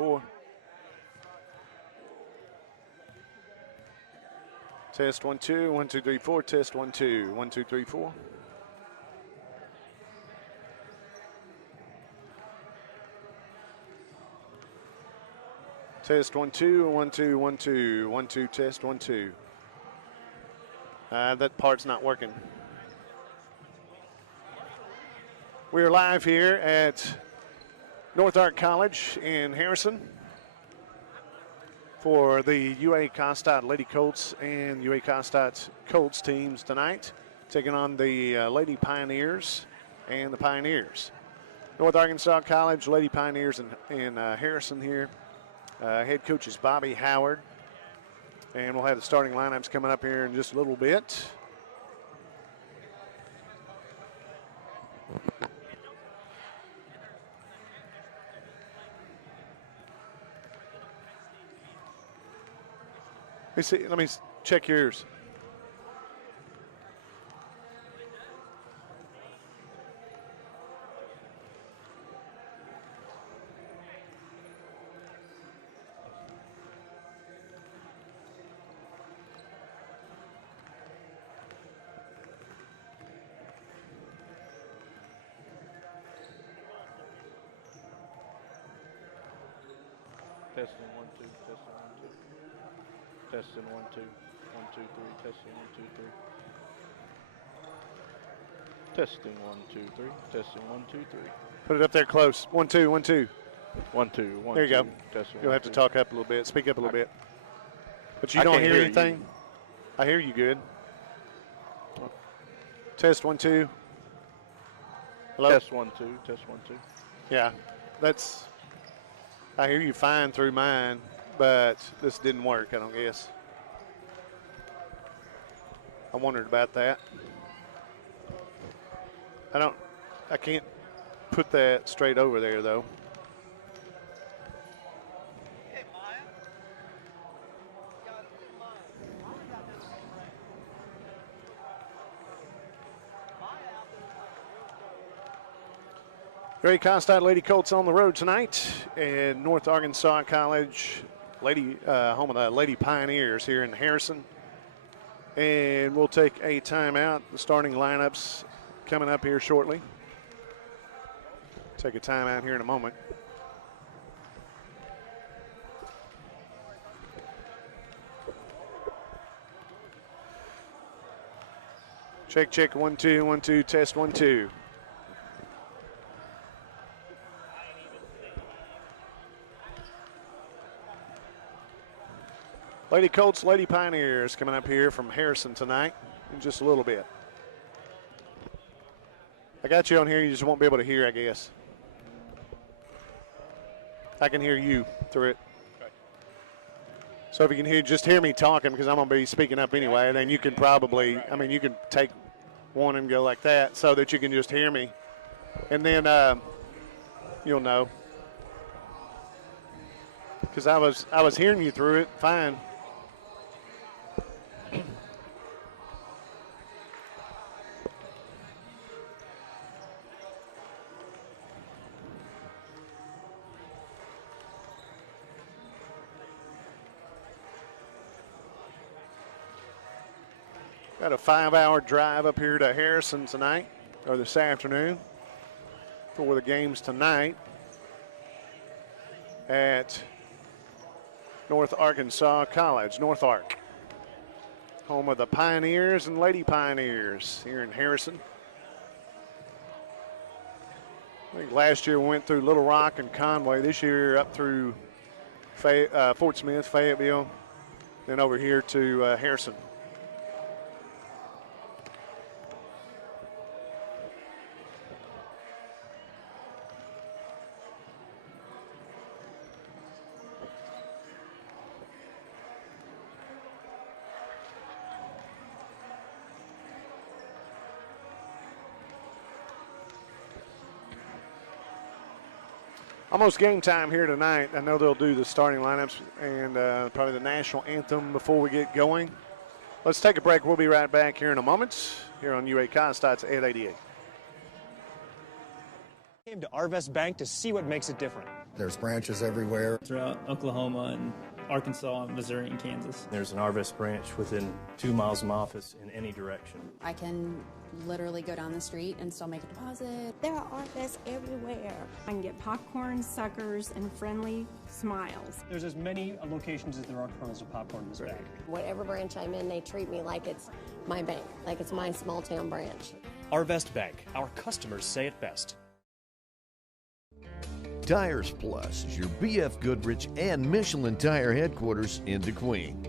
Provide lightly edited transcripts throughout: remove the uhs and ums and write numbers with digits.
4. Test 1 2 1 2 3 4. Test 1 2 1 2 3 4. Test 1 2 1 2 1 2 1 2. Test 1 2. That part's not working. We are live here at North Ark College in Harrison for the UA Lady Colts and UA Colts teams tonight, taking on the Lady Pioneers and the Pioneers. North Arkansas College, Lady Pioneers in Harrison here. Head coach is Bobby Howard. And we'll have the starting lineups coming up here in just a little bit. Let me check yours. Testing 1 2, testing 1 2. Testing 1 2, 1 2 3, testing 1 2 3. Testing 1 2 3, testing 1 2 3. Put it up there close. 1 2 1 2. 1 2 1. There you go. Testing. You'll have to talk up a little bit, speak up a little bit. But you don't hear anything? You. I hear you good. Test 1 2. Hello? Test 1 2, test 1 2. Yeah, that's. I hear you fine through mine, but this didn't work, I don't guess. I wondered about that. I can't put that straight over there, though. Hey, Maya. Gary Constad Lady Colts on the road tonight at North Arkansas College, home of the Lady Pioneers here in Harrison. And we'll take a timeout. The starting lineups coming up here shortly. Take a timeout here in a moment. Check, check, 1 2 1 2, test 1 2. Lady Colts, Lady Pioneers coming up here from Harrison tonight in just a little bit. I got you on here, you just won't be able to hear, I guess. I can hear you through it. Okay. So if you can just hear me talking, because I'm going to be speaking up anyway, and then you can probably, you can take one and go like that so that you can just hear me. And then you'll know. Because I was hearing you through it fine. Got a 5-hour drive up here to Harrison tonight, or this afternoon, for the games tonight at North Arkansas College, North Ark, home of the Pioneers and Lady Pioneers here in Harrison. I think last year we went through Little Rock and Conway. This year up through Fort Smith, Fayetteville, then over here to Harrison. Almost game time here tonight. I know they'll do the starting lineups and probably the national anthem before we get going. Let's take a break. We'll be right back here in a moment here on UA Constance 888. Came to Arvest Bank to see what makes it different. There's branches everywhere. Throughout Oklahoma and Arkansas, Missouri, and Kansas. There's an Arvest branch within 2 miles of my office in any direction. I can literally go down the street and still make a deposit. There are Arvests everywhere. I can get popcorn, suckers, and friendly smiles. There's as many locations as there are kernels of popcorn in this bag. Whatever branch I'm in, they treat me like it's my bank, like it's my small town branch. Arvest Bank. Our customers say it best. Tires Plus is your BF Goodrich and Michelin tire headquarters in DeQueen.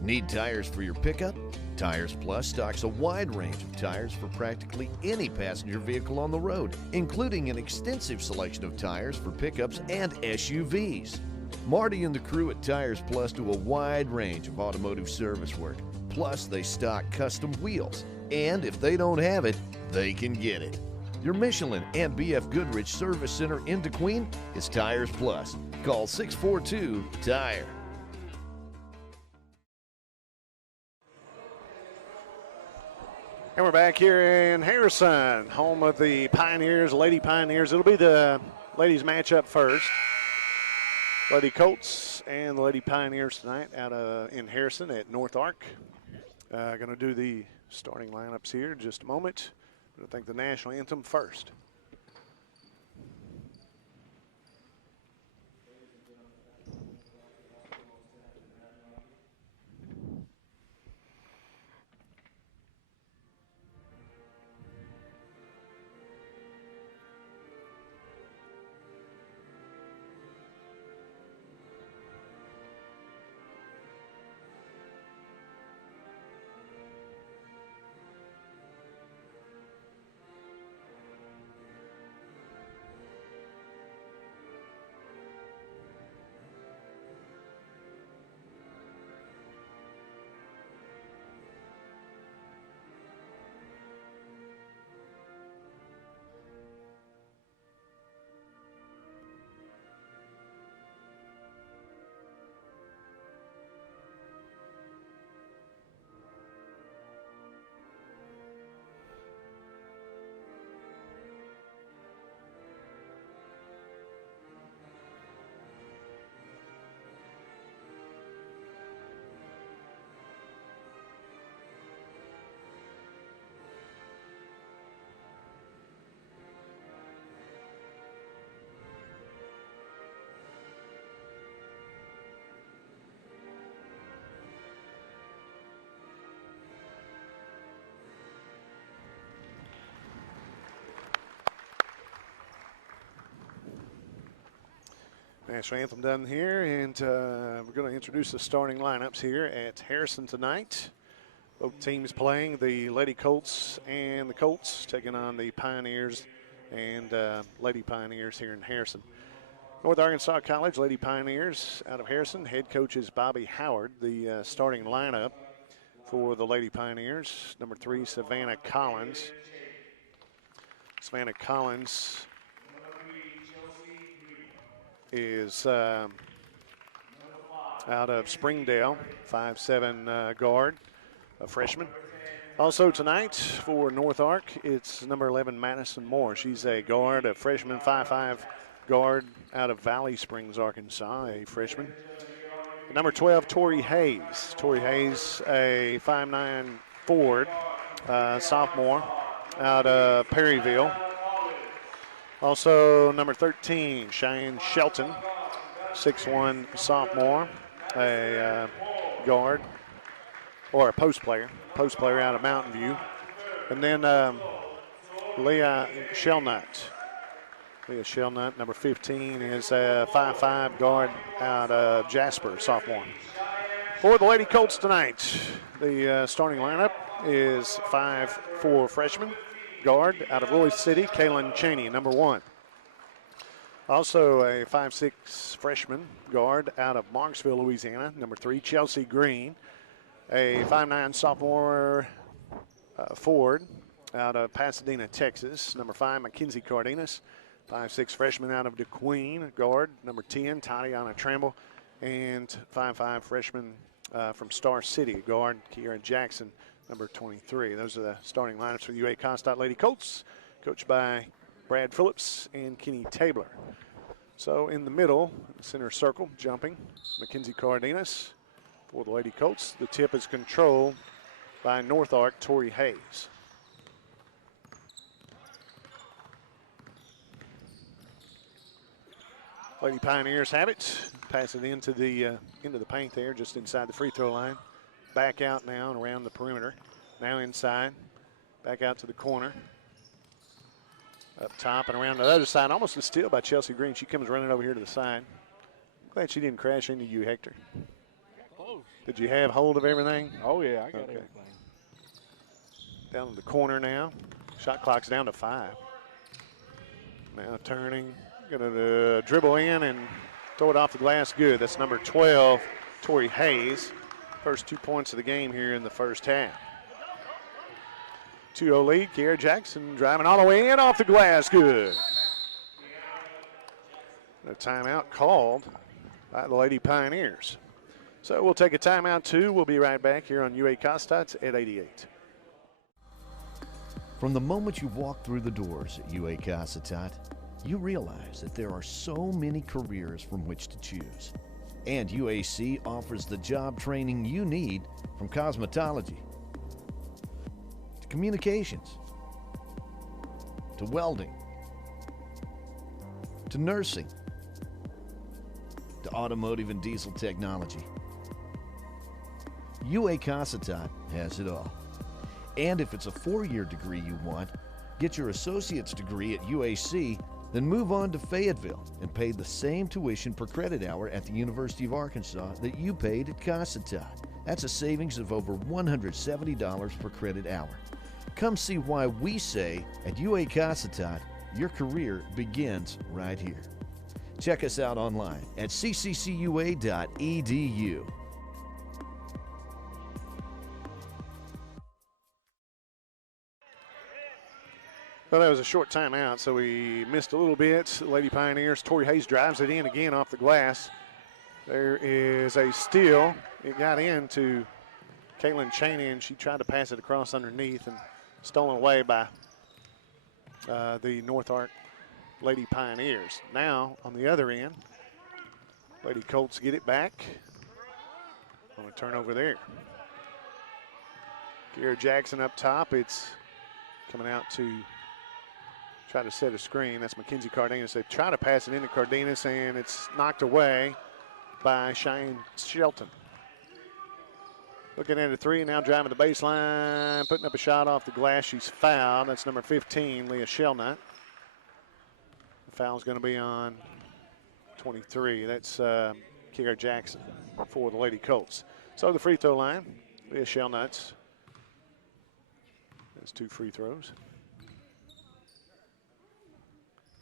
Need tires for your pickup? Tires Plus stocks a wide range of tires for practically any passenger vehicle on the road, including an extensive selection of tires for pickups and SUVs. Marty and the crew at Tires Plus do a wide range of automotive service work. Plus, they stock custom wheels. And if they don't have it, they can get it. Your Michelin and BF Goodrich Service Center in DeQueen is Tires Plus. Call 642-TIRE. And we're back here in Harrison, home of the Pioneers, Lady Pioneers. It'll be the ladies matchup first. Lady Colts and the Lady Pioneers tonight out in Harrison at North Ark. Going to do the starting lineups here in just a moment. I think the national anthem first. National anthem done here, and we're going to introduce the starting lineups here at Harrison tonight. Both teams playing, the Lady Colts and the Colts taking on the Pioneers and Lady Pioneers here in Harrison. North Arkansas College, Lady Pioneers out of Harrison. Head coach is Bobby Howard. The starting lineup for the Lady Pioneers, number 3, Savannah Collins. Savannah Collins is out of Springdale, 5'7" guard, a freshman. Also tonight for North Ark, it's number 11, Madison Moore. She's a guard, a freshman, 5'5" guard out of Valley Springs, Arkansas, a freshman. Number 12, Tori Hayes. Tori Hayes, a 5'9" forward, sophomore out of Perryville. Also, number 13, Cheyenne Shelton, 6'1" sophomore, a guard, or a post player out of Mountain View. And then Leah Shellnut. Leah Shellnut, number 15, is a 5'5" guard out of Jasper, sophomore. For the Lady Colts tonight, the starting lineup is 5'4" freshman. Guard out of Roy City, Kaylin Cheney, number 1. Also a 5'6" freshman guard out of Marksville, Louisiana, number 3, Chelsea Green. A 5'9" sophomore forward out of Pasadena, Texas, number 5, Mackenzie Cardenas. 5'6" freshman out of DeQueen, guard, number 10, Tatiana Tramble. And 5'5" freshman from Star City, guard, Kiera Jackson, number 23. Those are the starting lineups for the UA Lady Colts, coached by Brad Phillips and Kenny Tabler. So in the middle, center circle, jumping, Mackenzie Cardenas for the Lady Colts. The tip is controlled by North Ark, Tori Hayes. Lady Pioneers have it. Pass it into the paint there, just inside the free throw line. Back out now and around the perimeter. Now inside. Back out to the corner. Up top and around the other side. Almost a steal by Chelsea Green. She comes running over here to the side. Glad she didn't crash into you, Hector. Close. Did you have hold of everything? Oh, yeah, I got Okay. everything. Down to the corner now. Shot clock's down to 5. Now turning. Going to dribble in and throw it off the glass. Good. That's number 12, Tori Hayes. First 2 points of the game here in the first half. 2-0 lead. Kiera Jackson driving all the way in off the glass. Good. A timeout called by the Lady Pioneers. So we'll take a timeout too. We'll be right back here on UA Costats at 88. From the moment you walk through the doors at UA Costat, you realize that there are so many careers from which to choose. And UAC offers the job training you need, from cosmetology to communications to welding to nursing to automotive and diesel technology. UA Costat has it all. And if it's a 4-year degree you want, get your associate's degree at UAC, then move on to Fayetteville and pay the same tuition per credit hour at the University of Arkansas that you paid at Costat. That's a savings of over $170 per credit hour. Come see why we say at UA Costat, your career begins right here. Check us out online at cccua.edu. Well, that was a short timeout, so we missed a little bit. Lady Pioneers, Tori Hayes drives it in again off the glass. There is a steal. It got into Caitlin Cheney, and she tried to pass it across underneath and stolen away by the North Ark Lady Pioneers. Now, on the other end, Lady Colts get it back. On a turnover there. Kiera Jackson up top. It's coming out to try to set a screen. That's Mackenzie Cardenas. They try to pass it into Cardenas, and it's knocked away by Cheyenne Shelton. Looking at a three, now driving the baseline, putting up a shot off the glass. She's fouled. That's number 15, Leah Shelnut. The foul's going to be on 23. That's Kiera Jackson for the Lady Colts. So the free throw line, Leah Shelnut. There's 2 free throws.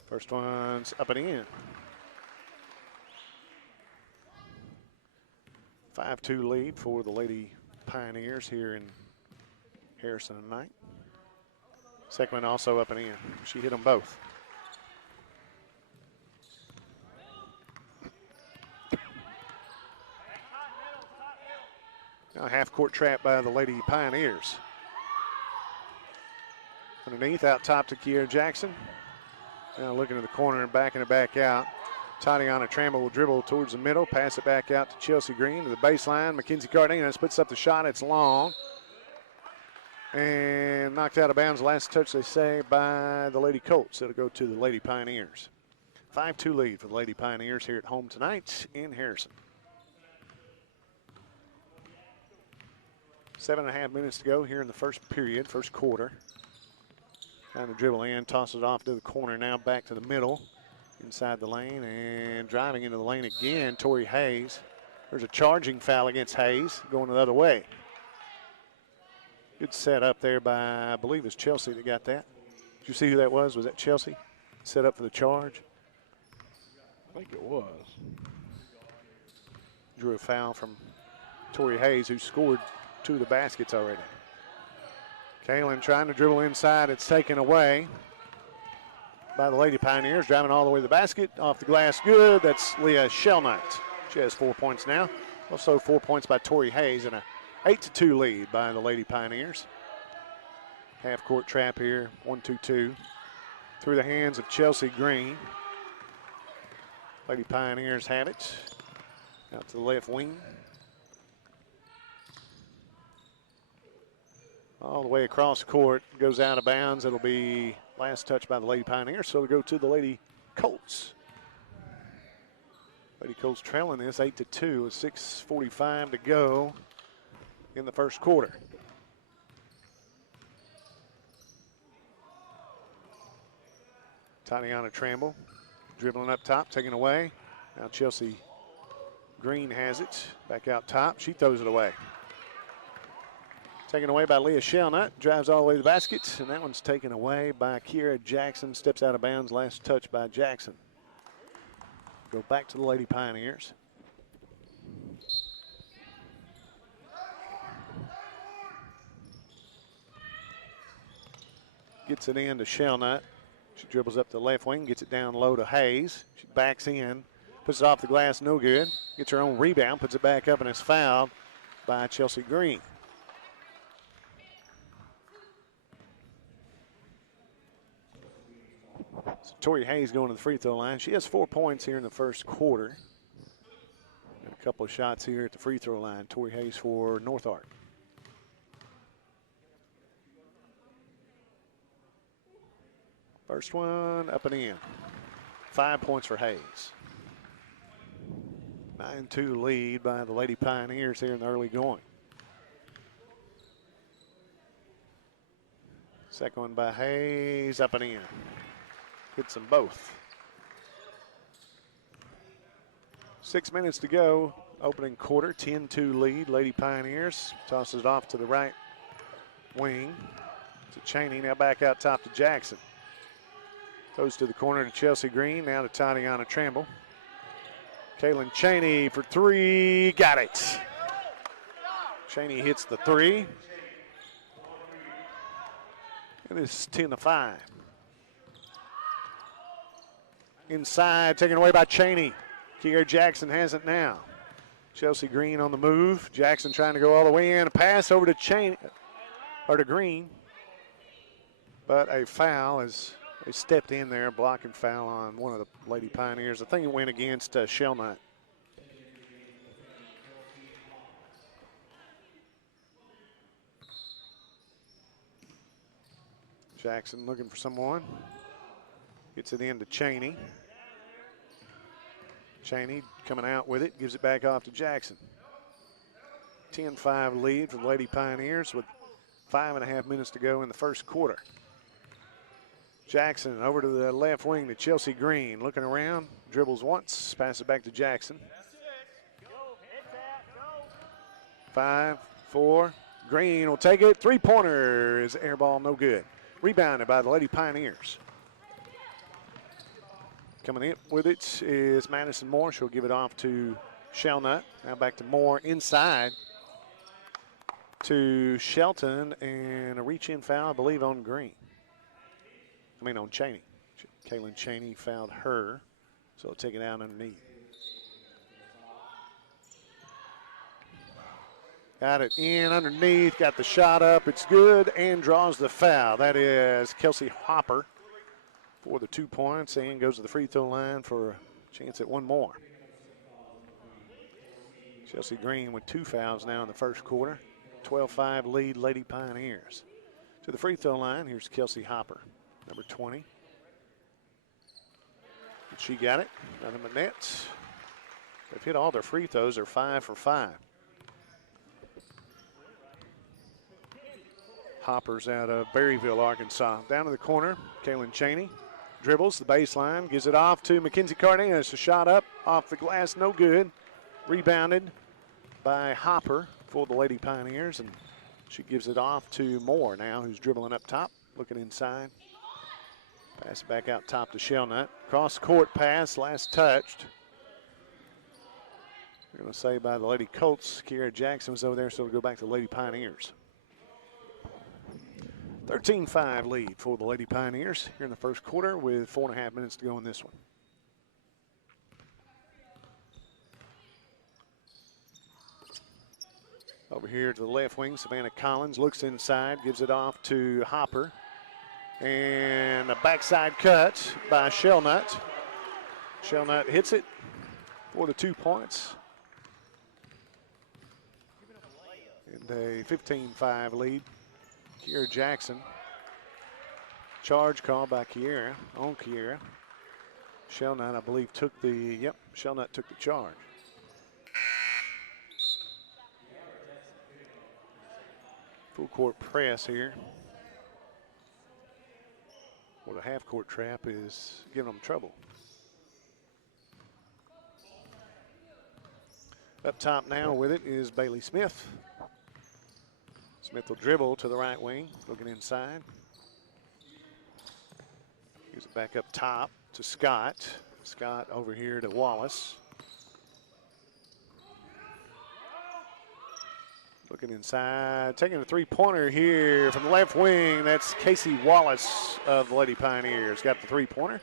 First one's up and in. 5-2 lead for the Lady Pioneers here in Harrison tonight. Second one also up and in. She hit them both. Now a half-court trap by the Lady Pioneers. Underneath, out top to Kiera Jackson. Now looking to the corner and backing it back out. Tatiana Trammell will dribble towards the middle, pass it back out to Chelsea Green to the baseline. Mackenzie Cardenas puts up the shot. It's long. And knocked out of bounds. Last touch, they say, by the Lady Colts. It'll go to the Lady Pioneers. 5-2 lead for the Lady Pioneers here at home tonight in Harrison. 7.5 minutes to go here in the first period, first quarter. Trying to dribble in, toss it off to the corner now, back to the middle, inside the lane, and driving into the lane again, Tori Hayes. There's a charging foul against Hayes, going the other way. Good set up there by, I believe it's Chelsea that got that. Did you see who that was? Was that Chelsea? Set up for the charge. I think it was. Drew a foul from Tori Hayes, who scored 2 of the baskets already. Kaylin trying to dribble inside. It's taken away by the Lady Pioneers. Driving all the way to the basket. Off the glass, good. That's Leah Shelnut. She has 4 points now. Also 4 points by Tori Hayes and a 8-2 lead by the Lady Pioneers. Half-court trap here, 1-2-2. Through the hands of Chelsea Green. Lady Pioneers have it. Out to the left wing. All the way across the court, goes out of bounds. It'll be last touch by the Lady Pioneers, so it'll go to the Lady Colts. Lady Colts trailing this 8-2 with 6:45 to go in the first quarter. Tatiana Tramble dribbling up top, taking away. Now Chelsea Green has it. Back out top. She throws it away. Taken away by Leah Shelnut. Drives all the way to the basket. And that one's taken away by Kiera Jackson. Steps out of bounds. Last touch by Jackson. Go back to the Lady Pioneers. Gets it in to Shelnut. She dribbles up the left wing, gets it down low to Hayes. She backs in, puts it off the glass, no good. Gets her own rebound, puts it back up, and it's fouled by Chelsea Green. So Tori Hayes going to the free throw line. She has 4 points here in the first quarter. And a couple of shots here at the free throw line. Tori Hayes for North Ark. First one up and in. 5 points for Hayes. 9-2 lead by the Lady Pioneers here in the early going. Second one by Hayes, up and in. Hits them both. 6 minutes to go. Opening quarter, 10-2 lead. Lady Pioneers tosses it off to the right wing to Cheney. Now back out top to Jackson. Goes to the corner to Chelsea Green, now to Tatiana Tramble. Kaylin Cheney for three, got it. Cheney hits the three. And this is 10-5. Inside, taken away by Cheney. Kiera Jackson has it now. Chelsea Green on the move. Jackson trying to go all the way in. A pass over to Cheney, or to Green. But a foul as they stepped in there, blocking foul on one of the Lady Pioneers. I think it went against Shelnut. Jackson looking for someone. Gets it in to Cheney. Cheney coming out with it, gives it back off to Jackson. 10-5 lead for the Lady Pioneers with 5.5 minutes to go in the first quarter. Jackson over to the left wing to Chelsea Green. Looking around, dribbles once, passes it back to Jackson. 5, 4, Green will take it. Three-pointer is air ball, no good. Rebounded by the Lady Pioneers. Coming in with it is Madison Moore. She'll give it off to Shelnut. Now back to Moore inside to Shelton, and a reach-in foul, I believe, on Green. On Cheney. Kaylin Cheney fouled her, so take it out underneath. Got it in underneath, got the shot up, it's good, and draws the foul. That is Kelsey Hopper for the 2 points, and goes to the free throw line for a chance at one more. Chelsea Green with 2 fouls now in the first quarter. 12-5 lead Lady Pioneers. To the free throw line, here's Kelsey Hopper. Number 20. And she got it. Nothing but nets. They've hit all their free throws. They're 5 for 5. Hopper's out of Berryville, Arkansas. Down to the corner, Kaylin Cheney dribbles the baseline, gives it off to Mackenzie Cardenas. A shot up off the glass, no good. Rebounded by Hopper for the Lady Pioneers, and she gives it off to Moore now, who's dribbling up top, looking inside. Pass back out top to Shelnut. Cross court pass, last touched. We're going to say by the Lady Colts. Kiera Jackson was over there, so it'll go back to the Lady Pioneers. 13-5 lead for the Lady Pioneers here in the first quarter with 4.5 minutes to go in this one. Over here to the left wing, Savannah Collins looks inside, gives it off to Hopper. And a backside cut by Shelnut. Shelnut hits it, for the 2 points. And a 15-5 lead. Kiera Jackson. Charge called by Kiera, on Kiera. Shelnut, I believe, took the, Shelnut took the charge. Full court press here. Well, the half court trap is giving them trouble. Up top now with it is Bailey Smith. Smith will dribble to the right wing, looking inside. Gives it back up top to Scott. Scott over here to Wallace. Looking inside, taking a three-pointer here from the left wing. That's Casey Wallace of the Lady Pioneers. Got the three-pointer.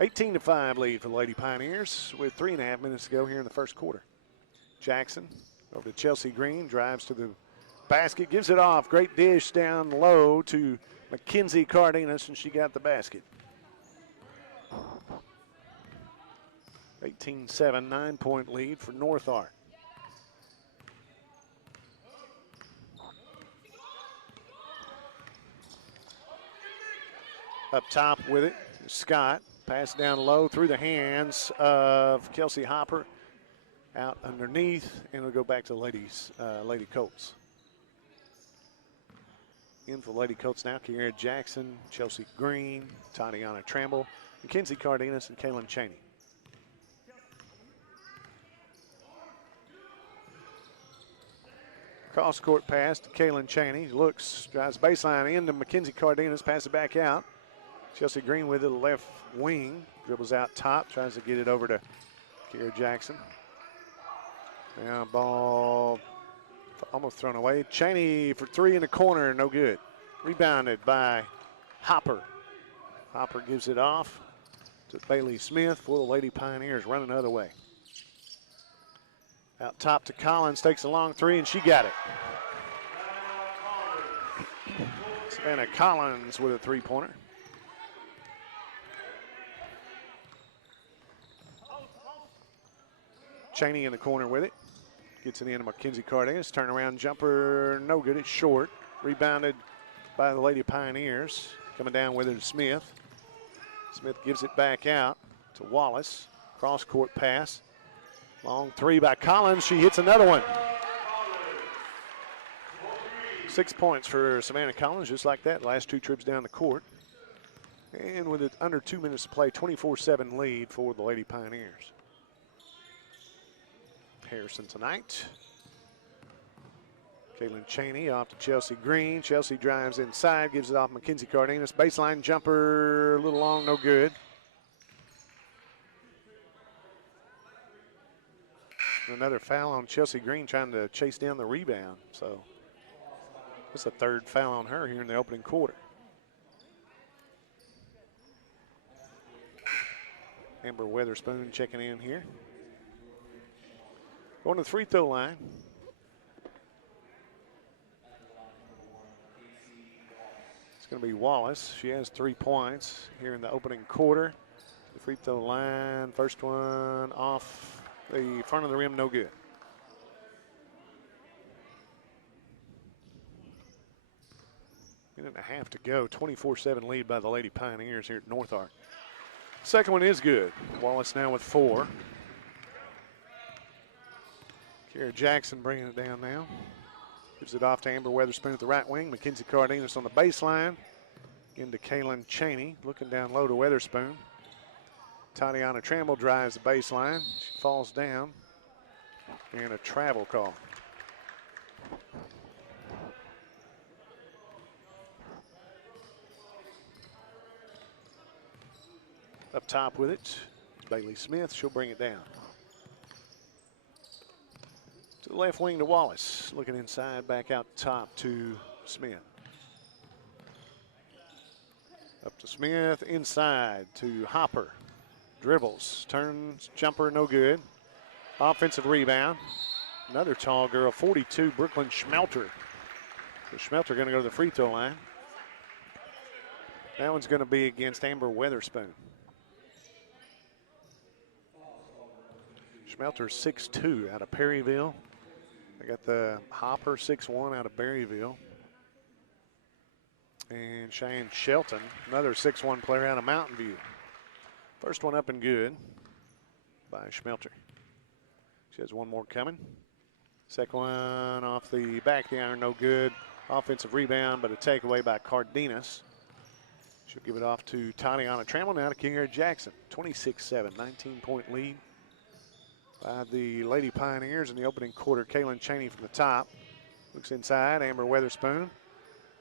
18-5 lead for the Lady Pioneers with 3.5 minutes to go here in the first quarter. Jackson over to Chelsea Green, drives to the basket, gives it off. Great dish down low to Mackenzie Cardenas, and she got the basket. 18-7, 9-point lead for North Ark. Up top with it, Scott. Pass down low through the hands of Kelsey Hopper. Out underneath, and it'll go back to Lady Colts. In for Lady Colts now, Kiera Jackson, Chelsea Green, Tatiana Tramble, Mackenzie Cardenas, and Kaylin Cheney. Cross-court pass to Kaylin Cheney. Looks, drives baseline into Mackenzie Cardenas, passes it back out. Chelsea Green with it, the left wing. Dribbles out top, tries to get it over to Kiera Jackson. Now ball almost thrown away. Cheney for three in the corner, no good. Rebounded by Hopper. Hopper gives it off to Bailey Smith for the Lady Pioneers, running the other way. Out top to Collins, takes a long three, and she got it. Savannah Collins with a three-pointer. Cheney in the corner with it. Gets it in to Mackenzie Cardenas. Turnaround jumper, no good. It's short. Rebounded by the Lady Pioneers. Coming down with it to Smith. Smith gives it back out to Wallace. Cross-court pass. Long three by Collins. She hits another one. 6 points for Savannah Collins, just like that. Last two trips down the court. And with it under 2 minutes to play, 24-7 lead for the Lady Pioneers. Harrison tonight. Kaylin Cheney off to Chelsea Green. Chelsea drives inside, gives it off Mackenzie Cardenas. Baseline jumper, a little long, no good. Another foul on Chelsea Green trying to chase down the rebound. So it's a third foul on her here in the opening quarter. Amber Weatherspoon checking in here. Going to the free throw line. It's going to be Wallace. She has 3 points here in the opening quarter. The free throw line, first one off the front of the rim, no good. Minute and a half to go. 24-7 lead by the Lady Pioneers here at North Ark. Second one is good. Wallace now with 4. Kiera Jackson bringing it down now. Gives it off to Amber Weatherspoon at the right wing. Mackenzie Cardenas on the baseline. Into Kaylin Cheney. Looking down low to Weatherspoon. Tatiana Tramble drives the baseline. She falls down. And a travel call. Up top with it, Bailey Smith. She'll bring it down. To the left wing to Wallace. Looking inside, back out top to Smith. Up to Smith, inside to Hopper. Dribbles, turns, jumper, no good. Offensive rebound. Another tall girl, 42, Brooklyn Schmelter. So Schmelter going to go to the free throw line. That one's going to be against Amber Weatherspoon. Schmelter 6'2" out of Perryville. I got the Hopper 6'1" out of Berryville. And Cheyenne Shelton, another 6'1" player out of Mountain View. First one up and good by Schmelter. She has one more coming. Second one off the back of the iron, no good. Offensive rebound, but a takeaway by Cardenas. She'll give it off to Tatiana Trammell now to Kiera Jackson. 26-7, 19-point lead by the Lady Pioneers in the opening quarter. Kaylin Cheney from the top. Looks inside, Amber Weatherspoon.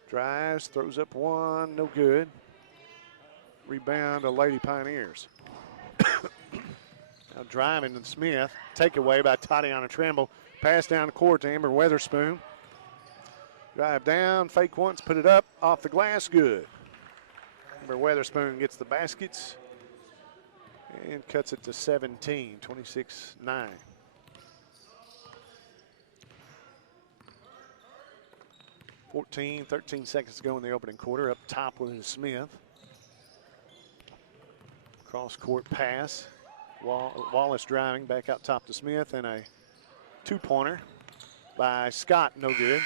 Drives, throws up one, no good. Rebound to Lady Pioneers. Now driving to Smith. Takeaway by Tatiana Trammell. Pass down the court to Amber Weatherspoon. Drive down, fake once, put it up, off the glass, good. Amber Weatherspoon gets the baskets and cuts it to 17, 26-9. 13 seconds to go in the opening quarter. Up top with Smith. Cross court pass. Wallace driving back out top to Smith, and a two-pointer by Scott, no good.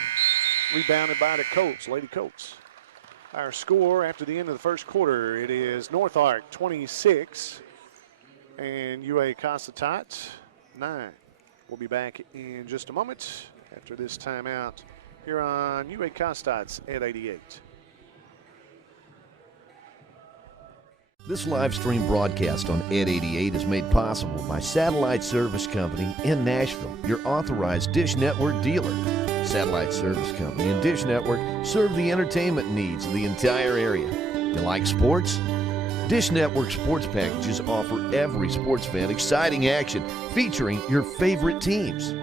Rebounded by the Colts, Lady Colts. Our score after the end of the first quarter, it is North Ark 26 and UA Cossatot 9. We'll be back in just a moment after this timeout here on UA Cossatot at 88. This live stream broadcast on Ed 88 is made possible by Satellite Service Company in Nashville, your authorized Dish Network dealer. Satellite Service Company and Dish Network serve the entertainment needs of the entire area. You like sports? Dish Network sports packages offer every sports fan exciting action featuring your favorite teams.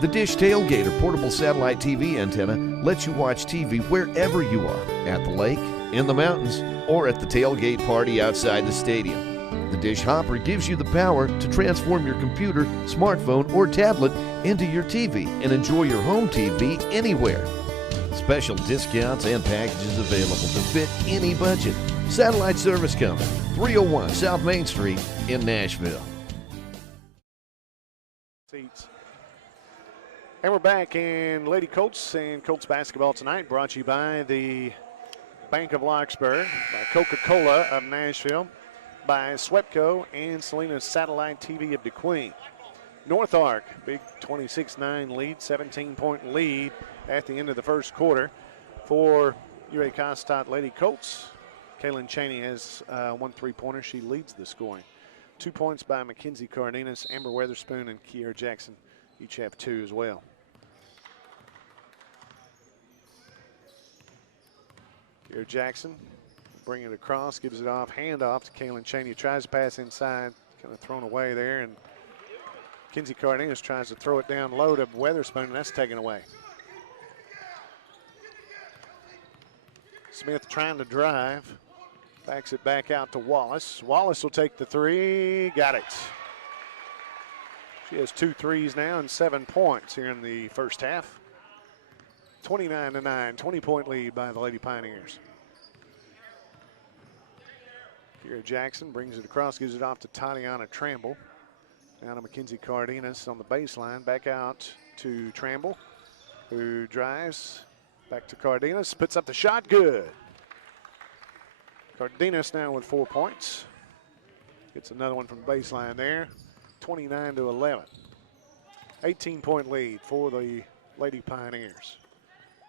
The Dish Tailgater portable satellite TV antenna lets you watch TV wherever you are, at the lake, in the mountains, or at the tailgate party outside the stadium. The Dish Hopper gives you the power to transform your computer, smartphone, or tablet into your TV and enjoy your home TV anywhere. Special discounts and packages available to fit any budget. Satellite Service Company, 301 South Main Street in Nashville. Seats. And we're back in Lady Colts and Colts basketball tonight, brought to you by the Bank of Larkspur, by Coca-Cola of Nashville, by Swepco and Selena's Satellite TV of DeQueen. North Ark, big 26-9 lead, 17-point lead at the end of the first quarter for UA Cossatot Lady Colts. Kaylin Cheney has one three-pointer. She leads the scoring. 2 points by Mackenzie Cardenas. Amber Weatherspoon and Kiera Jackson each have two as well. Kiera Jackson bringing it across, gives it off, handoff to Kaylin Cheney. Tries to pass inside, kind of thrown away there, and Mackenzie Cardenas tries to throw it down low to Weatherspoon, and that's taken away. Smith trying to drive, backs it back out to Wallace. Wallace will take the three, got it. She has 2 threes now and 7 points here in the first half. 29-9, 20-point lead by the Lady Pioneers. Kiera Jackson brings it across, gives it off to Tatiana Trammell. Down to Mackenzie Cardenas on the baseline, back out to Trammell, who drives back to Cardenas, puts up the shot, good. Cardenas now with 4 points. Gets another one from the baseline there, 29-11. 18-point lead for the Lady Pioneers.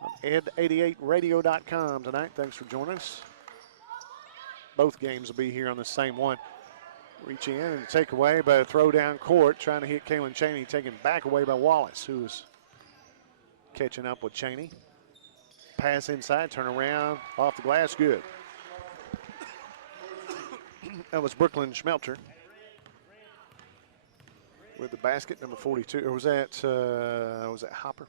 On ed88radio.com tonight. Thanks for joining us. Both games will be here on the same one. Reach in and take away, but a throw down court, trying to hit Kaylin Cheney, taken back away by Wallace, who was catching up with Cheney. Pass inside, turn around, off the glass, good. That was Brooklyn Schmelter with the basket, number 42. Or was that Hopper?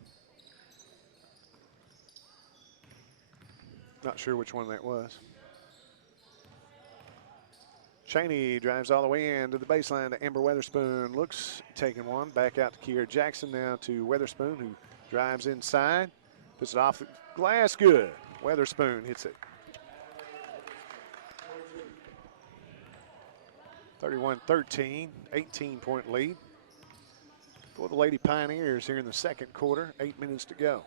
Not sure which one that was. Cheney drives all the way in to the baseline to Amber Weatherspoon. Looks, taking one. Back out to Kiera Jackson now to Weatherspoon, who drives inside. Puts it off the glass, good. Weatherspoon hits it. 31-13, 18-point lead. for the Lady Pioneers here in the second quarter. 8 minutes to go.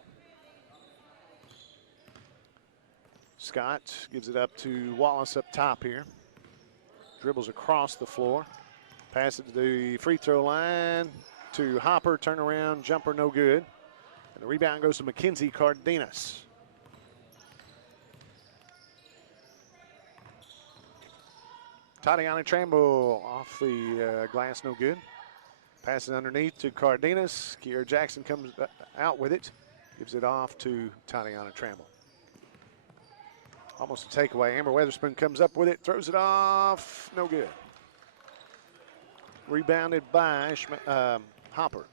Scott gives it up to Wallace up top here. Dribbles across the floor. Pass it to the free throw line to Hopper. Turnaround jumper, no good. And the rebound goes to Mackenzie Cardenas. Tatiana Tramble off the glass, no good. Passes underneath to Cardenas. Kiera Jackson comes out with it. Gives it off to Tatiana Tramble. Almost a takeaway. Amber Weatherspoon comes up with it, throws it off, no good. Rebounded by Hopper.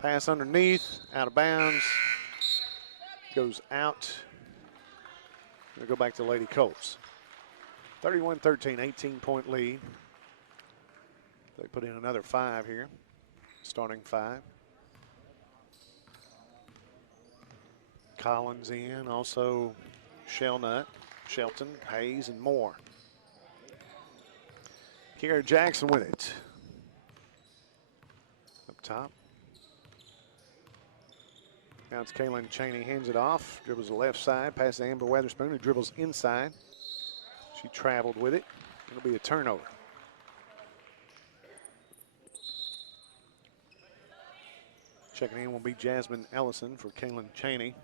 Pass underneath, out of bounds. Goes out. We'll go back to Lady Colts. 31-13, 18-point lead. They put in another 5 here, starting 5. Collins in, also Shelton, Hayes, and Moore. Kiera Jackson with it. Up top. Now it's Kaylin Cheney, hands it off, dribbles the left side, passes to Amber Weatherspoon, who dribbles inside. She traveled with it. It'll be a turnover. Checking in will be Jasmine Ellison for Kaylin Cheney.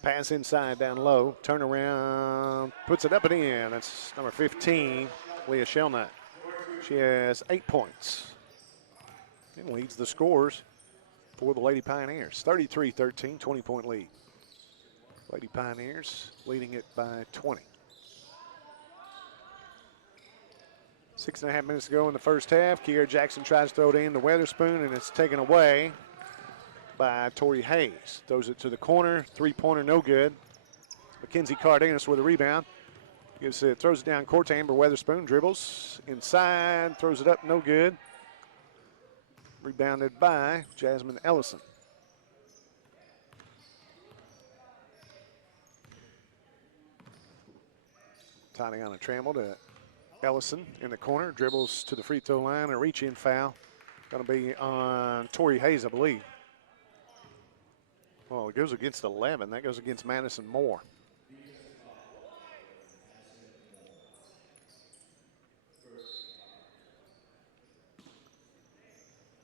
Pass inside, down low, turn around, puts it up and in. That's number 15, Leah Shelnut. She has 8 points and leads the scores for the Lady Pioneers. 33-13, 20-point lead. Lady Pioneers leading it by 20. 6.5 minutes to go in the first half. Kiera Jackson tries to throw it in to Weatherspoon, and it's taken away by Tori Hayes. Throws it to the corner, 3-pointer, no good. Mackenzie Cardenas with a rebound. Throws it down court to Amber Weatherspoon, dribbles inside, throws it up, no good. Rebounded by Jasmine Ellison. Tatiana Tramble to Ellison in the corner, dribbles to the free throw line, a reach-in foul. Going to be on Tori Hayes, I believe. Well, it goes against 11. That goes against Madison Moore.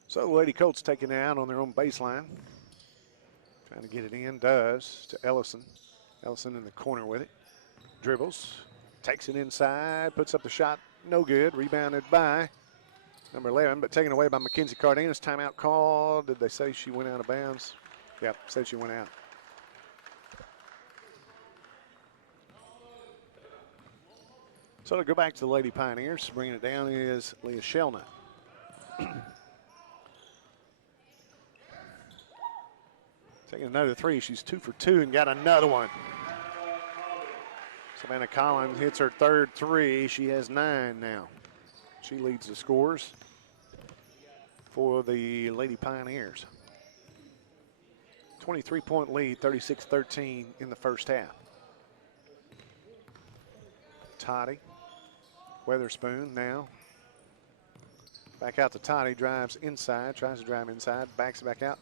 So the Lady Colts taking it out on their own baseline. Trying to get it in, does, to Ellison. Ellison in the corner with it. Dribbles, takes it inside, puts up the shot, no good. Rebounded by number 11, but taken away by Mackenzie Cardenas. Timeout call. Did they say she went out of bounds? Yep, said she went out. So to go back to the Lady Pioneers, bringing it down is Leah Shelnut. Taking another 3. She's 2 for 2 and got another one. Savannah Collins hits her third 3. She has 9 now. She leads the scores for the Lady Pioneers. 23-point lead, 36-13 in the first half. Toddy, Weatherspoon now. Back out to Toddy, drives inside, tries to drive inside, backs it back out.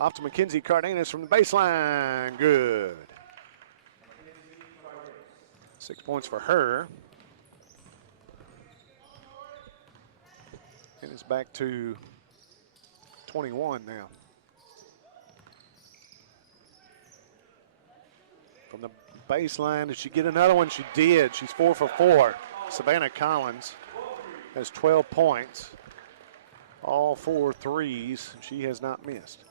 Off to Mackenzie Cardenas from the baseline, good. 6 points for her. And it's back to 21 now. From the baseline, did she get another one? She did. She's 4 for 4. Savannah Collins has 12 points. All 4 threes. She has not missed.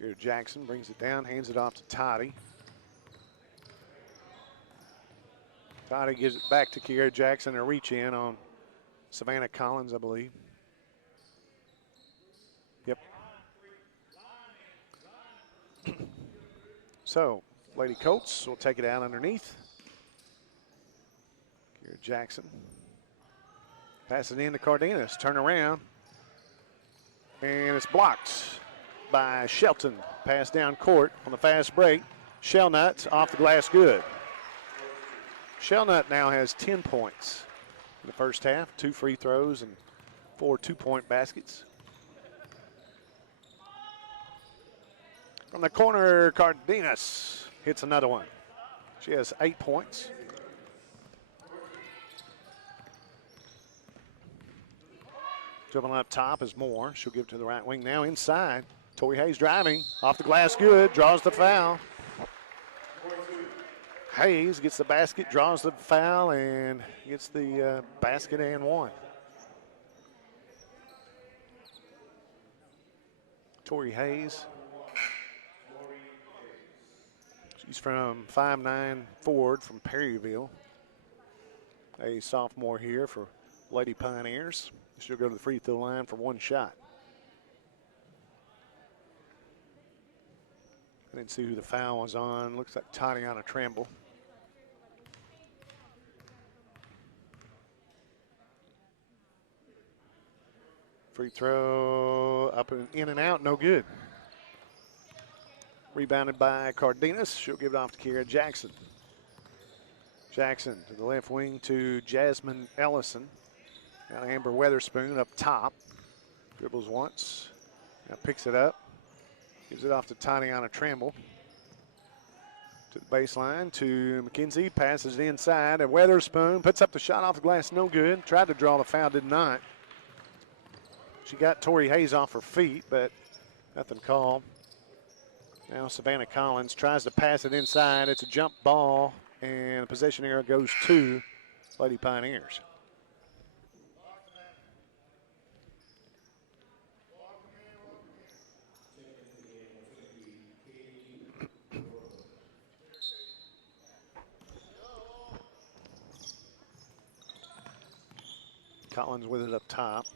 Kiera Jackson brings it down, hands it off to Toddy. Toddy gives it back to Kiera Jackson, a reach in on Savannah Collins, I believe. Yep. So, Lady Colts will take it out underneath. Here Jackson. Pass it in to Cardenas. Turn around. And it's blocked by Shelton. Pass down court on the fast break. Shellnut off the glass, good. Shellnut now has 10 points in the first half, 2 free throws and 4 two-point baskets. From the corner, Cardenas hits another one. She has 8 points. Dribbling up top is Moore. She'll give it to the right wing now inside. Tori Hayes driving. Off the glass, good. Draws the foul. Hayes gets the basket, draws the foul, and gets the basket and one. Tori Hayes. She's from 5'9" forward from Perryville. A sophomore here for Lady Pioneers. She'll go to the free throw line for one shot. I didn't see who the foul was on. Looks like Tatiana Tramble. Free throw up and in and out, no good. Rebounded by Cardenas. She'll give it off to Kira Jackson. Jackson to the left wing to Jasmine Ellison. Now Amber Weatherspoon up top. Dribbles once. Now picks it up. Gives it off to Tatiana Tramble. To the baseline to McKenzie. Passes it inside. And Weatherspoon puts up the shot off the glass. No good. Tried to draw the foul. Did not. She got Tori Hayes off her feet, but nothing called. Now Savannah Collins tries to pass it inside. It's a jump ball, and the possession error goes to Lady Pioneers. Collins with it up top.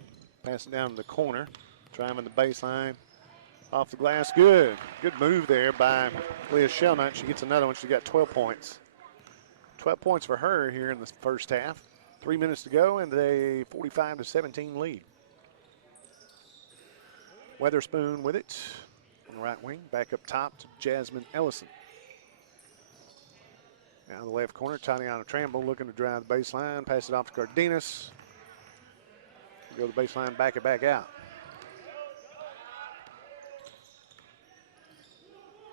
Pass it down to the corner. Driving the baseline. Off the glass, good. Good move there by Leah Shellnut. She gets another one. She got 12 points. 12 points for her here in the first half. 3 minutes to go and a 45-17 lead. Weatherspoon with it on the right wing. Back up top to Jasmine Ellison. Now the left corner, Tatiana Tramble looking to drive the baseline. Pass it off to Cardenas. Go to the baseline, back it back out.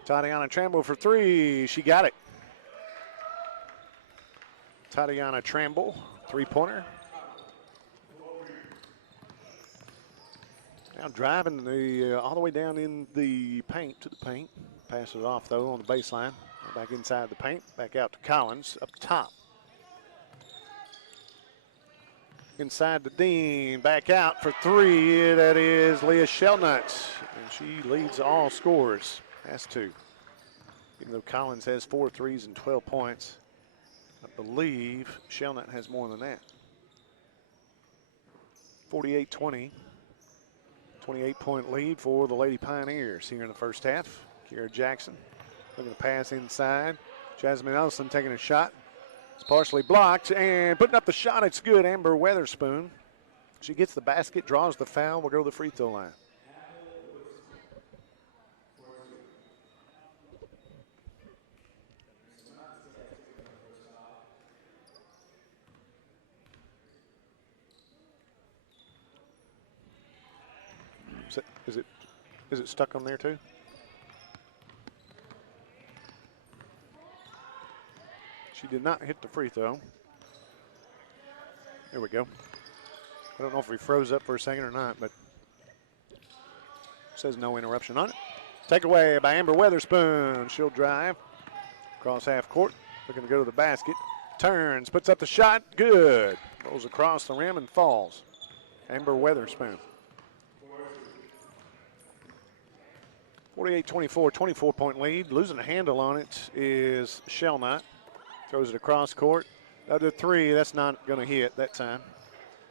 Tatiana Tramble for three. She got it. Tatiana Tramble, three-pointer. Now driving all the way down in the paint to the paint. Pass it off, though, on the baseline. Back inside the paint. Back out to Collins up top. Inside to Dean, back out for three. That is Leah Shellnut, and she leads all scorers. Has to. Even though Collins has 4 threes and 12 points, I believe Shellnut has more than that. 48-20, 28-point lead for the Lady Pioneers here in the first half. Kira Jackson looking to pass inside. Jasmine Ellison taking a shot. It's partially blocked and putting up the shot. It's good. Amber Weatherspoon. She gets the basket, draws the foul. We'll go to the free throw line. Is it stuck on there too? She did not hit the free throw. There we go. I don't know if we froze up for a second or not, but it says no interruption on it. Take away by Amber Weatherspoon. She'll drive across half court. Looking to go to the basket. Turns, puts up the shot. Good. Rolls across the rim and falls. Amber Weatherspoon. 48-24, 24-point lead. Losing a handle on it is Shellnut. Throws it across court. Another three, that's not going to hit that time.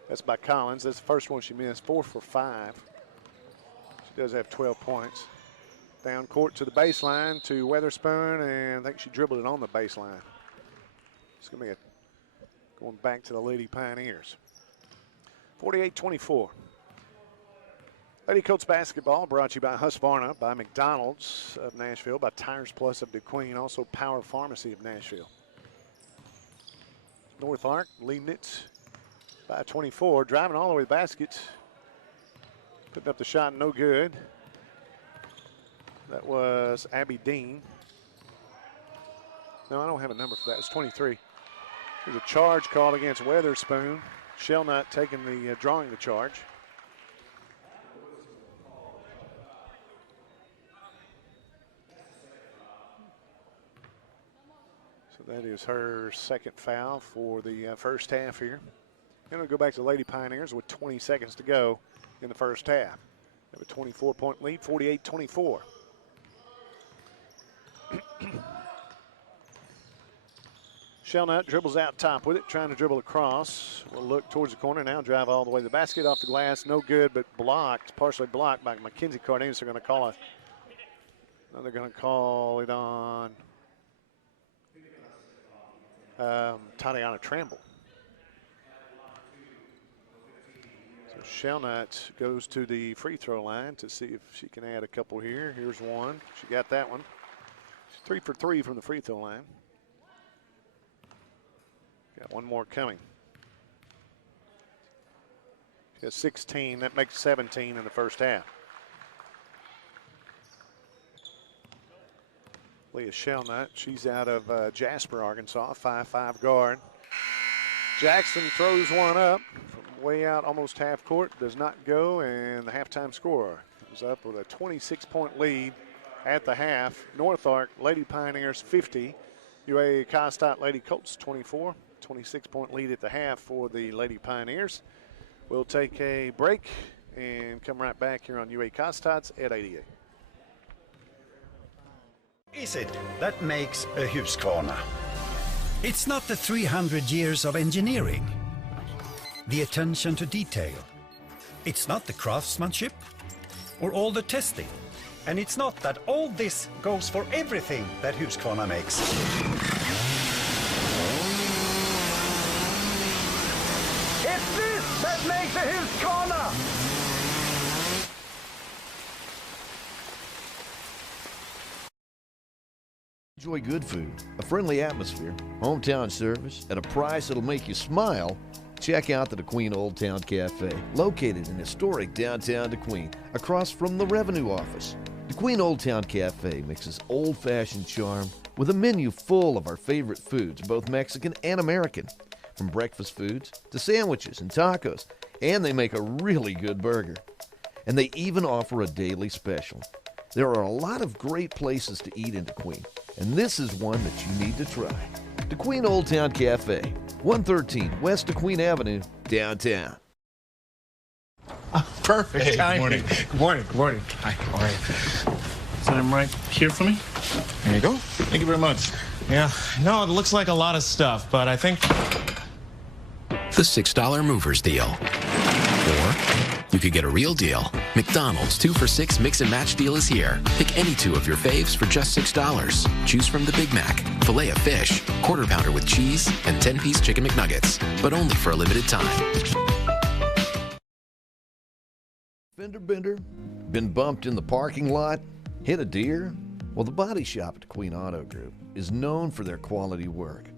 That's by Collins. That's the first one she missed, 4 for 5. She does have 12 points. Down court to the baseline to Weatherspoon, and I think she dribbled it on the baseline. It's going to be Going back to the Lady Pioneers. 48-24. Lady Colts basketball brought to you by Husqvarna, by McDonald's of Nashville, by Tires Plus of DeQueen, also Power Pharmacy of Nashville. North Ark leading it by 24, driving all the way to the basket. Putting up the shot, no good. That was Abby Dean. No, I don't have a number for that. It's 23. There's a charge called against Weatherspoon. Shellnut taking the drawing the charge. So that is her second foul for the first half here. And we'll go back to the Lady Pioneers with 20 seconds to go in the first half. They have a 24-point lead, 48-24. Shellnut dribbles out top with it, trying to dribble across. Will look towards the corner now, drive all the way to the basket, off the glass, no good, but blocked, partially blocked by Mackenzie Cardenas. They're going to call they're going to call it on Tatiana Tramble. So Shellnut goes to the free throw line to see if she can add a couple here. Here's one. She got that one. She's 3 for 3 from the free throw line. Got one more coming. She has 16. That makes 17 in the first half. Leah Shellnut, she's out of Jasper, Arkansas, 5'5" guard. Jackson throws one up from way out, almost half court. Does not go, and the halftime score is up with a 26-point lead at the half. North Ark, Lady Pioneers 50. UAC Kostad Lady Colts 24. 26-point lead at the half for the Lady Pioneers. We'll take a break and come right back here on UAC Kostad's at 88. Is it that makes a Husqvarna? It's not the 300 years of engineering, the attention to detail. It's not the craftsmanship or all the testing. And it's not that all this goes for everything that Husqvarna makes. It's this that makes a Husqvarna! Enjoy good food, a friendly atmosphere, hometown service, at a price that'll make you smile. Check out the DeQueen Old Town Cafe, located in historic downtown DeQueen, across from the Revenue Office. DeQueen Old Town Cafe mixes old-fashioned charm with a menu full of our favorite foods, both Mexican and American, from breakfast foods to sandwiches and tacos, and they make a really good burger. And they even offer a daily special. There are a lot of great places to eat in DeQueen, and this is one that you need to try. DeQueen Old Town Cafe, 113 West DeQueen Avenue, downtown. Perfect. Hey, timing. good morning. Good morning. Good morning. Hi, how are you? Is that right here for me? There you go. Thank you very much. Yeah, no, it looks like a lot of stuff, but I think... The $6 Movers Deal. Or you could get a real deal. McDonald's 2 for $6 Mix and Match deal is here. Pick any two of your faves for just $6. Choose from the Big Mac, filet of fish, quarter pounder with cheese, and 10-piece chicken McNuggets. But only for a limited time. Fender bender? Been bumped in the parking lot? Hit a deer? Well, the body shop at Queen Auto Group is known for their quality work.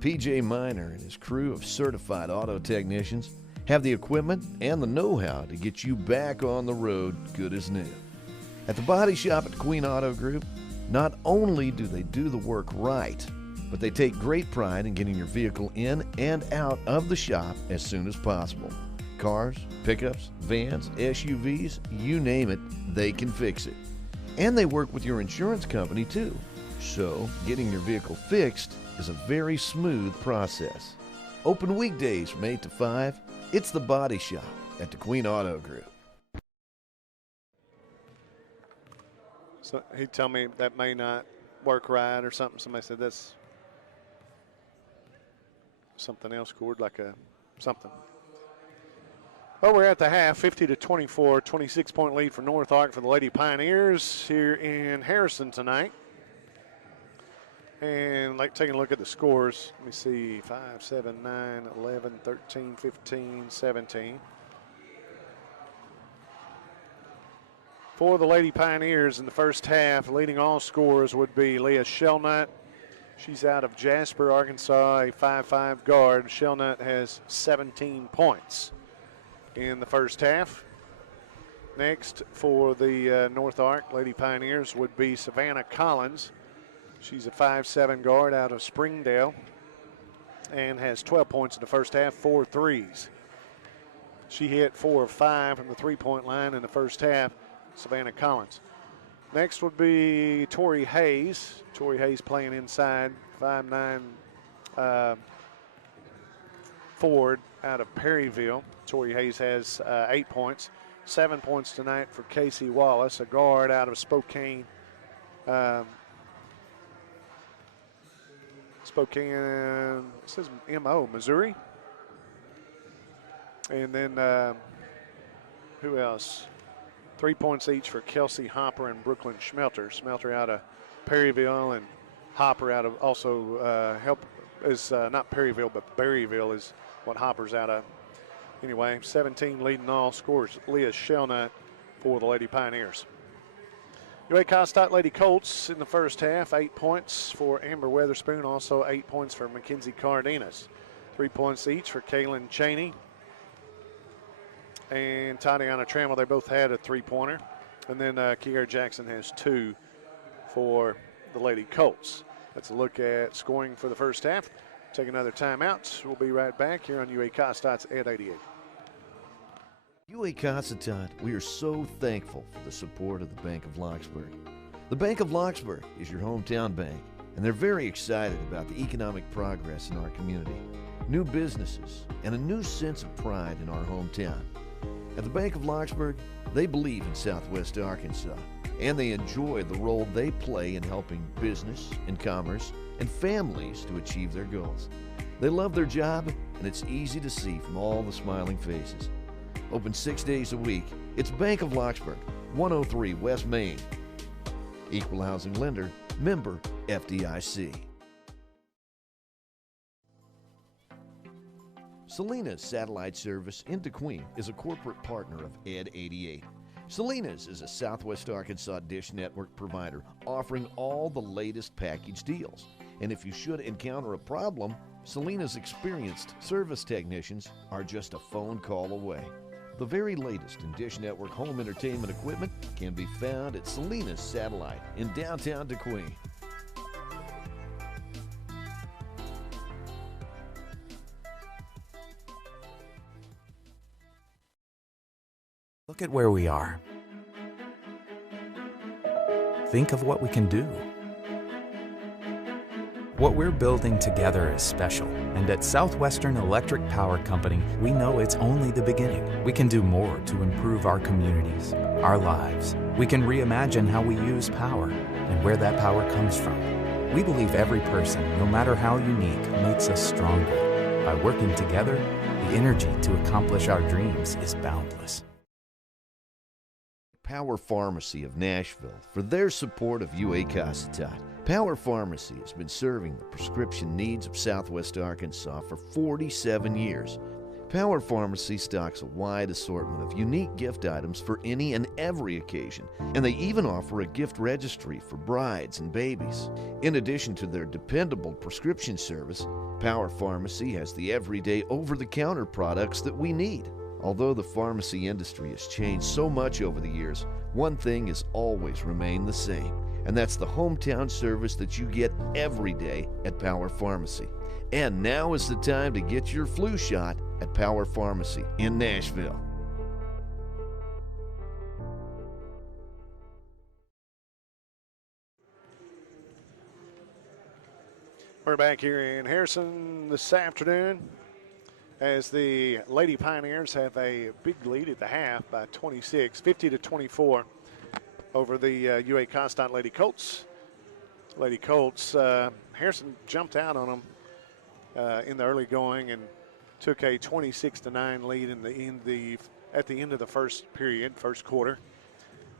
PJ Miner and his crew of certified auto technicians have the equipment and the know-how to get you back on the road good as new. At the body shop at Queen Auto Group, not only do they do the work right, but they take great pride in getting your vehicle in and out of the shop as soon as possible. Cars, pickups, vans, SUVs, you name it, they can fix it. And they work with your insurance company too. So, getting your vehicle fixed is a very smooth process. Open weekdays from 8 to 5. It's the body shop at the Queen Auto Group. So he'd tell me that may not work right or something. Somebody said that's something else, Cord, like a something. Well, we're at the half, 50-24, 26-point lead for North Ark for the Lady Pioneers here in Harrison tonight. And like taking a look at the scores, let me see, 5, 7, 9, 11, 13, 15, 17. For the Lady Pioneers in the first half, leading all scorers would be Leah Shellnut. She's out of Jasper, Arkansas, a 5'5" guard. Shellnut has 17 points in the first half. Next for the North Ark Lady Pioneers would be Savannah Collins. She's a 5'7" guard out of Springdale and has 12 points in the first half, 4 threes. She hit 4 of 5 from the three-point line in the first half, Savannah Collins. Next would be Tori Hayes. Tori Hayes playing inside, 5'9" forward out of Perryville. Tori Hayes has 8 points. 7 points tonight for Casey Wallace, a guard out of Spokane. Spokane, it says M.O., Missouri. And then who else? 3 points each for Kelsey Hopper and Brooklyn Schmelter. Schmelter out of Perryville and Hopper out of also not Perryville, but Berryville is what Hopper's out of. Anyway, 17 leading all scores. Leah Shellnut for the Lady Pioneers. UA Costite Lady Colts in the first half, 8 points for Amber Weatherspoon, also 8 points for Mackenzie Cardenas. 3 points each for Kaylin Cheney and Tatiana Trammell. They both had a three-pointer. And then Kiara Jackson has 2 for the Lady Colts. That's a look at scoring for the first half. Take another timeout. We'll be right back here on UA Costite's at 88. UA Costite, we are so thankful for the support of the Bank of Locksburg. The Bank of Locksburg is your hometown bank, and they're very excited about the economic progress in our community, new businesses, and a new sense of pride in our hometown. At the Bank of Locksburg, they believe in Southwest Arkansas, and they enjoy the role they play in helping business and commerce and families to achieve their goals. They love their job, and it's easy to see from all the smiling faces. Open 6 days a week, it's Bank of Locksburg, 103 West Main. Equal housing lender, member FDIC. Salinas Satellite Service in DeQueen is a corporate partner of Ed 88. Salinas is a Southwest Arkansas dish network provider offering all the latest package deals. And if you should encounter a problem, Salinas' experienced service technicians are just a phone call away. The very latest in Dish Network home entertainment equipment can be found at Salinas Satellite in downtown DeQueen. Look at where we are. Think of what we can do. What we're building together is special, and at Southwestern Electric Power Company, we know it's only the beginning. We can do more to improve our communities, our lives. We can reimagine how we use power and where that power comes from. We believe every person, no matter how unique, makes us stronger. By working together, the energy to accomplish our dreams is boundless. Power Pharmacy of Nashville for their support of UA Costite. Power Pharmacy has been serving the prescription needs of Southwest Arkansas for 47 years. Power Pharmacy stocks a wide assortment of unique gift items for any and every occasion, and they even offer a gift registry for brides and babies. In addition to their dependable prescription service, Power Pharmacy has the everyday over-the-counter products that we need. Although the pharmacy industry has changed so much over the years, one thing has always remained the same, and that's the hometown service that you get every day at Power Pharmacy. And now is the time to get your flu shot at Power Pharmacy in Nashville. We're back here in Harrison this afternoon as the Lady Pioneers have a big lead at the half by 26, 50-24 over the UA Costite Lady Colts. Lady Colts, Harrison jumped out on them in the early going and took a 26-9 lead at the end of the first period, first quarter.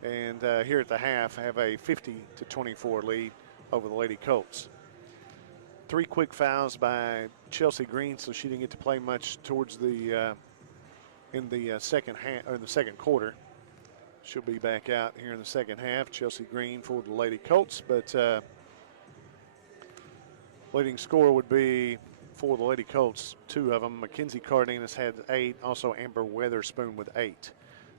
And here at the half have a 50-24 lead over the Lady Colts. 3 quick fouls by Chelsea Green, so she didn't get to play much towards the in the second half or in the second quarter. She'll be back out here in the second half. Chelsea Green for the Lady Colts, but leading scorer would be for the Lady Colts, 2 of them. Mackenzie Cardenas had 8, also Amber Weatherspoon with 8.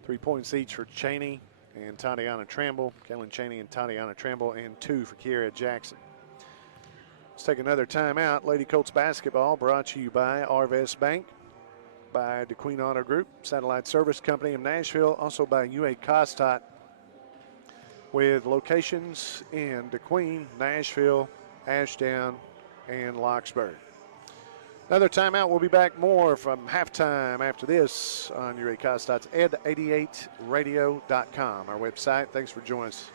3 points each for Cheney and Tatiana Tramble, Kellen Cheney and Tatiana Tramble, and 2 for Kiera Jackson. Let's take another timeout. Lady Colts basketball brought to you by Arvest Bank, by DeQueen Auto Group, Satellite Service Company of Nashville, also by UA Costat, with locations in DeQueen, Nashville, Ashdown, and Locksburg. Another timeout. We'll be back more from halftime after this on UA Costat's ed88radio.com, our website. Thanks for joining us.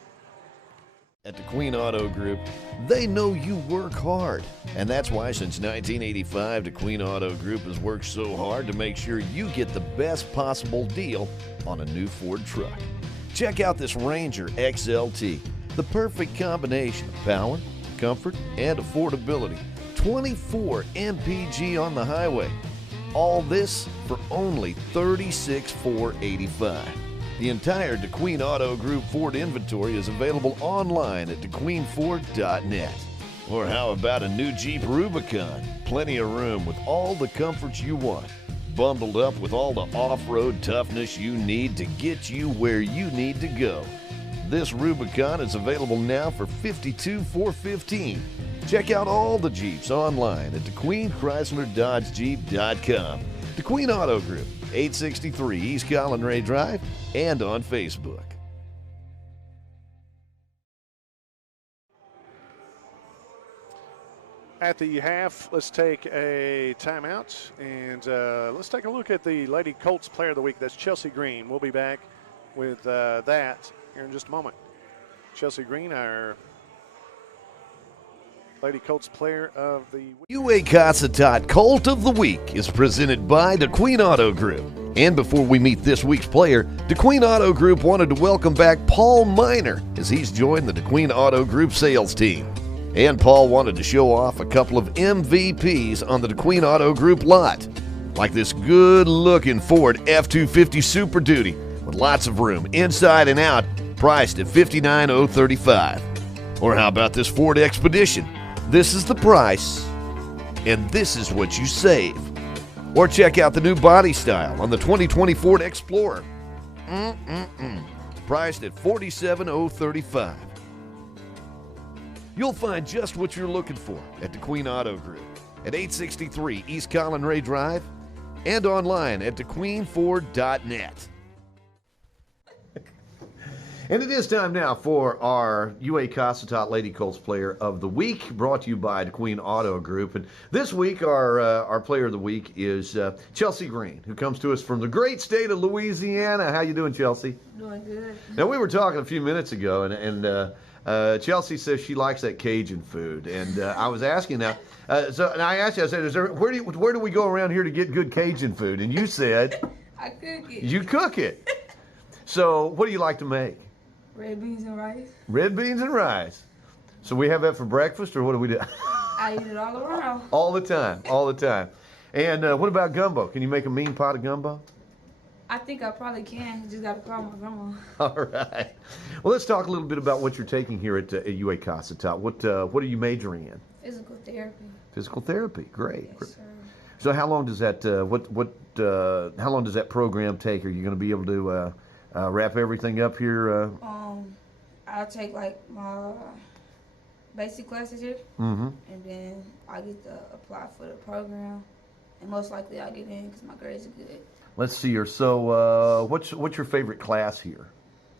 At DeQueen Auto Group, they know you work hard. And that's why since 1985, DeQueen Auto Group has worked so hard to make sure you get the best possible deal on a new Ford truck. Check out this Ranger XLT, the perfect combination of power, comfort, and affordability. 24 MPG on the highway. All this for only $36,485. The entire DeQueen Auto Group Ford inventory is available online at DeQueenFord.net. Or how about a new Jeep Rubicon? Plenty of room with all the comforts you want. Bundled up with all the off-road toughness you need to get you where you need to go. This Rubicon is available now for $52,415. Check out all the Jeeps online at DeQueenChryslerDodgeJeep.com. DeQueen Auto Group, 863 East Collin Ray Drive, and on Facebook. At the half, let's take a timeout, and let's take a look at the Lady Colts Player of the Week. That's Chelsea Green. We'll be back with that here in just a moment. Chelsea Green, our Lady Colts Player of the Week. UA Cossatot Colt of the Week is presented by DeQueen Auto Group. And before we meet this week's player, DeQueen Auto Group wanted to welcome back Paul Miner as he's joined the DeQueen Auto Group sales team. And Paul wanted to show off a couple of MVPs on the DeQueen Auto Group lot, like this good-looking Ford F-250 Super Duty with lots of room inside and out, priced at $59,035. Or how about this Ford Expedition? This is the price, and this is what you save. Or check out the new body style on the 2020 Ford Explorer. Priced at $47,035. You'll find just what you're looking for at DeQueen Auto Group at 863 East Collin Ray Drive and online at DeQueenFord.net. And it is time now for our UA Cossatot Lady Colts Player of the Week, brought to you by DeQueen Auto Group. And this week, our Player of the Week is Chelsea Green, who comes to us from the great state of Louisiana. How you doing, Chelsea? Doing good. Now, we were talking a few minutes ago, and Chelsea says she likes that Cajun food. And I was asking now, and I asked you, I said, where do we go around here to get good Cajun food? And you said, I cook it. You cook it. So what do you like to make? Red beans and rice. Red beans and rice. So we have that for breakfast, or what do we do? I eat it all around. All the time, all the time. And what about gumbo? Can you make a mean pot of gumbo? I think I probably can. You just got to call my grandma. All right. Well, let's talk a little bit about what you're taking here at UA Cossatot. What are you majoring in? Physical therapy. Physical therapy. Great. Yes, sir. So how long does that how long does that program take? Are you going to be able to wrap everything up here? I'll take like my basic classes here, and then I get to apply for the program, and most likely I'll get in because my grades are good. Let's see here. So what's your favorite class here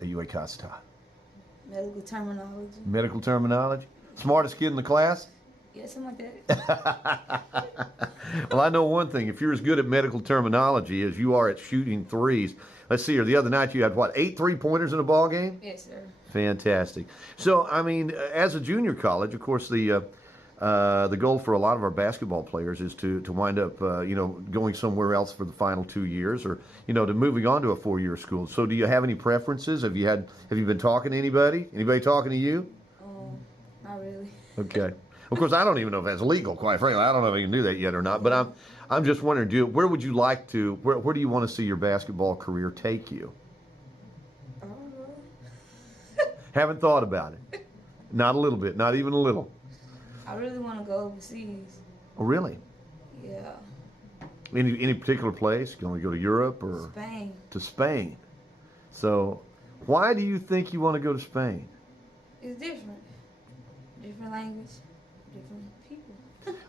at UA Cossatot? Medical terminology. Medical terminology. Smartest kid in the class? Yeah, something like that. Well, I know one thing. If you're as good at medical terminology as you are at shooting threes, let's see here. The other night you had, 8 3-pointers in a ball game? Yes, sir. Fantastic. So, I mean, as a junior college, of course, the goal for a lot of our basketball players is to wind up, going somewhere else for the final 2 years, or to moving on to a 4-year school. So, do you have any preferences? Have you been talking to anybody? Anybody talking to you? Not really. Okay. Of course, I don't even know if that's legal, quite frankly. I don't know if you can do that yet or not. But I'm just wondering, where would you like to, where do you want to see your basketball career take you? I don't know. Haven't thought about it. Not a little bit, not even a little. I really want to go overseas. Oh, really? Yeah. Any particular place? You want to go to Europe or Spain. to Spain? So, why do you think you want to go to Spain? It's different. Different language, different people.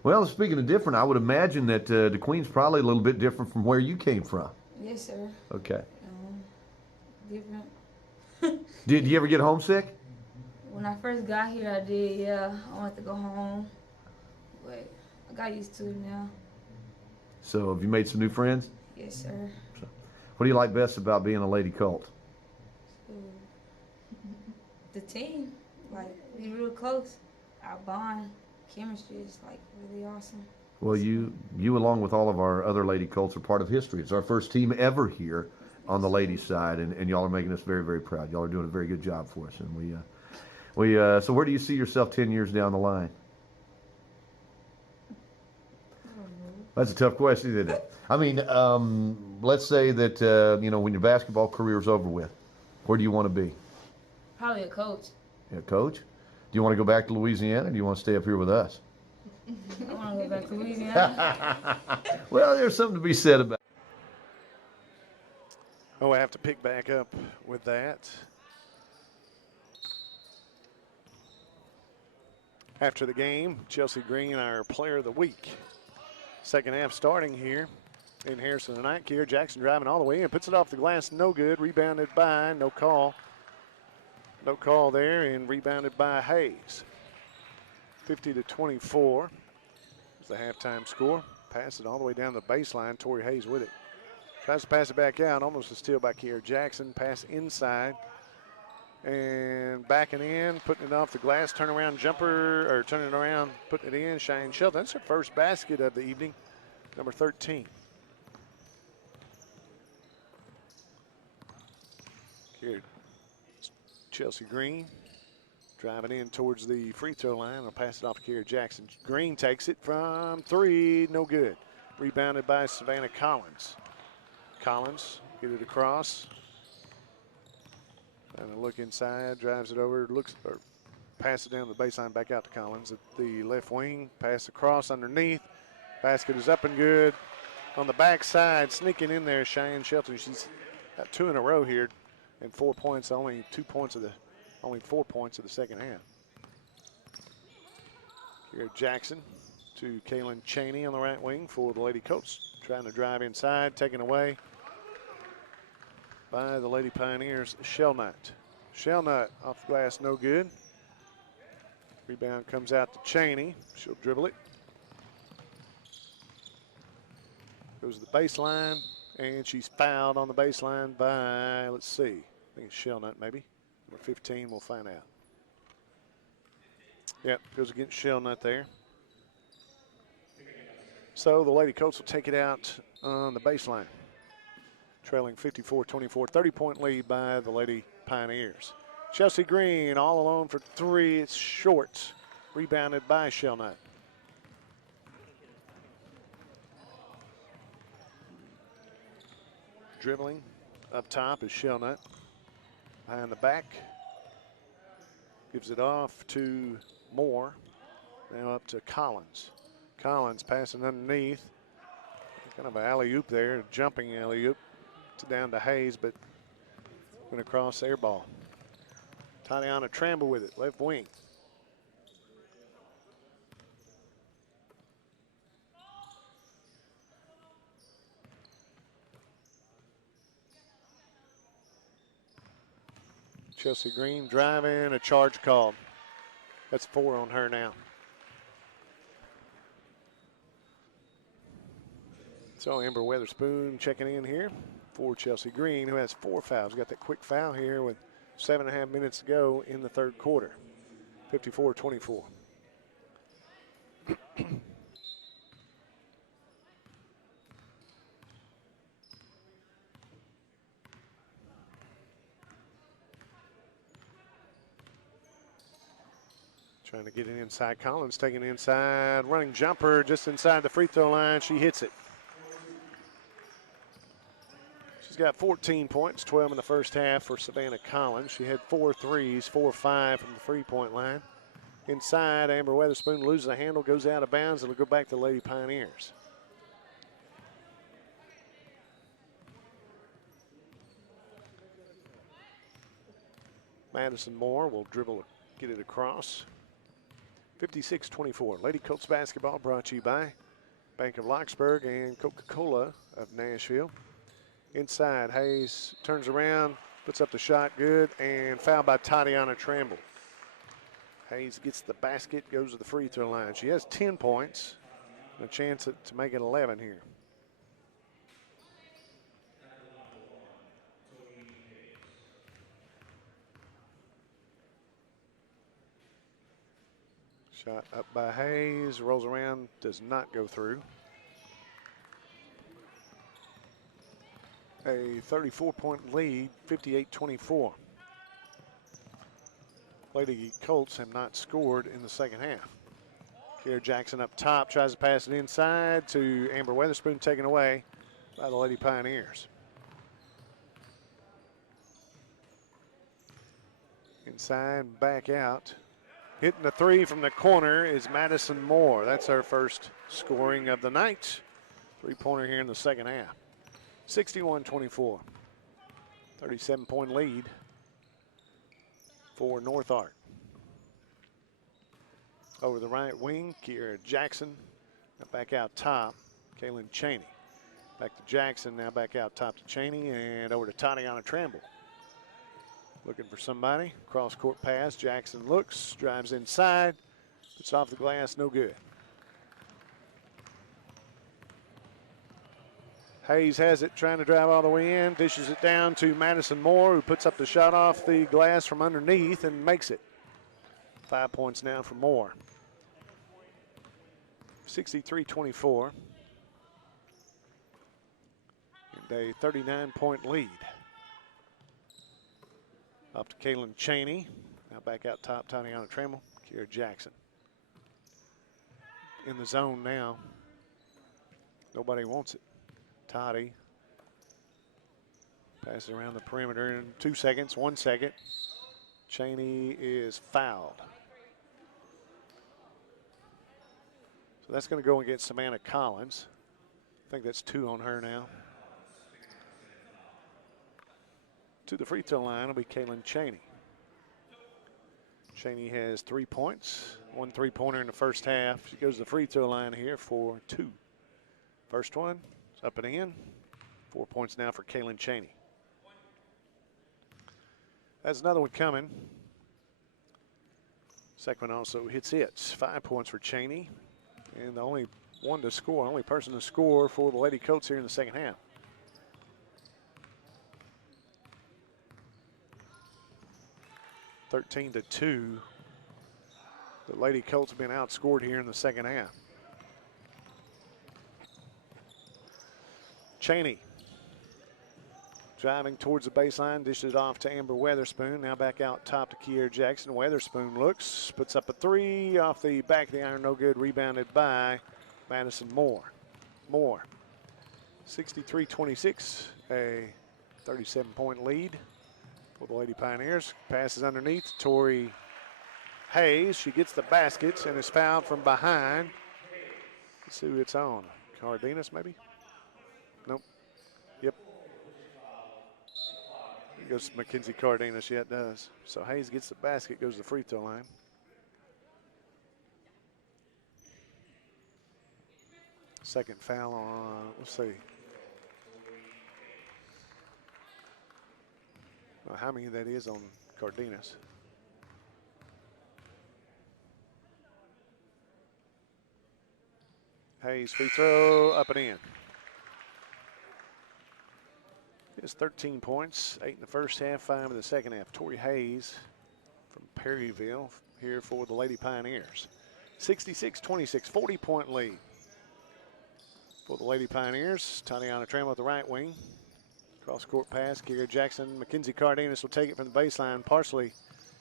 Well, speaking of different, I would imagine that the Queen's probably a little bit different from where you came from. Yes, sir. Okay. Different. Did you ever get homesick? When I first got here, I did, yeah. I wanted to go home, but I got used to it now. So, have you made some new friends? Yes, sir. So, what do you like best about being a Lady Colt? The team, like, we real close. Our bond, chemistry is, like, really awesome. Well, you along with all of our other Lady Colts are part of history. It's our first team ever here on the ladies' side, and y'all are making us very, very proud. Y'all are doing a very good job for us, and so where do you see yourself 10 years down the line? That's a tough question, isn't it? I mean, let's say that when your basketball career is over with, where do you want to be? Probably a coach. Yeah, coach. Do you want to go back to Louisiana, or do you want to stay up here with us? I want to go back to Louisiana. Well, there's something to be said about it. Oh, I have to pick back up with that. After the game, Chelsea Green, our player of the week. Second half starting here in Harrison tonight. Kier Jackson driving all the way in, puts it off the glass, no good. Rebounded by, no call. No call there, and rebounded by Hayes. 50-24 is the halftime score. Pass it all the way down the baseline. Torrey Hayes with it. Tries to pass it back out, almost a steal by Kier Jackson. Pass inside. And backing in, putting it off the glass, turning jumper, turning it around, putting it in. Cheyenne Shelton. That's her first basket of the evening, number 13. Here, Chelsea Green driving in towards the free throw line. I'll pass it off to Kier Jackson. Green takes it from three, no good. Rebounded by Savannah Collins. Collins, get it across. And a look inside, drives it over, pass it down the baseline, back out to Collins at the left wing. Pass across underneath. Basket is up and good. On the backside, sneaking in there, Cheyenne Shelton. She's got 2 in a row here, and 4 points. Only 4 points of the second half. Here Jackson to Kaylin Cheney on the right wing for the Lady Colts, trying to drive inside, taken away by the Lady Pioneers, Shellnut. Shellnut off the glass, no good. Rebound comes out to Cheney. She'll dribble it. Goes to the baseline, and she's fouled on the baseline by, let's see, I think it's Shellnut maybe. Number 15, we'll find out. Yep, goes against Shellnut there. So the Lady Colts will take it out on the baseline. Trailing 54-24, 30-point lead by the Lady Pioneers. Chelsea Green all alone for three. It's short. Rebounded by Shellnut. Dribbling up top is Shellnut. Behind the back. Gives it off to Moore. Now up to Collins. Collins passing underneath. Kind of an alley-oop there, jumping alley-oop. Down to Hayes, but went across air ball. Tatiana Tramble with it, left wing. Chelsea Green driving, a charge called. That's 4 on her now. So Amber Weatherspoon checking in here for Chelsea Green, who has 4 fouls. Got that quick foul here with 7.5 minutes to go in the third quarter. 54-24. Trying to get it inside. Collins taking it inside. Running jumper just inside the free throw line. She hits it. She's got 14 points, 12 in the first half for Savannah Collins. She had 4 threes, 4 or 5 from the three-point line. Inside, Amber Weatherspoon loses the handle, goes out of bounds. It'll go back to Lady Pioneers. Madison Moore will dribble, get it across. 56-24. Lady Colts basketball brought to you by Bank of Locksburg and Coca-Cola of Nashville. Inside, Hayes turns around, puts up the shot, good, and foul by Tatiana Tramble. Hayes gets the basket, goes to the free throw line. She has 10 points, and a chance to make it 11 here. Shot up by Hayes, rolls around, does not go through. A 34-point lead, 58-24. Lady Colts have not scored in the second half. Kiera Jackson up top, tries to pass it inside to Amber Weatherspoon, taken away by the Lady Pioneers. Inside, back out. Hitting the three from the corner is Madison Moore. That's her first scoring of the night. Three-pointer here in the second half. 61-24. 37-point lead for North Ark. Over the right wing, Kiera Jackson. Now back out top, Kaylin Cheney. Back to Jackson, now back out top to Cheney, and over to Tatiana Tramble. Looking for somebody. Cross-court pass. Jackson looks, drives inside, puts off the glass, no good. Hayes has it, trying to drive all the way in, dishes it down to Madison Moore, who puts up the shot off the glass from underneath and makes it. 5 points now for Moore. 63-24. And a 39-point lead. Up to Kaylin Cheney. Now back out top, Tatiana Trammell, Kiera Jackson. In the zone now. Nobody wants it. Toddy. Passes around the perimeter in 2 seconds, 1 second. Cheney is fouled. So that's going to go against Savannah Collins. I think that's 2 on her now. To the free throw line will be Kaylin Cheney. Cheney has 3 points, 1 three-pointer in the first half. She goes to the free throw line here for 2. First one is up and in. 4 points now for Kaylin Cheney. That's another one coming. Second one also hits it. 5 points for Cheney. And the only one to score, only person to score for the Lady Colts here in the second half. (13-2). The Lady Colts have been outscored here in the second half. Cheney driving towards the baseline, dishes it off to Amber Weatherspoon. Now back out top to Kiera Jackson. Weatherspoon looks, puts up a 3 off the back of the iron, no good. Rebounded by Madison Moore. Moore, 63-26, a 37-point lead for the Lady Pioneers. Passes underneath, Tori Hayes. She gets the baskets and is fouled from behind. Let's see who it's on. Cardenas, maybe? Nope. Yep. It goes to Mackenzie Cardenas. Yeah, it does. So Hayes gets the basket, goes to the free throw line. Second foul on, let's see. Well, how many that is on Cardenas? Hayes free throw, up and in. It's 13 points, 8 in the first half, 5 in the second half. Tori Hayes from Perryville here for the Lady Pioneers. 66-26, 40-point lead for the Lady Pioneers. Tatiana Trammell at the right wing. Cross-court pass, Kiera Jackson. Mackenzie Cardenas will take it from the baseline, partially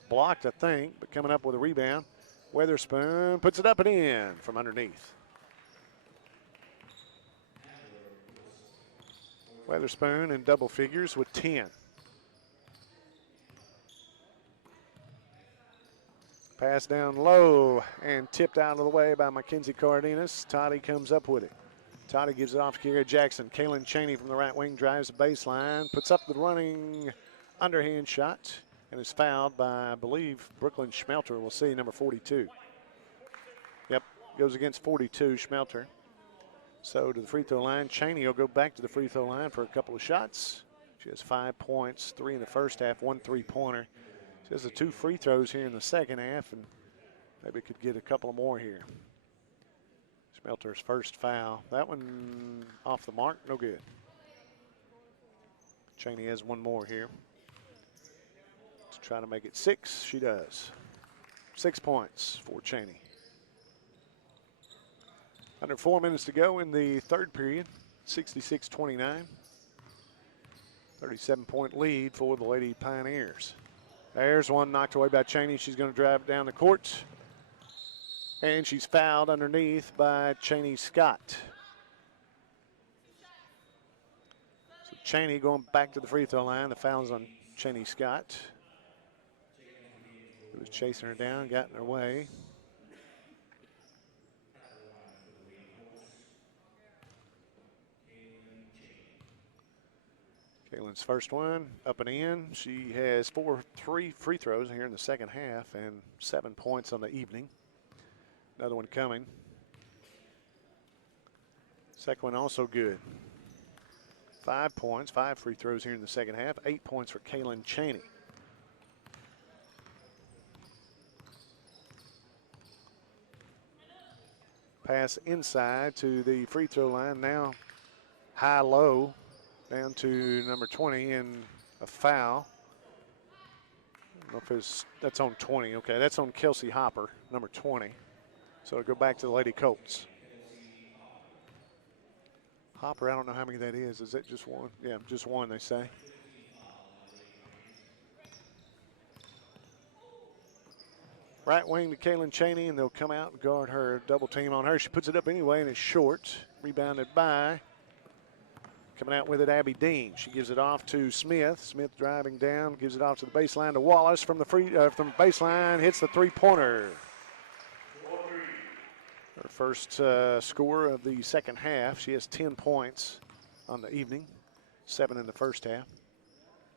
blocked, I think, but coming up with a rebound Weatherspoon puts it up and in from underneath. Weatherspoon in double figures with 10. Pass down low and tipped out of the way by Mackenzie Cardenas. Toddy comes up with it. Toddy gives it off to Kiera Jackson. Kaylin Cheney from the right wing drives the baseline, puts up the running underhand shot, and is fouled by, I believe, Brooklyn Schmelter. We'll see, number 42. Yep, goes against 42, Schmelter. So to the free throw line, Cheney will go back to the free throw line for a couple of shots. She has 5 points, 3 in the first half, 1 3-pointer. She has the 2 free throws here in the second half, and maybe could get a couple more here. Schmelter's first foul. That one off the mark, no good. Cheney has 1 more here to try to make it 6. She does. 6 points for Cheney. Under 4 minutes to go in the third period, 66-29. 37-point lead for the Lady Pioneers. There's one knocked away by Cheney. She's going to drive it down the court. And she's fouled underneath by Cheney Scott. So Cheney going back to the free throw line. The foul's on Cheney Scott, who was chasing her down, got in her way. Kaylin's first one, up and in. She has 3 free throws here in the second half and 7 points on the evening. Another one coming. Second one also good. 5 points, 5 free throws here in the second half. 8 points for Kaylin Cheney. Pass inside to the free throw line now. High-low. Down to number 20 and a foul. I don't know if that's on 20. Okay, that's on Kelsey Hopper, number 20. So it'll go back to the Lady Colts. Hopper, I don't know how many that is. Is that just one? Yeah, just one, they say. Right wing to Kaylin Cheney, and they'll come out and guard her, double team on her. She puts it up anyway, and it's short. Rebounded by. Coming out with it, Abby Dean. She gives it off to Smith. Smith driving down, gives it off to the baseline to Wallace from the baseline, hits the 3-pointer. Her first score of the second half. She has 10 points on the evening, 7 in the first half.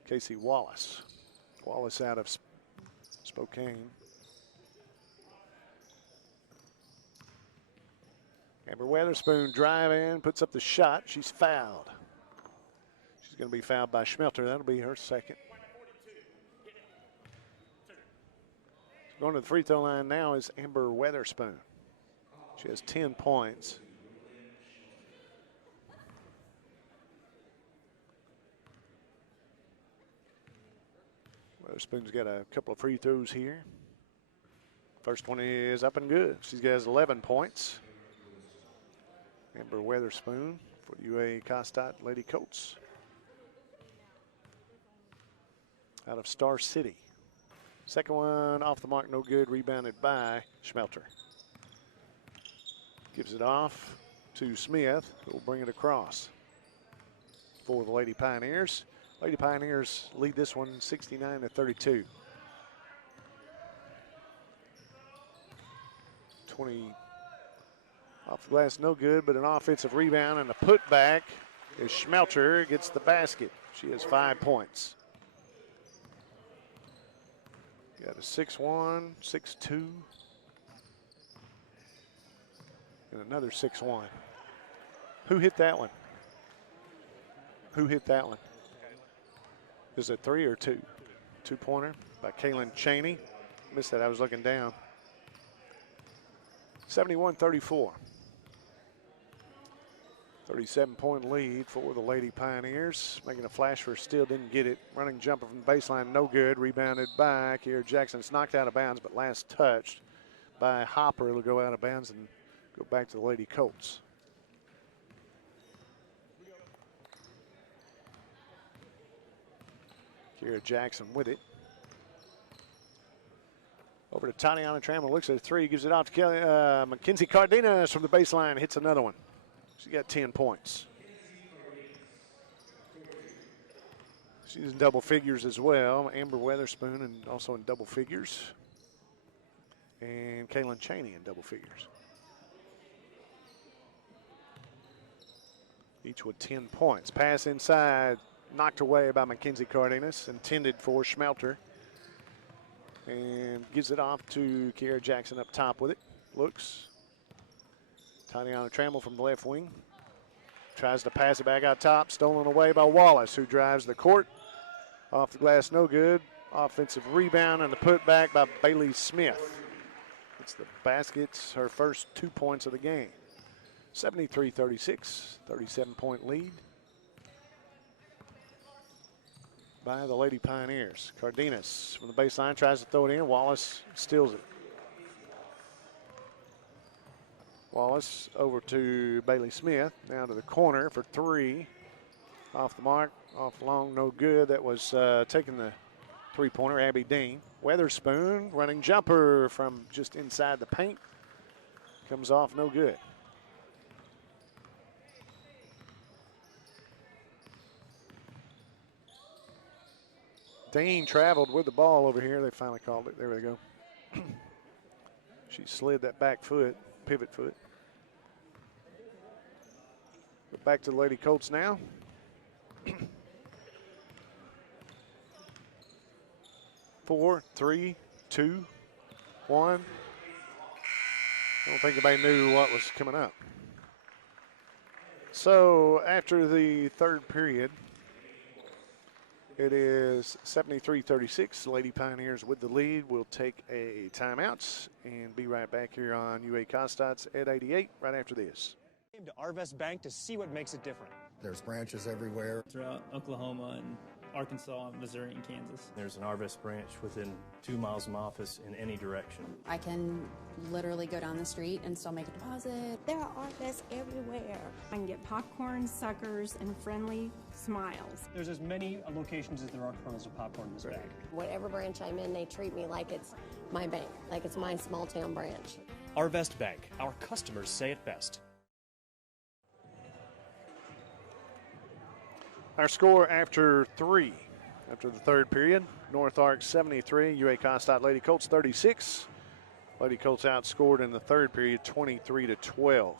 Casey Wallace. Wallace out of Spokane. Amber Weatherspoon driving, puts up the shot. She's fouled. She's going to be fouled by Schmelter. That'll be her second. Going to the free throw line now is Amber Weatherspoon. She has 10 points. Weatherspoon's got a couple of free throws here. First one is up and good. She has 11 points. Amber Weatherspoon for the UA Costat Lady Colts. Out of Star City. Second one off the mark, no good. Rebounded by Schmelter. Gives it off to Smith, who will bring it across for the Lady Pioneers. Lady Pioneers lead this one 69-32. 20 off the glass, no good, but an offensive rebound and a putback as Schmelter gets the basket. She has 5 points. Got a 6-1, 6-2, and another 6-1. Who hit that one? Who hit that one? Is it 3 or 2? 2-pointer by Kaylin Cheney. Missed that, I was looking down. 71-34. 37-point lead for the Lady Pioneers. Making a flash for still didn't get it. Running jumper from the baseline, no good. Rebounded by Kiera Jackson. It's knocked out of bounds, but last touched by Hopper. It'll go out of bounds and go back to the Lady Colts. Kiera Jackson with it. Over to Tatiana Trammell, looks at a three, gives it off to Kelly, Mackenzie Cardenas from the baseline, hits another one. She got 10 points. She's in double figures as well. Amber Weatherspoon and also in double figures. And Kaylin Cheney in double figures. Each with 10 points. Pass inside, knocked away by Mackenzie Cardenas, intended for Schmelter. And gives it off to Kiera Jackson up top with it. Looks. Tatiana Trammell from the left wing. Tries to pass it back out top. Stolen away by Wallace, who drives the court. Off the glass, no good. Offensive rebound and the putback by Bailey Smith. It's the baskets, her first 2 points of the game. 73-36, 37-point lead by the Lady Pioneers. Cardenas from the baseline tries to throw it in. Wallace steals it. Wallace over to Bailey Smith. Now to the corner for three. Off the mark, off long, no good. That was taking the three-pointer, Abby Dean. Weatherspoon running jumper from just inside the paint. Comes off, no good. Dean traveled with the ball over here. They finally called it. There we go. She slid that back foot, pivot foot. Go back to the Lady Colts now. 4, 3, 2, 1. I don't think anybody knew what was coming up. So after the third period, it is 73-36. Lady Pioneers with the lead. We'll take a timeout and be right back here on UA Kostad's at 88 right after this. Came to Arvest Bank to see what makes it different. There's branches everywhere. Throughout Oklahoma and Arkansas, Missouri, and Kansas. There's an Arvest branch within 2 miles of my office in any direction. I can literally go down the street and still make a deposit. There are Arvests everywhere. I can get popcorn, suckers, and friendly smiles. There's as many locations as there are kernels of popcorn in this bag. Whatever branch I'm in, they treat me like it's my bank, like it's my small town branch. Arvest Bank. Our customers say it best. Our score after three, after the third period, North Ark 73, UA Kostad Lady Colts 36. Lady Colts outscored in the third period 23-12.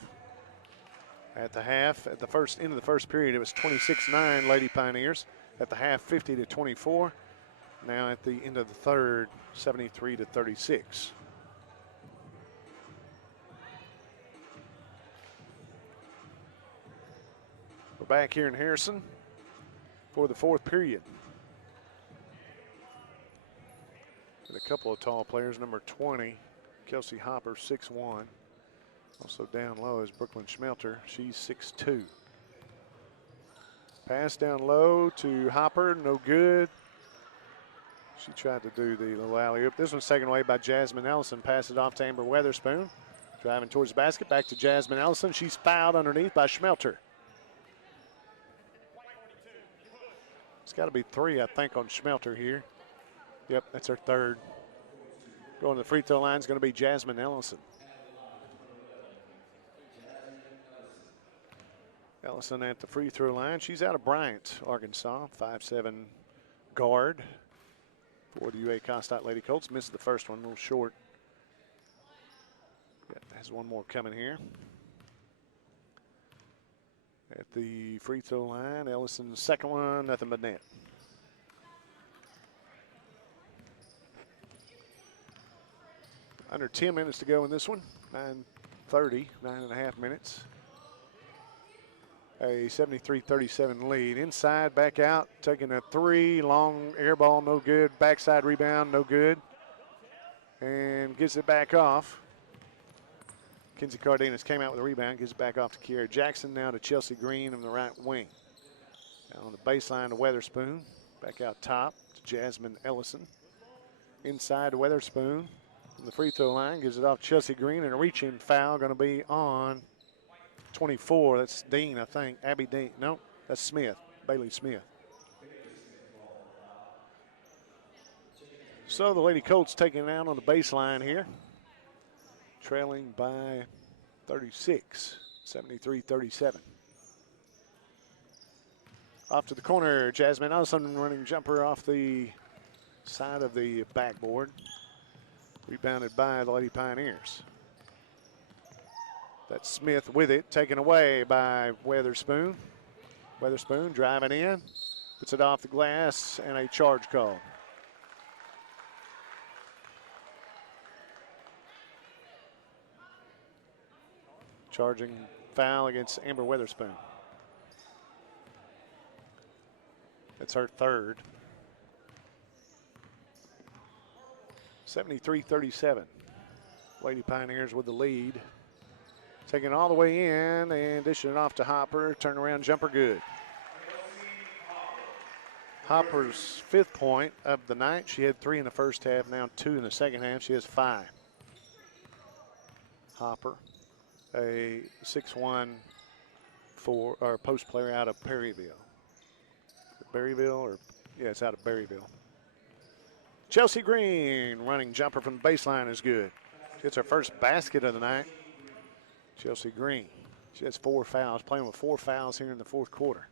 At the half, at the end of the first period, it was 26-9 Lady Pioneers. At the half, 50-24. Now at the end of the third, 73-36. We're back here in Harrison for the fourth period. With a couple of tall players, number 20, Kelsey Hopper, 6'1". Also down low is Brooklyn Schmelter, she's 6'2". Pass down low to Hopper, no good. She tried to do the little alley-oop. This one's taken away by Jasmine Ellison. Pass it off to Amber Weatherspoon. Driving towards the basket, back to Jasmine Ellison. She's fouled underneath by Schmelter. It's got to be 3, I think, on Schmelter here. Yep, that's her third. Going to the free throw line is going to be Jasmine Ellison. Ellison at the free throw line. She's out of Bryant, Arkansas. 5'7" guard for the UA Kostad Lady Colts. Missed the first one, a little short. Yeah, has one more coming here. At the free throw line, Ellison's second one, nothing but net. Under 10 minutes to go in this one. 9:30, 9.5 minutes. A 73-37 lead. Inside, back out, taking a three, long air ball, no good. Backside rebound, no good. And gets it back off. Kenzie Cardenas came out with a rebound, gives it back off to Kiera Jackson, now to Chelsea Green on the right wing. Down on the baseline to Weatherspoon. Back out top to Jasmine Ellison. Inside to Weatherspoon. From the free throw line, gives it off to Chelsea Green, and a reach-in foul going to be on 24. That's Dean, I think. Abby Dean. No, that's Smith. Bailey Smith. So the Lady Colts taking it out on the baseline here, trailing by 36, 73-37. Off to the corner, Jasmine Ellison running jumper off the side of the backboard. Rebounded by the Lady Pioneers. That's Smith with it, taken away by Weatherspoon. Weatherspoon driving in, puts it off the glass, and a charge call. Charging foul against Amber Weatherspoon. That's her third. 73-37. Lady Pioneers with the lead. Taking it all the way in and dishing it off to Hopper. Turnaround jumper good. Hopper's 5th point of the night. She had 3 in the first half, now 2 in the second half. She has 5. Hopper, a 6'1" post player out of Perryville. Berryville, or yeah, it's out of Berryville. Chelsea Green running jumper from the baseline is good. She gets her first basket of the night. Chelsea Green. She has 4 fouls, playing with 4 fouls here in the 4th quarter.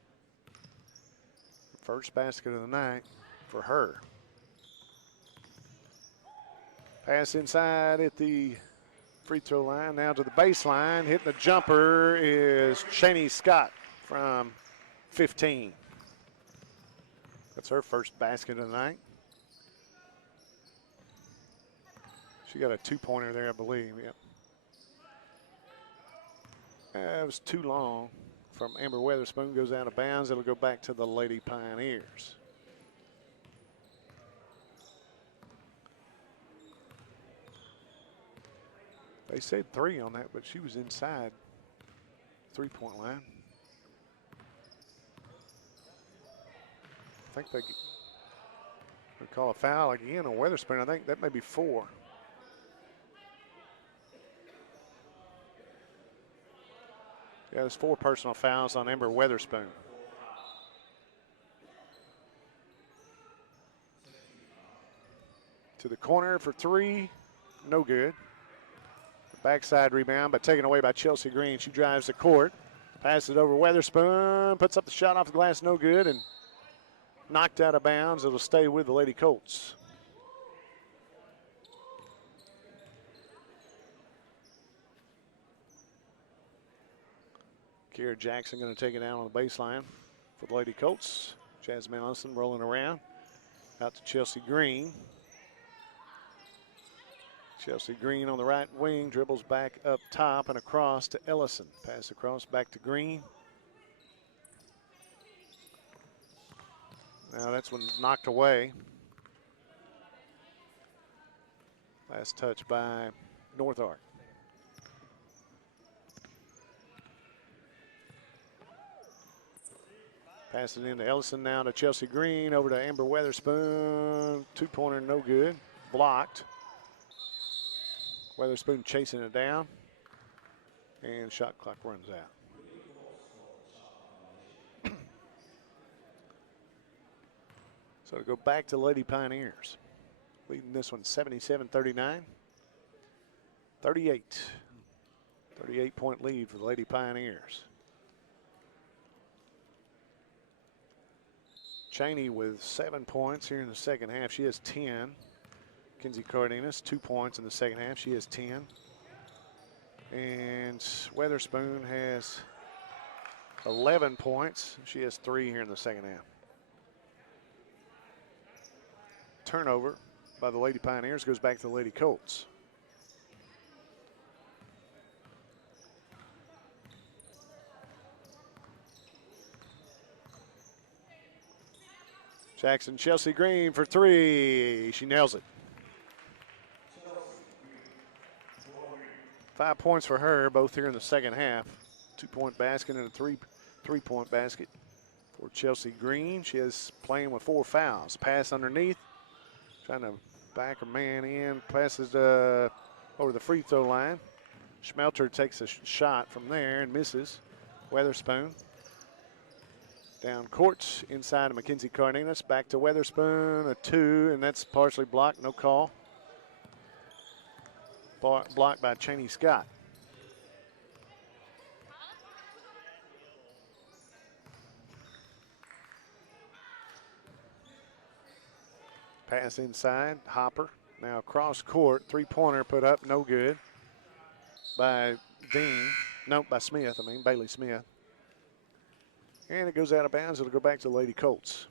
First basket of the night for her. Pass inside at the free throw line, now to the baseline. Hitting the jumper is Cheney Scott from 15. That's her first basket of the night. She got a 2-pointer there, I believe. Yep. It was too long from Amber Weatherspoon. Goes out of bounds. It'll go back to the Lady Pioneers. They said 3 on that, but she was inside 3-point line. I think they call a foul again on Weatherspoon. I think that may be 4. Yeah, there's 4 personal fouls on Amber Weatherspoon. To the corner for 3, no good. Backside rebound, but taken away by Chelsea Green. She drives the court, passes it over Weatherspoon, puts up the shot off the glass, no good, and knocked out of bounds. It'll stay with the Lady Colts. Kiera Jackson going to take it out on the baseline for the Lady Colts. Jasmine Ellison rolling around. Out to Chelsea Green. Chelsea Green on the right wing, dribbles back up top and across to Ellison. Pass across back to Green. Now that's one knocked away. Last touch by North Ark. Pass it into Ellison, now to Chelsea Green, over to Amber Weatherspoon. 2-pointer, no good. Blocked. Weatherspoon chasing it down. And shot clock runs out. So to go back to Lady Pioneers. Leading this one 77-39. 38-point lead for the Lady Pioneers. Cheney with 7 points here in the second half. She has 10. Kinsey Cardenas, 2 points in the second half. She has 10. And Weatherspoon has 11 points. She has 3 here in the second half. Turnover by the Lady Pioneers goes back to the Lady Colts. Jackson, Chelsea Green for 3. She nails it. 5 points for her, both here in the second half. 2-point basket and a three-point basket for Chelsea Green. She is playing with 4 fouls. Pass underneath, trying to back her man in. Passes over the free throw line. Schmelter takes a shot from there and misses. Weatherspoon Down court, inside of Mackenzie Cardenas. Back to Weatherspoon, a 2, and that's partially blocked, no call. Blocked by Cheney Scott. Pass inside, Hopper. Now cross court, three-pointer put up, no good. By Dean, no, by Smith, Bailey Smith. And it goes out of bounds. It'll go back to the Lady Colts.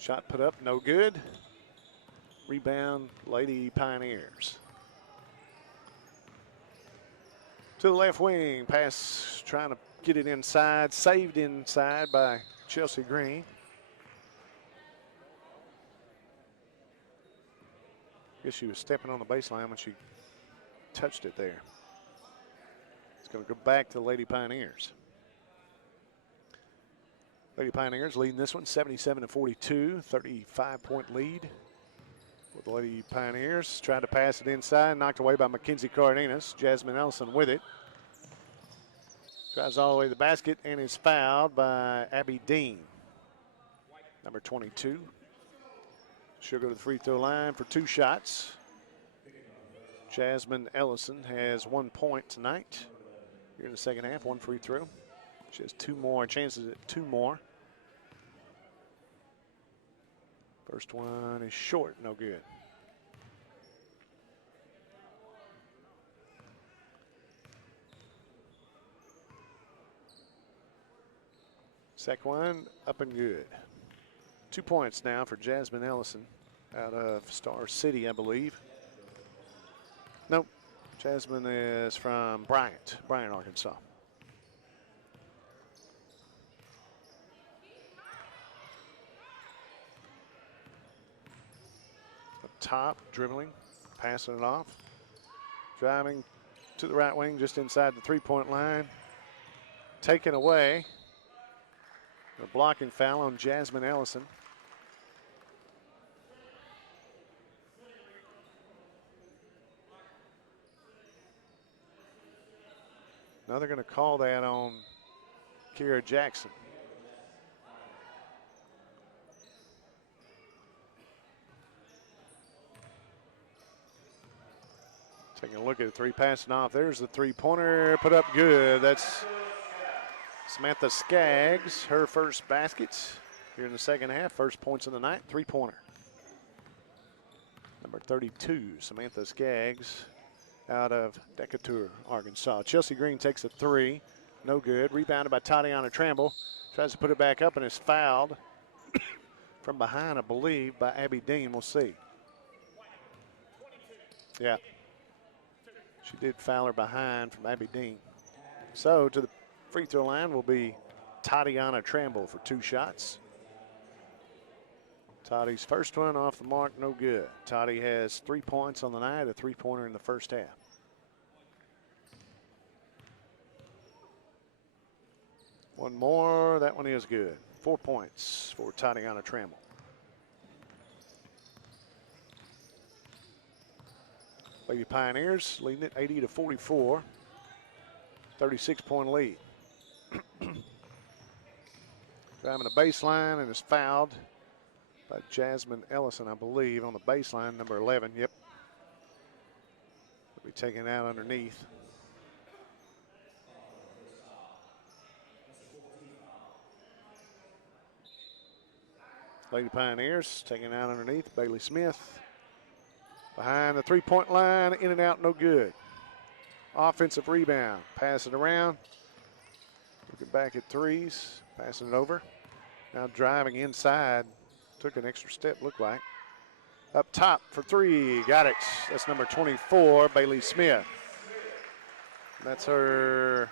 Shot put up, no good. Rebound, Lady Pioneers. To the left wing, pass trying to get it inside, saved inside by Chelsea Green. Guess she was stepping on the baseline when she touched it there. It's going to go back to the Lady Pioneers. Lady Pioneers leading this one 77-42, 35-point lead. With the Lady Pioneers tried to pass it inside, knocked away by Mackenzie Cardenas. Jasmine Ellison with it. Drives all the way to the basket and is fouled by Abby Dean, number 22. She'll go to the free throw line for 2 shots. Jasmine Ellison has 1 point tonight. Here in the second half, 1 free throw. She has 2 more chances at 2 more. First one is short, no good. Second one, up and good. 2 points now for Jasmine Ellison out of Star City, I believe. Nope, Jasmine is from Bryant, Arkansas. Up top, dribbling, passing it off. Driving to the right wing, just inside the three-point line. Taken away. A blocking foul on Jasmine Ellison. Now they're going to call that on Kira Jackson. Taking a look at the 3 passing off. There's the three-pointer, put up good. That's Samantha Skaggs, her first basket here in the second half. First points of the night, three-pointer. Number 32, Samantha Skaggs out of Decatur, Arkansas. Chelsea Green takes a 3, no good. Rebounded by Tatiana Tramble. Tries to put it back up and is fouled from behind, I believe, by Abby Dean. We'll see. Yeah. She did foul her behind from Abby Dean. So to the free throw line will be Tatiana Tramble for 2 shots. Toddy's first one off the mark, no good. Toddy has 3 points on the night, a three-pointer in the first half. One more, that one is good. 4 points for Tatiana Tramble. Lady Pioneers leading it 80-44, 36-point lead. Driving the baseline and is fouled by Jasmine Ellison, I believe, on the baseline, number 11. Yep. Will be taken out underneath. Lady Pioneers taken out underneath. Bailey Smith behind the three-point line, in and out, no good. Offensive rebound, pass it around. Looking back at threes, passing it over. Now driving inside, took an extra step, looked like. Up top for 3, got it. That's number 24, Bailey Smith. That's her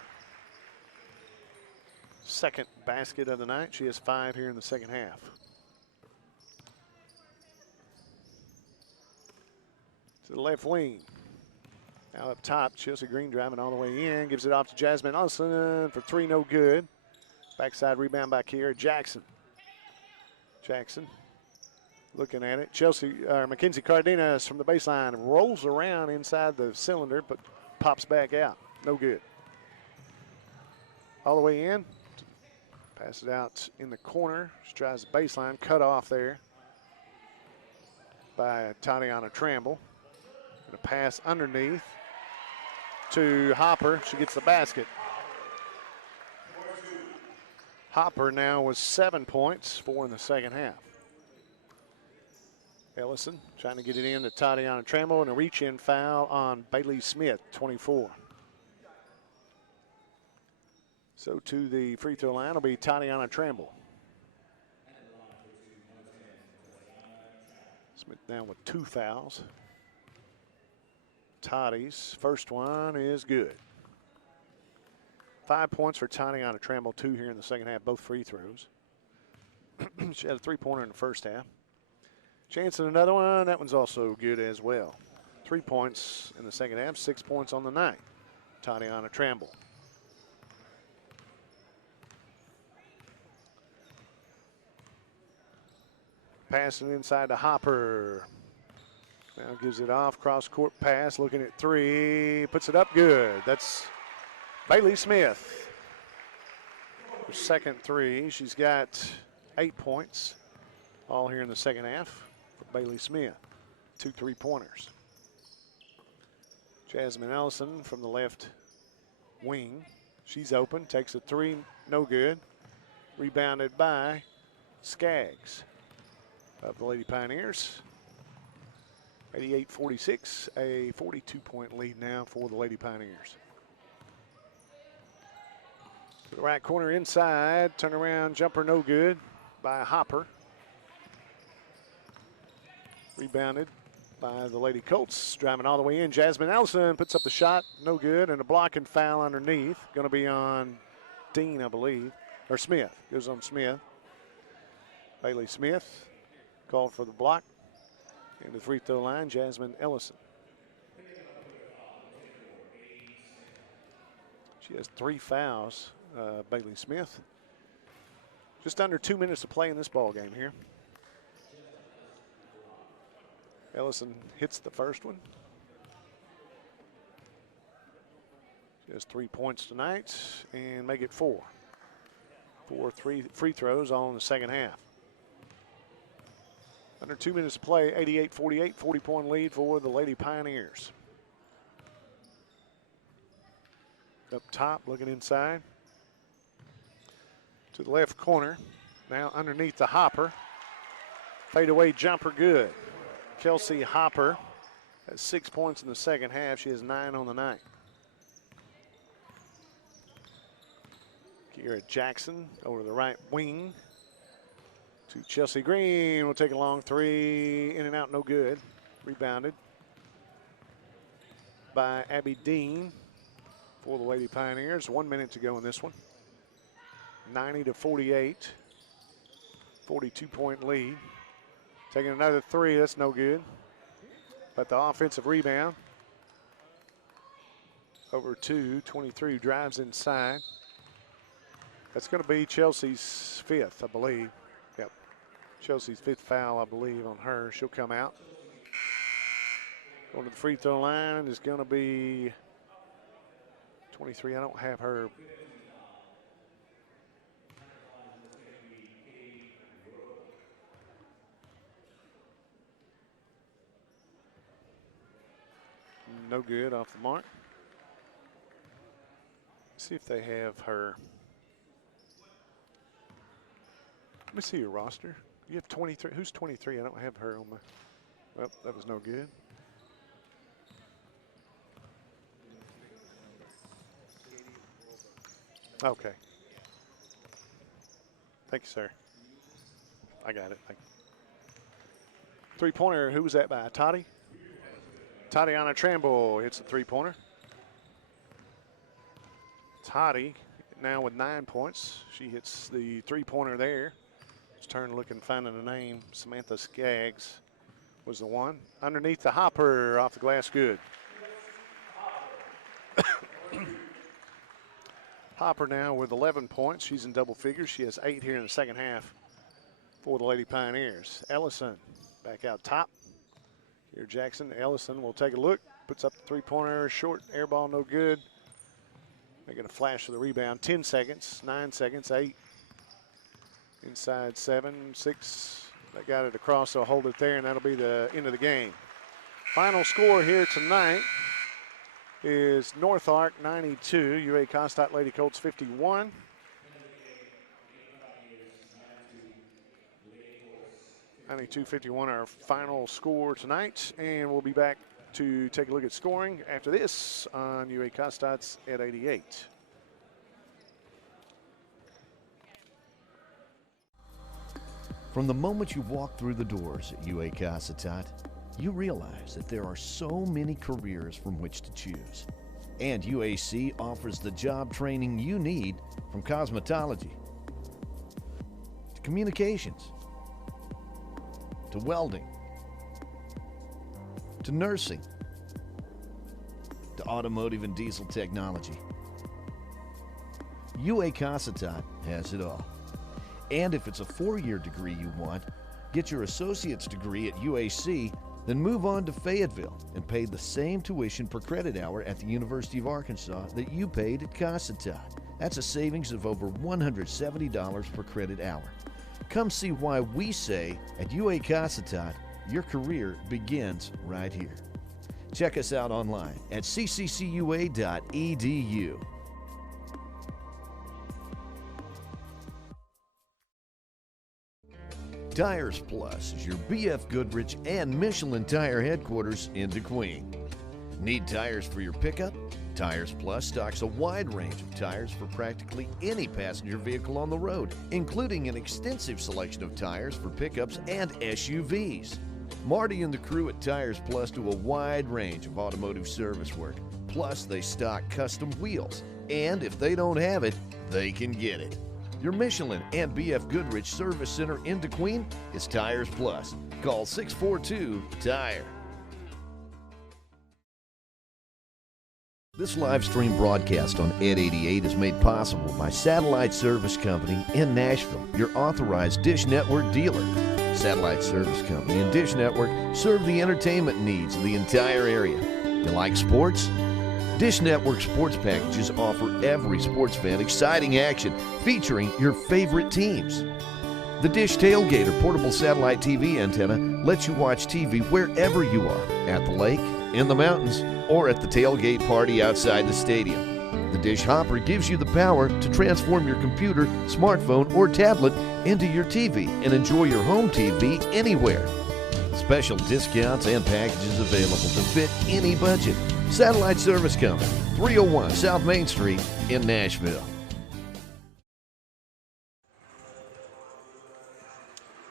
second basket of the night. She has 5 here in the second half. To the left wing. Now up top, Chelsea Green driving all the way in. Gives it off to Jasmine Ellison for 3, no good. Backside rebound by Kiera Jackson. Jackson looking at it. Mackenzie Cardenas from the baseline rolls around inside the cylinder, but pops back out. No good. All the way in. Pass it out in the corner. She tries the baseline. Cut off there by Tatiana Tramble. And a pass underneath to Hopper. She gets the basket. Hopper now with 7 points, 4 in the second half. Ellison trying to get it in to Tatiana Tramble, and a reach-in foul on Bailey Smith, 24. So to the free throw line will be Tatiana Tramble. Smith down with 2 fouls. Toddy's first one is good. 5 points for Tatiana Tramble, 2 here in the second half, both free throws. She had a 3-pointer in the first half. Chance at another one, that one's also good as well. 3 points in the second half, 6 points on the night. Tatiana Tramble. Passing inside to Hopper. Now gives it off, cross-court pass, looking at 3, puts it up good. That's Bailey Smith. Her second 3, she's got 8 points, all here in the second half for Bailey Smith. 2 3-pointers. Jasmine Ellison from the left wing. She's open, takes a 3, no good. Rebounded by Skaggs of the Lady Pioneers. 88-46, a 42-point lead now for the Lady Pioneers. To the right corner inside, turnaround jumper no good by Hopper. Rebounded by the Lady Colts, driving all the way in. Jasmine Ellison puts up the shot, no good, and a blocking foul underneath. Going to be on Dean, I believe, or Smith. Goes on Smith. Bailey Smith called for the block. In the free throw line, Jasmine Ellison. She has 3 fouls, Bailey Smith. Just under 2 minutes to play in this ball game here. Ellison hits the first one. She has 3 points tonight and make it 4. 4 free throws all in the second half. Under 2 minutes to play, 88-48, 40-point lead for the Lady Pioneers. Up top, looking inside. To the left corner. Now underneath the Hopper. Fadeaway jumper good. Kelsey Hopper has 6 points in the second half. She has 9 on the night. Kiera Jackson over the right wing. To Chelsea Green, will take a long 3, in and out, no good. Rebounded by Abby Dean for the Lady Pioneers. 1 minute to go in this one. 90-48, 42-point lead. Taking another 3, that's no good. But the offensive rebound over to 23, drives inside. That's going to be Chelsea's 5th, I believe. Chelsea's 5th foul, I believe, on her. She'll come out. Going to the free throw line is going to be 23. I don't have her. No good, off the mark. Let's see if they have her. Let me see your roster. You have 23. Who's 23? I don't have her on my. Well, that was no good. Okay. Thank you, sir. I got it. Thank you. 3-pointer. Who was that by? Toddy? Tatiana Tramble hits the 3-pointer. Toddy now with 9 points. She hits the 3-pointer there. Turn looking, finding a name. Samantha Skaggs was the one. Underneath the Hopper, off the glass, good. Hopper now with 11 points. She's in double figures. She has 8 here in the second half for the Lady Pioneers. Ellison back out top. Here Jackson. Ellison will take a look. Puts up the three-pointer. Short air ball, no good. Making a flash for the rebound. 10 seconds, 9 seconds, 8. Inside 7, 6. They got it across, so hold it there, and that'll be the end of the game. Final score here tonight is North Ark 92, UA Costart Lady Colts 51. (92-51) our final score tonight, and we'll be back to take a look at scoring after this on UA Costarts at 88. From the moment you walk through the doors at UA Costarts, you realize that there are so many careers from which to choose. And UAC offers the job training you need, from cosmetology to communications to welding to nursing to automotive and diesel technology. UA Costarts has it all. And if it's a 4-year degree you want, get your associate's degree at UAC, then move on to Fayetteville and pay the same tuition per credit hour at the University of Arkansas that you paid at Costarts. That's a savings of over $170 per credit hour. Come see why we say at UA Costarts, your career begins right here. Check us out online at cccua.edu. Tires Plus is your BF Goodrich and Michelin tire headquarters in DeQueen. Need tires for your pickup? Tires Plus stocks a wide range of tires for practically any passenger vehicle on the road, including an extensive selection of tires for pickups and SUVs. Marty and the crew at Tires Plus do a wide range of automotive service work. Plus, they stock custom wheels, and if they don't have it, they can get it. Your Michelin and BF Goodrich Service Center in DeQueen is Tires Plus. Call 642-TIRE. This live stream broadcast on Ed 88 is made possible by Satellite Service Company in Nashville, your authorized Dish Network dealer. Satellite Service Company and Dish Network serve the entertainment needs of the entire area. You like sports? Dish Network sports packages offer every sports fan exciting action featuring your favorite teams. The Dish Tailgater portable satellite TV antenna lets you watch TV wherever you are, at the lake, in the mountains, or at the tailgate party outside the stadium. The Dish Hopper gives you the power to transform your computer, smartphone, or tablet into your TV and enjoy your home TV anywhere. Special discounts and packages available to fit any budget. Satellite Service Company, 301 South Main Street in Nashville.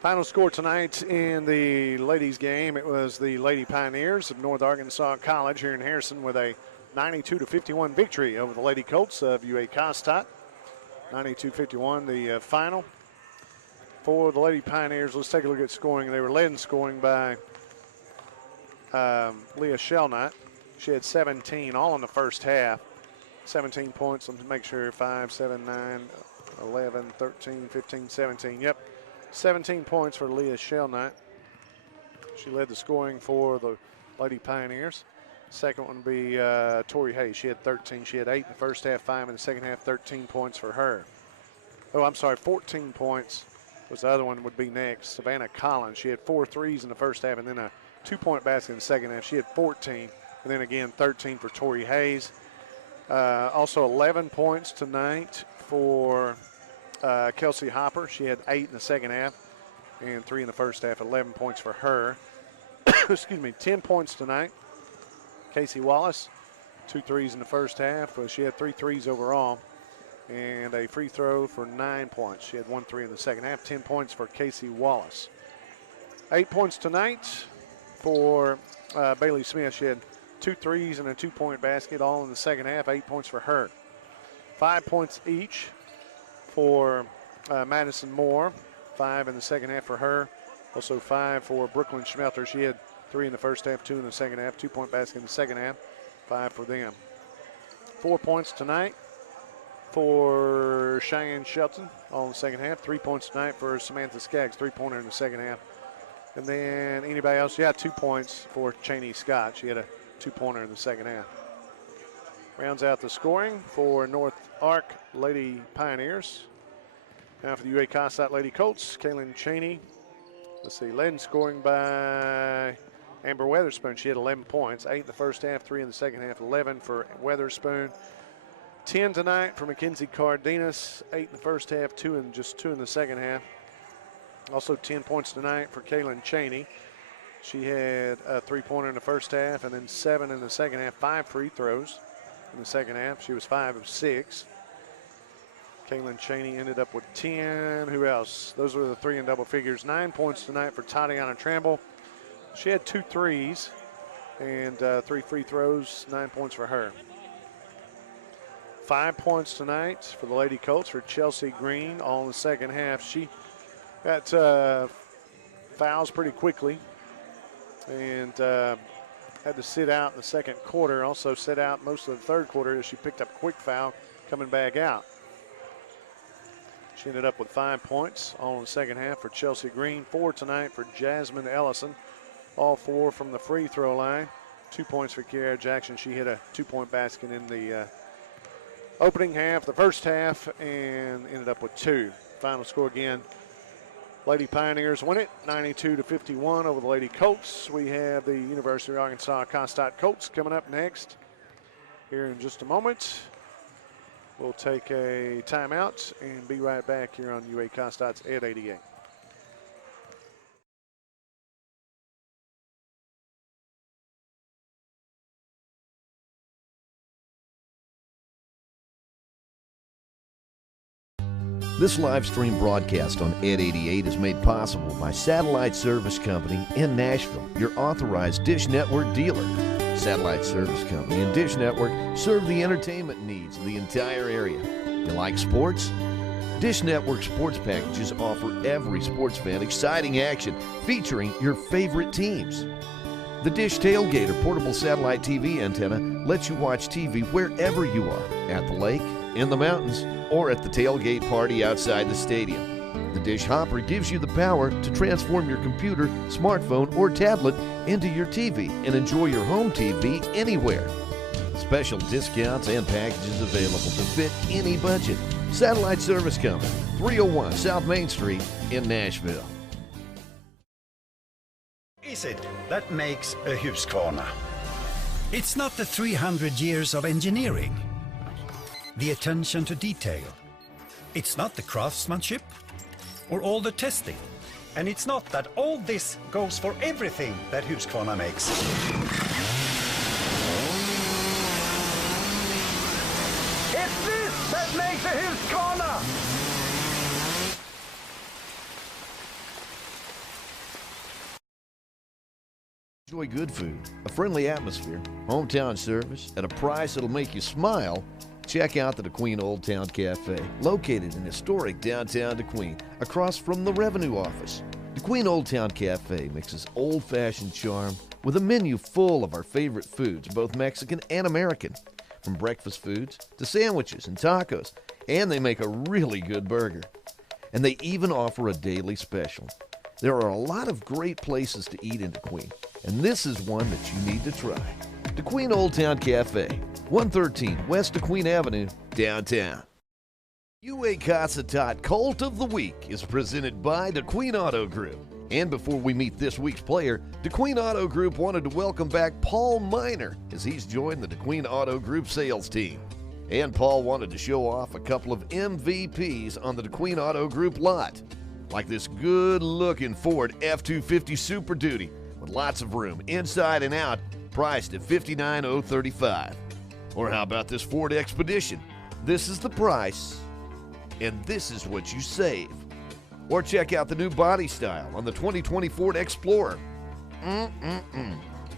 Final score tonight in the ladies' game, it was the Lady Pioneers of North Arkansas College here in Harrison with a 92-51 victory over the Lady Colts of UA Costarts. 92-51 the final. For the Lady Pioneers, let's take a look at scoring. They were led in scoring by Leah Shellnut. She had 17 all in the first half. 17 points, let me make sure, 5, 7, 9, 11, 13, 15, 17. Yep, 17 points for Leah Shellnut. She led the scoring for the Lady Pioneers. Second one would be Tori Hayes. She had 13. She had 8 in the first half, 5 in the second half, 13 points for her. Oh, I'm sorry, 14 points was the other one would be next. Savannah Collins. She had 4 threes in the first half and then a 2-point basket in the second half. She had 14. And then again, 13 for Tori Hayes. Also 11 points tonight for Kelsey Hopper. She had 8 in the second half and 3 in the first half, 11 points for her. Excuse me, 10 points tonight. Casey Wallace, 2 threes in the first half. She had 3 threes overall and a free throw for 9 points. She had 1 3 in the second half, 10 points for Casey Wallace. 8 points tonight for Bailey Smith. She had 2 threes and a 2-point basket all in the second half, 8 points for her. 5 points each for Madison Moore, 5 in the second half for her. Also 5 for Brooklyn Schmelter. She had 3 in the first half, 2 in the second half, 2-point basket in the second half, 5 for them. 4 points tonight for Cheyenne Shelton, all in the second half. 3 points tonight for Samantha Skaggs, three-pointer in the second half. And then anybody else? Yeah, 2 points for Cheney Scott. She had a 2-pointer in the second half. Rounds out the scoring for North Ark Lady Pioneers. Now for the UA Costite Lady Colts, Kaylin Cheney. Let's see, led in scoring by Amber Weatherspoon. She had 11 points, 8 in the first half, 3 in the second half, 11 for Weatherspoon. 10 tonight for Mackenzie Cardenas, 8 in the first half, 2 in the second half. Also 10 points tonight for Kaylin Cheney. She had a 3-pointer in the first half and then 7 in the second half, 5 free throws in the second half. She was 5 of 6. Kaylin Cheney ended up with 10. Who else? Those were the 3 in double figures. 9 points tonight for Tatiana Tramble. She had 2 threes and 3 free throws, 9 points for her. 5 points tonight for the Lady Colts for Chelsea Green, all in the second half. She got fouls pretty quickly and had to sit out in the second quarter. Also sit out most of the third quarter as she picked up a quick foul coming back out. She ended up with 5 points, all in the second half for Chelsea Green. 4 tonight for Jasmine Ellison, all 4 from the free throw line. 2 points for Kiara Jackson. She hit a 2-point basket in the opening half, the first half, and ended up with 2. Final score again, Lady Pioneers win it 92-51 over the Lady Colts. We have the University of Arkansas Costite Colts coming up next here in just a moment. We'll take a timeout and be right back here on UA Costite's Ed 88. This live stream broadcast on Ed 88 is made possible by Satellite Service Company in Nashville, your authorized Dish Network dealer. Satellite Service Company and Dish Network serve the entertainment needs of the entire area. You like sports? Dish Network sports packages offer every sports fan exciting action featuring your favorite teams. The Dish Tailgate or portable satellite TV antenna lets you watch TV wherever you are, at the lake, in the mountains, or at the tailgate party outside the stadium. The Dish Hopper gives you the power to transform your computer, smartphone, or tablet into your TV and enjoy your home TV anywhere. Special discounts and packages available to fit any budget. Satellite Service Company, 301 South Main Street in Nashville. Is it that makes a Husqvarna? It's not the 300 years of engineering, the attention to detail. It's not the craftsmanship or all the testing. And it's not that all this goes for everything that Husqvarna makes. It's this that makes a Husqvarna! Enjoy good food, a friendly atmosphere, hometown service, at a price that'll make you smile. Check out the DeQueen Old Town Cafe, located in historic downtown DeQueen, across from the Revenue Office. DeQueen Old Town Cafe mixes old-fashioned charm with a menu full of our favorite foods, both Mexican and American, from breakfast foods to sandwiches and tacos, and they make a really good burger. And they even offer a daily special. There are a lot of great places to eat in DeQueen, and this is one that you need to try. DeQueen Old Town Cafe, 113 West DeQueen Avenue, downtown. UA Costite Colt of the Week is presented by DeQueen Auto Group. And before we meet this week's player, DeQueen Auto Group wanted to welcome back Paul Miner as he's joined the DeQueen Auto Group sales team. And Paul wanted to show off a couple of MVPs on the DeQueen Auto Group lot, like this good-looking Ford F-250 Super Duty with lots of room inside and out, priced at $59,035. Or how about this Ford Expedition? This is the price, and this is what you save. Or check out the new body style on the 2020 Ford Explorer.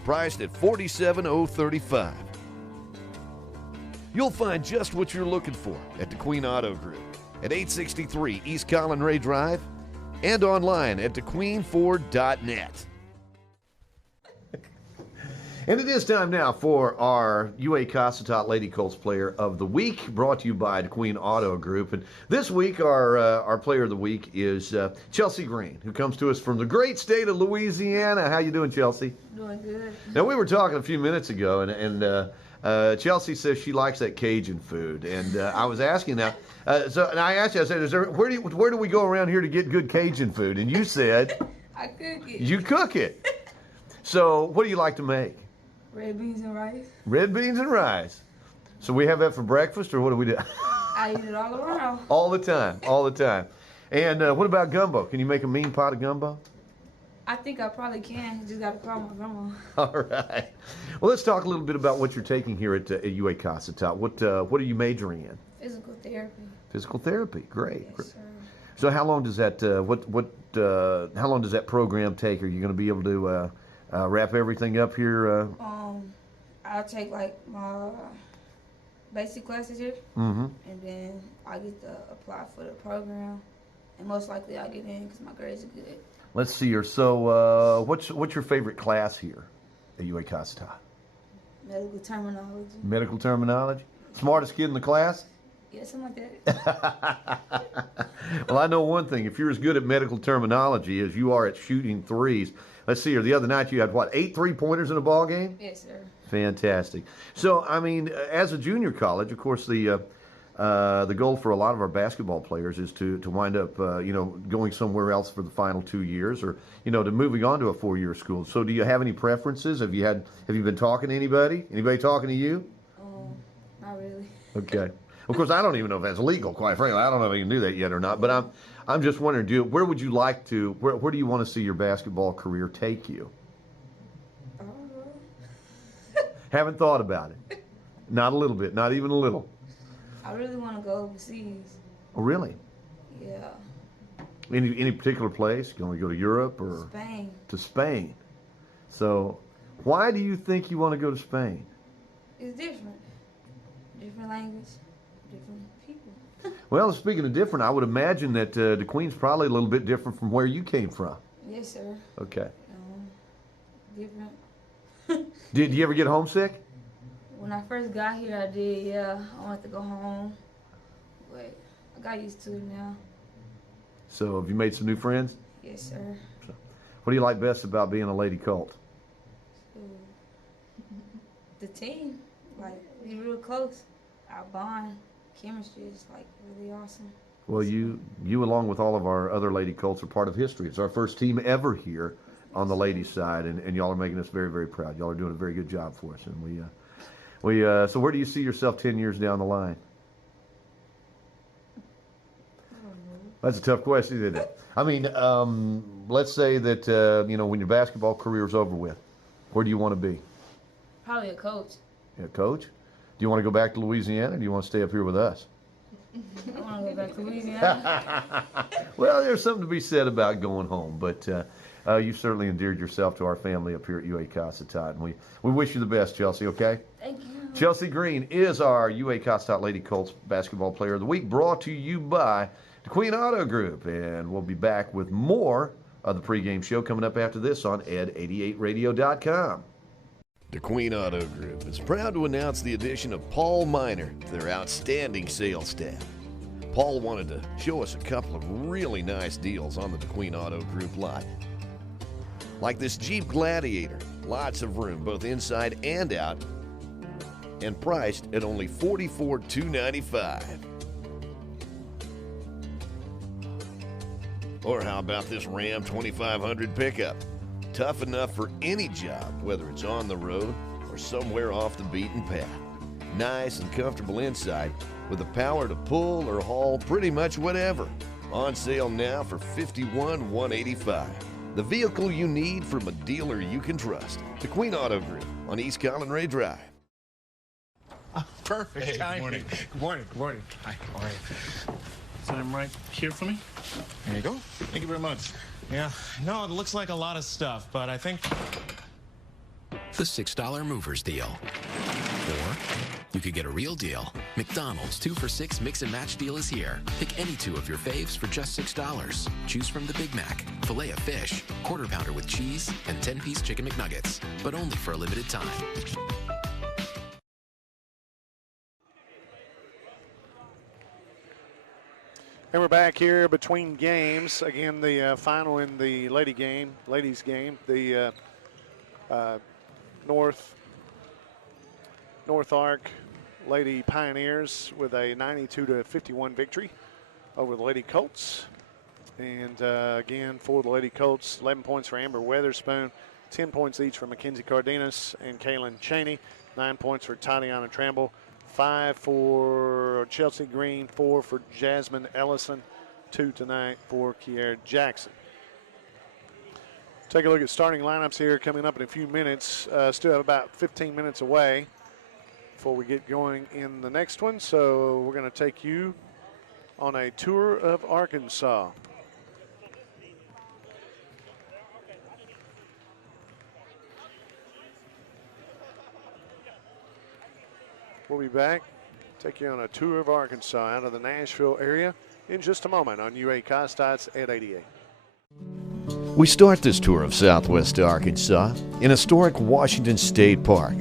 Priced at $47,035. You'll find just what you're looking for at DeQueen Auto Group at 863 East Colin-Ray Drive and online at DeQueenFord.net. And it is time now for our UA Cossatot Lady Colts Player of the Week, brought to you by the Queen Auto Group. And this week, our Player of the Week is Chelsea Green, who comes to us from the great state of Louisiana. How you doing, Chelsea? Doing good. Now, we were talking a few minutes ago, and Chelsea says she likes that Cajun food. And I was asking now, and I asked you, I said, where do we go around here to get good Cajun food? And you said... I cook it. You cook it. So what do you like to make? Red beans and rice. Red beans and rice. So we have that for breakfast, or what do we do? I eat it all around. All the time, all the time. And what about gumbo? Can you make a mean pot of gumbo? I think I probably can. Just got to call my grandma. All right. Well, let's talk a little bit about what you're taking here at UA Cossatot. What are you majoring in? Physical therapy. Physical therapy. Great. Yes, sir. So how long does that how long does that program take? Are you going to be able to wrap everything up here? I'll take like my basic classes here, Mm-hmm. and then I get to apply for the program, and most likely I'll get in because my grades are good. Let's see here. So what's your favorite class here at UA Cossatot? Medical terminology. Medical terminology. Smartest kid in the class? Yeah, something like that. Well, I know one thing. If you're as good at medical terminology as you are at shooting threes, let's see here. The other night you had, what, 8 3-pointers in a ball game? Yes, sir. Fantastic. So, I mean, as a junior college, of course, the goal for a lot of our basketball players is to wind up, going somewhere else for the final 2 years, or to moving on to a 4-year school. So, do you have any preferences? Have you been talking to anybody? Anybody talking to you? Not really. Okay. Of course, I don't even know if that's legal, quite frankly. I don't know if you can do that yet or not. But I'm just wondering, where would you like to, where do you want to see your basketball career take you? Haven't thought about it. Not a little bit, not even a little. I really want to go overseas. Oh, really? Yeah. Any particular place? You want to go to Europe or? Spain. To Spain. So, why do you think you want to go to Spain? It's different. Different language. Different people. Well, speaking of different, I would imagine that the Queen's probably a little bit different from where you came from. Yes, sir. Okay. Different. Did you ever get homesick? When I first got here, I did, yeah. I wanted to go home. But I got used to it now. So, have you made some new friends? Yes, sir. So, what do you like best about being a Lady Colt? The team. Like, we real close. Our bond, chemistry is like really awesome. Well, you along with all of our other Lady Colts are part of history. It's our first team ever here on the ladies' side, and y'all are making us very, very proud. Y'all are doing a very good job for us, and so where do you see yourself 10 years down the line? That's a tough question, isn't it? I mean, let's say that when your basketball career is over with, where do you want to be? Probably a coach. Yeah, coach? Do you want to go back to Louisiana, or do you want to stay up here with us? I want to go back to Louisiana. Well, there's something to be said about going home, but you've certainly endeared yourself to our family up here at UA Cossatot, and we wish you the best, Chelsea, okay? Thank you. Chelsea Green is our UA Cossatot Lady Colts Basketball Player of the Week, brought to you by the Queen Auto Group, and we'll be back with more of the pregame show coming up after this on ed88radio.com. The Queen Auto Group is proud to announce the addition of Paul Miner to their outstanding sales staff. Paul wanted to show us a couple of really nice deals on the Queen Auto Group lot. Like this Jeep Gladiator, lots of room both inside and out, and priced at only $44,295. Or how about this Ram 2500 pickup? Tough enough for any job, whether it's on the road or somewhere off the beaten path. Nice and comfortable inside with the power to pull or haul pretty much whatever. On sale now for $51,185. The vehicle you need from a dealer you can trust. The Queen Auto Group on East Collinray Drive. Perfect. Hey, timing. good morning. Good morning. Good morning. Hi. All right. Sign him right here for me. There you go. Thank you very much. Yeah. No, it looks like a lot of stuff, but I think... The $6 Movers Deal. Or you could get a real deal. McDonald's 2 for $6 Mix and Match deal is here. Pick any 2 of your faves for just $6. Choose from the Big Mac, filet of fish, quarter pounder with cheese, and 10-piece chicken McNuggets, but only for a limited time. And we're back here between games. Again, the final in the ladies game, the North Arc Lady Pioneers with a 92-51 victory over the Lady Colts. And again, for the Lady Colts, 11 points for Amber Weatherspoon, 10 points each for Mackenzie Cardenas and Kaylin Cheney, 9 points for Tatiana Tramble, 5 for Chelsea Green, 4 for Jasmine Ellison, 2 tonight for Kiera Jackson. Take a look at starting lineups here coming up in a few minutes. Still have about 15 minutes away before we get going in the next one. So we're going to take you on a tour of Arkansas. We'll be back, take you on a tour of Arkansas out of the Nashville area in just a moment on UAC Stats at 88. We start this tour of Southwest Arkansas in historic Washington State Park.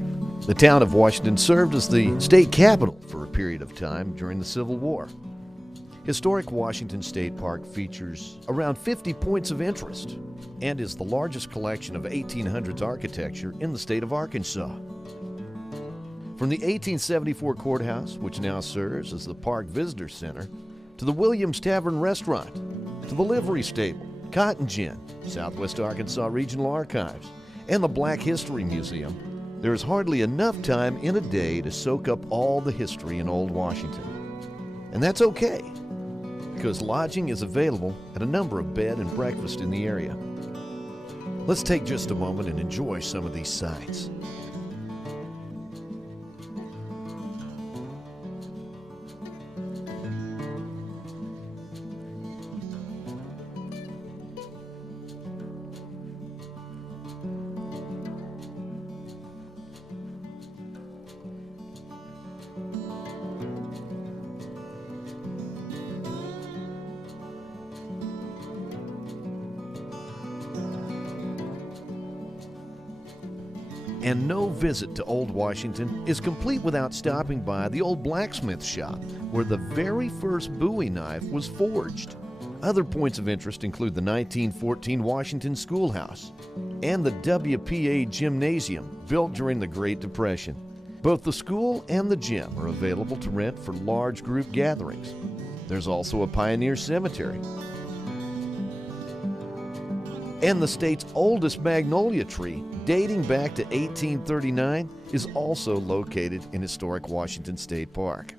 The town of Washington served as the state capital for a period of time during the Civil War. Historic Washington State Park features around 50 points of interest and is the largest collection of 1800s architecture in the state of Arkansas. From the 1874 courthouse, which now serves as the Park Visitor Center, to the Williams Tavern Restaurant, to the Livery Stable, Cotton Gin, Southwest Arkansas Regional Archives, and the Black History Museum, there is hardly enough time in a day to soak up all the history in Old Washington. And that's okay, because lodging is available at a number of bed and breakfast in the area. Let's take just a moment and enjoy some of these sights. And no visit to Old Washington is complete without stopping by the old blacksmith shop where the very first Bowie knife was forged. Other points of interest include the 1914 Washington Schoolhouse and the WPA Gymnasium built during the Great Depression. Both the school and the gym are available to rent for large group gatherings. There's also a Pioneer Cemetery. And the state's oldest magnolia tree, dating back to 1839, is also located in historic Washington State Park.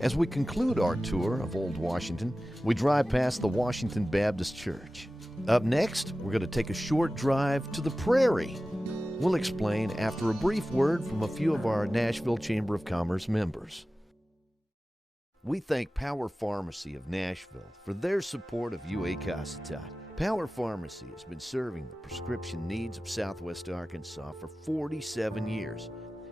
As we conclude our tour of Old Washington, we drive past the Washington Baptist Church. Up next, we're going to take a short drive to the Prairie. We'll explain after a brief word from a few of our Nashville Chamber of Commerce members. We thank Power Pharmacy of Nashville for their support of UAC. Power Pharmacy has been serving the prescription needs of Southwest Arkansas for 47 years.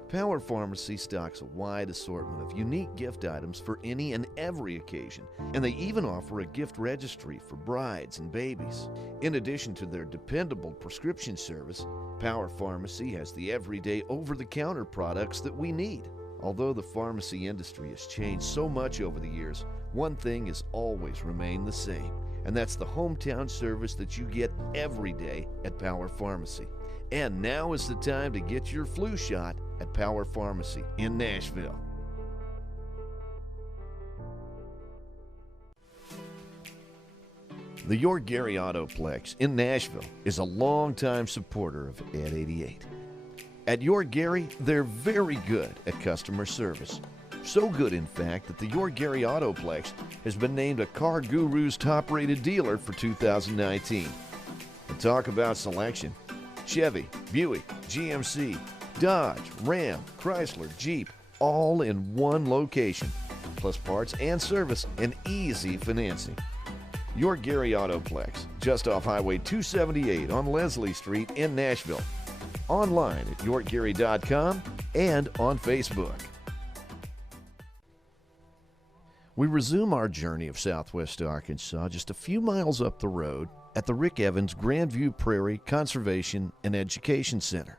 Power Pharmacy stocks a wide assortment of unique gift items for any and every occasion, and they even offer a gift registry for brides and babies. In addition to their dependable prescription service, Power Pharmacy has the everyday over-the-counter products that we need. Although the pharmacy industry has changed so much over the years, one thing has always remained the same, and that's the hometown service that you get every day at Power Pharmacy. And now is the time to get your flu shot at Power Pharmacy in Nashville. The York Gary Autoplex in Nashville is a longtime supporter of Ed 88. At York Gary, they're very good at customer service. So good, in fact, that the York Gary Autoplex has been named a Car Guru's top-rated dealer for 2019. And talk about selection. Chevy, Buick, GMC, Dodge, Ram, Chrysler, Jeep, all in one location, plus parts and service and easy financing. York Gary Autoplex, just off Highway 278 on Leslie Street in Nashville. Online at yorkgary.com and on Facebook. We resume our journey of Southwest Arkansas just a few miles up the road at the Rick Evans Grandview Prairie Conservation and Education Center.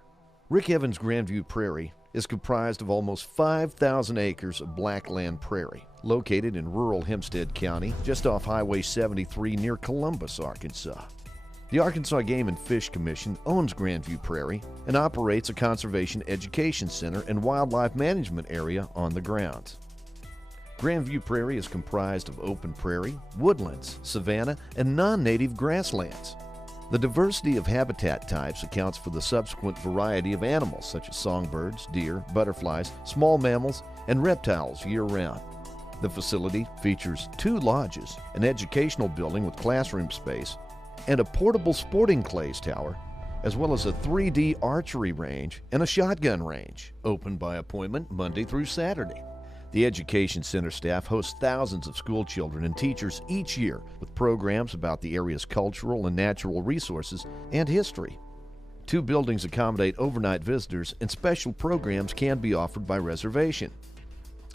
Rick Evans Grandview Prairie is comprised of almost 5,000 acres of blackland prairie, located in rural Hempstead County, just off Highway 73 near Columbus, Arkansas. The Arkansas Game and Fish Commission owns Grandview Prairie and operates a conservation education center and wildlife management area on the grounds. Grandview Prairie is comprised of open prairie, woodlands, savanna, and non-native grasslands. The diversity of habitat types accounts for the subsequent variety of animals such as songbirds, deer, butterflies, small mammals, and reptiles year-round. The facility features 2 lodges, an educational building with classroom space, and a portable sporting clays tower, as well as a 3D archery range and a shotgun range, open by appointment Monday through Saturday. The Education Center staff hosts thousands of school children and teachers each year with programs about the area's cultural and natural resources and history. 2 buildings accommodate overnight visitors, and special programs can be offered by reservation.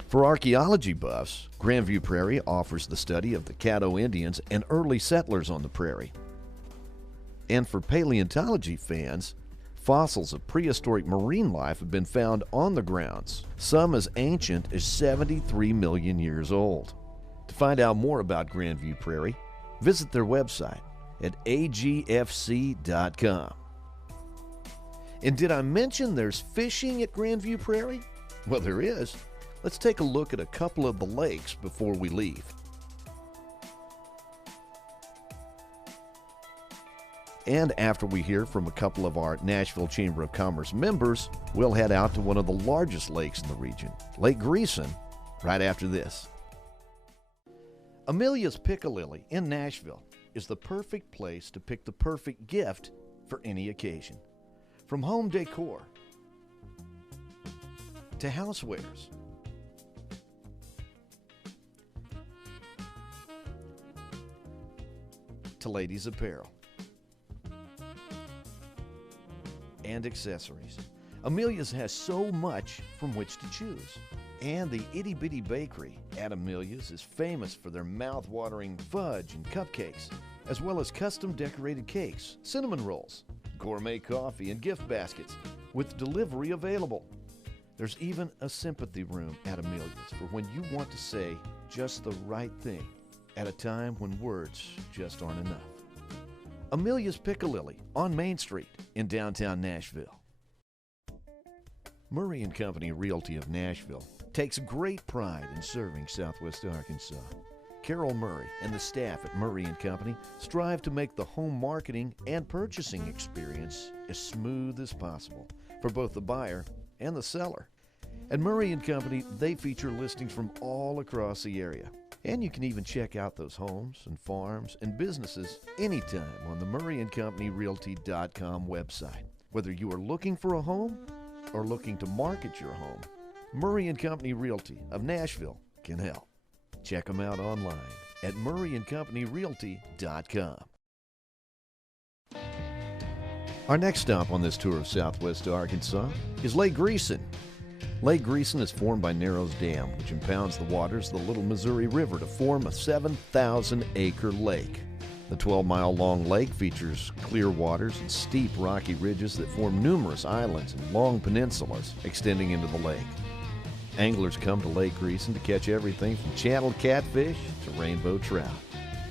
For archaeology buffs, Grandview Prairie offers the study of the Caddo Indians and early settlers on the prairie. And for paleontology fans, fossils of prehistoric marine life have been found on the grounds, some as ancient as 73 million years old. To find out more about Grandview Prairie, visit their website at agfc.com. And did I mention there's fishing at Grandview Prairie? Well, there is. Let's take a look at a couple of the lakes before we leave. And after we hear from a couple of our Nashville Chamber of Commerce members, we'll head out to one of the largest lakes in the region, Lake Greeson, right after this. Amelia's Piccalilli in Nashville is the perfect place to pick the perfect gift for any occasion. From home decor to housewares, to ladies' apparel and accessories. Amelia's has so much from which to choose. And the Itty Bitty Bakery at Amelia's is famous for their mouth-watering fudge and cupcakes, as well as custom decorated cakes, cinnamon rolls, gourmet coffee, and gift baskets, with delivery available. There's even a sympathy room at Amelia's for when you want to say just the right thing at a time when words just aren't enough. Amelia's Piccalilli on Main Street in downtown Nashville. Murray & Company Realty of Nashville takes great pride in serving Southwest Arkansas. Carol Murray and the staff at Murray & Company strive to make the home marketing and purchasing experience as smooth as possible for both the buyer and the seller. At Murray & Company, they feature listings from all across the area. And you can even check out those homes and farms and businesses anytime on the murrayandcompanyrealty.com website. Whether you are looking for a home or looking to market your home, Murray & Company Realty of Nashville can help. Check them out online at murrayandcompanyrealty.com. Our next stop on this tour of Southwest Arkansas is Lake Greeson. Lake Greeson is formed by Narrows Dam, which impounds the waters of the Little Missouri River to form a 7,000-acre lake. The 12-mile-long lake features clear waters and steep rocky ridges that form numerous islands and long peninsulas extending into the lake. Anglers come to Lake Greeson to catch everything from channeled catfish to rainbow trout.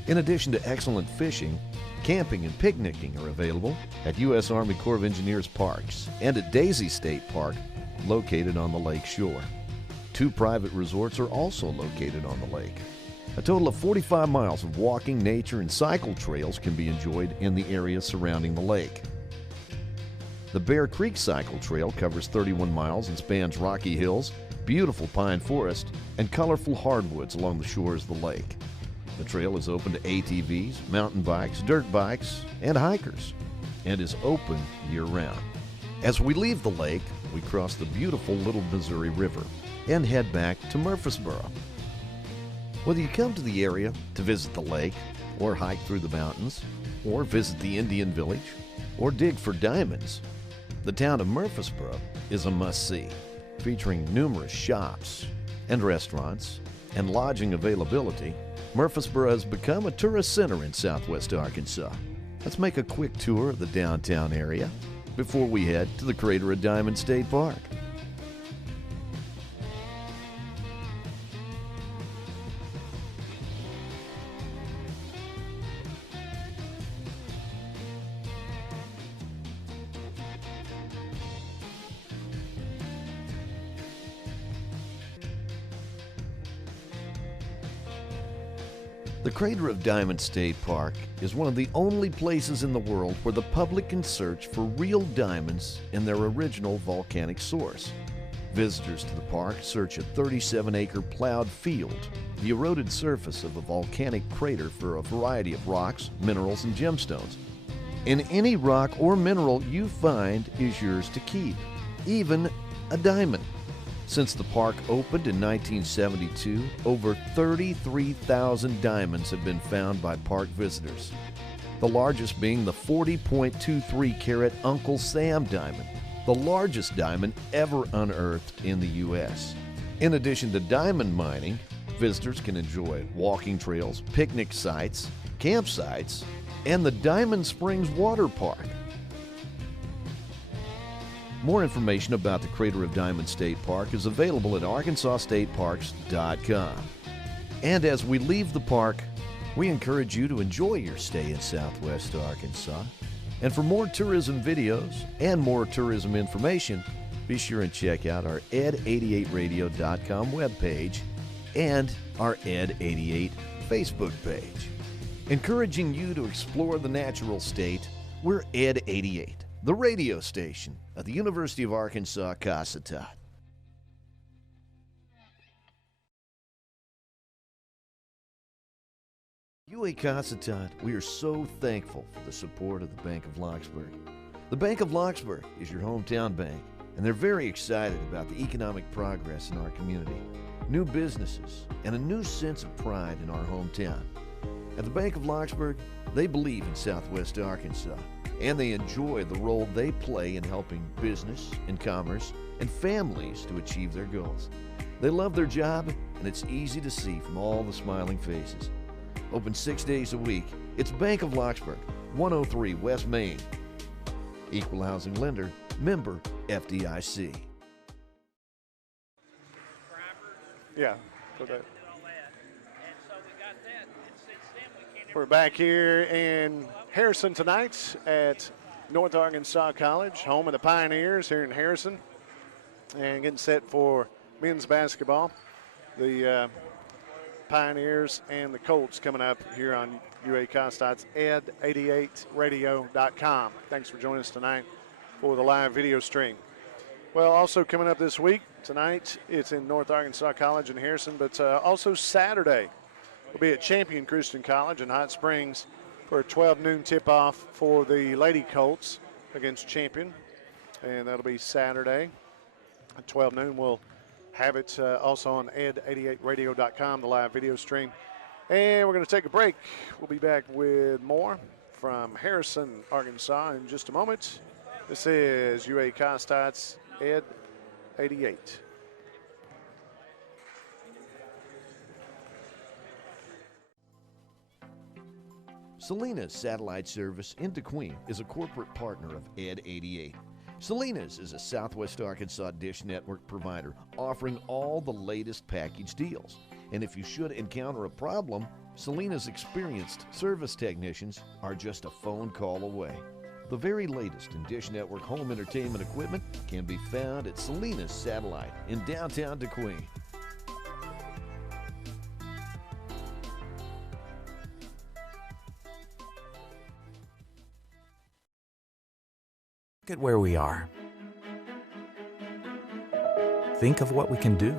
In addition to excellent fishing, camping and picnicking are available at U.S. Army Corps of Engineers parks and at Daisy State Park, located on the lake shore. 2 private resorts are also located on the lake. A total of 45 miles of walking, nature, and cycle trails can be enjoyed in the area surrounding the lake. The Bear Creek Cycle Trail covers 31 miles and spans rocky hills, beautiful pine forest, and colorful hardwoods along the shores of the lake. The trail is open to ATVs, mountain bikes, dirt bikes, and hikers, and is open year-round. As we leave the lake, we cross the beautiful Little Missouri River and head back to Murfreesboro. Whether you come to the area to visit the lake, or hike through the mountains, or visit the Indian Village, or dig for diamonds, the town of Murfreesboro is a must-see, featuring numerous shops and restaurants and lodging availability. Murfreesboro has become a tourist center in southwest Arkansas. Let's make a quick tour of the downtown area before we head to the Crater of Diamond State Park. The Crater of Diamond State Park is one of the only places in the world where the public can search for real diamonds in their original volcanic source. Visitors to the park search a 37-acre plowed field, the eroded surface of a volcanic crater, for a variety of rocks, minerals, and gemstones. And any rock or mineral you find is yours to keep, even a diamond. Since the park opened in 1972, over 33,000 diamonds have been found by park visitors. The largest being the 40.23 carat Uncle Sam diamond, the largest diamond ever unearthed in the U.S. In addition to diamond mining, visitors can enjoy walking trails, picnic sites, campsites, and the Diamond Springs Water Park. More information about the Crater of Diamond State Park is available at arkansasstateparks.com. And as we leave the park, we encourage you to enjoy your stay in southwest Arkansas. And for more tourism videos and more tourism information, be sure and check out our ed88radio.com webpage and our Ed88 Facebook page. Encouraging you to explore the natural state, we're Ed88, the radio station at the University of Arkansas, Cossatot. UA Cossatot, we are so thankful for the support of the Bank of Locksburg. The Bank of Locksburg is your hometown bank, and they're very excited about the economic progress in our community, new businesses, and a new sense of pride in our hometown. At the Bank of Locksburg, they believe in southwest Arkansas, and they enjoy the role they play in helping business and commerce and families to achieve their goals. They love their job, and it's easy to see from all the smiling faces. Open 6 days a week, it's Bank of Locksburg, 103 West Main. Equal housing lender, member FDIC. Yeah, for that. We're back here in Harrison tonight at North Arkansas College, home of the Pioneers here in Harrison, and getting set for men's basketball. The Pioneers and the Colts coming up here on UA Costot's ed88radio.com. Thanks for joining us tonight for the live video stream. Well, also coming up this week, tonight, it's in North Arkansas College in Harrison, but also Saturday, we'll be at Champion Christian College in Hot Springs for a 12 noon tip-off for the Lady Colts against Champion, and that'll be Saturday at 12 noon. We'll have it also on ed88radio.com, the live video stream. And we're going to take a break. We'll be back with more from Harrison, Arkansas in just a moment. This is UA Costot's Ed 88. Selena's satellite service into Queen is a corporate partner of Ed 88. Selena's is a Southwest Arkansas dish network provider offering all the latest package deals. And if you should encounter a problem, Selena's experienced service technicians are just a phone call away. The very latest in Dish Network home entertainment equipment can be found at Selena's Satellite in downtown DeQueen. at where we are. Think of what we can do.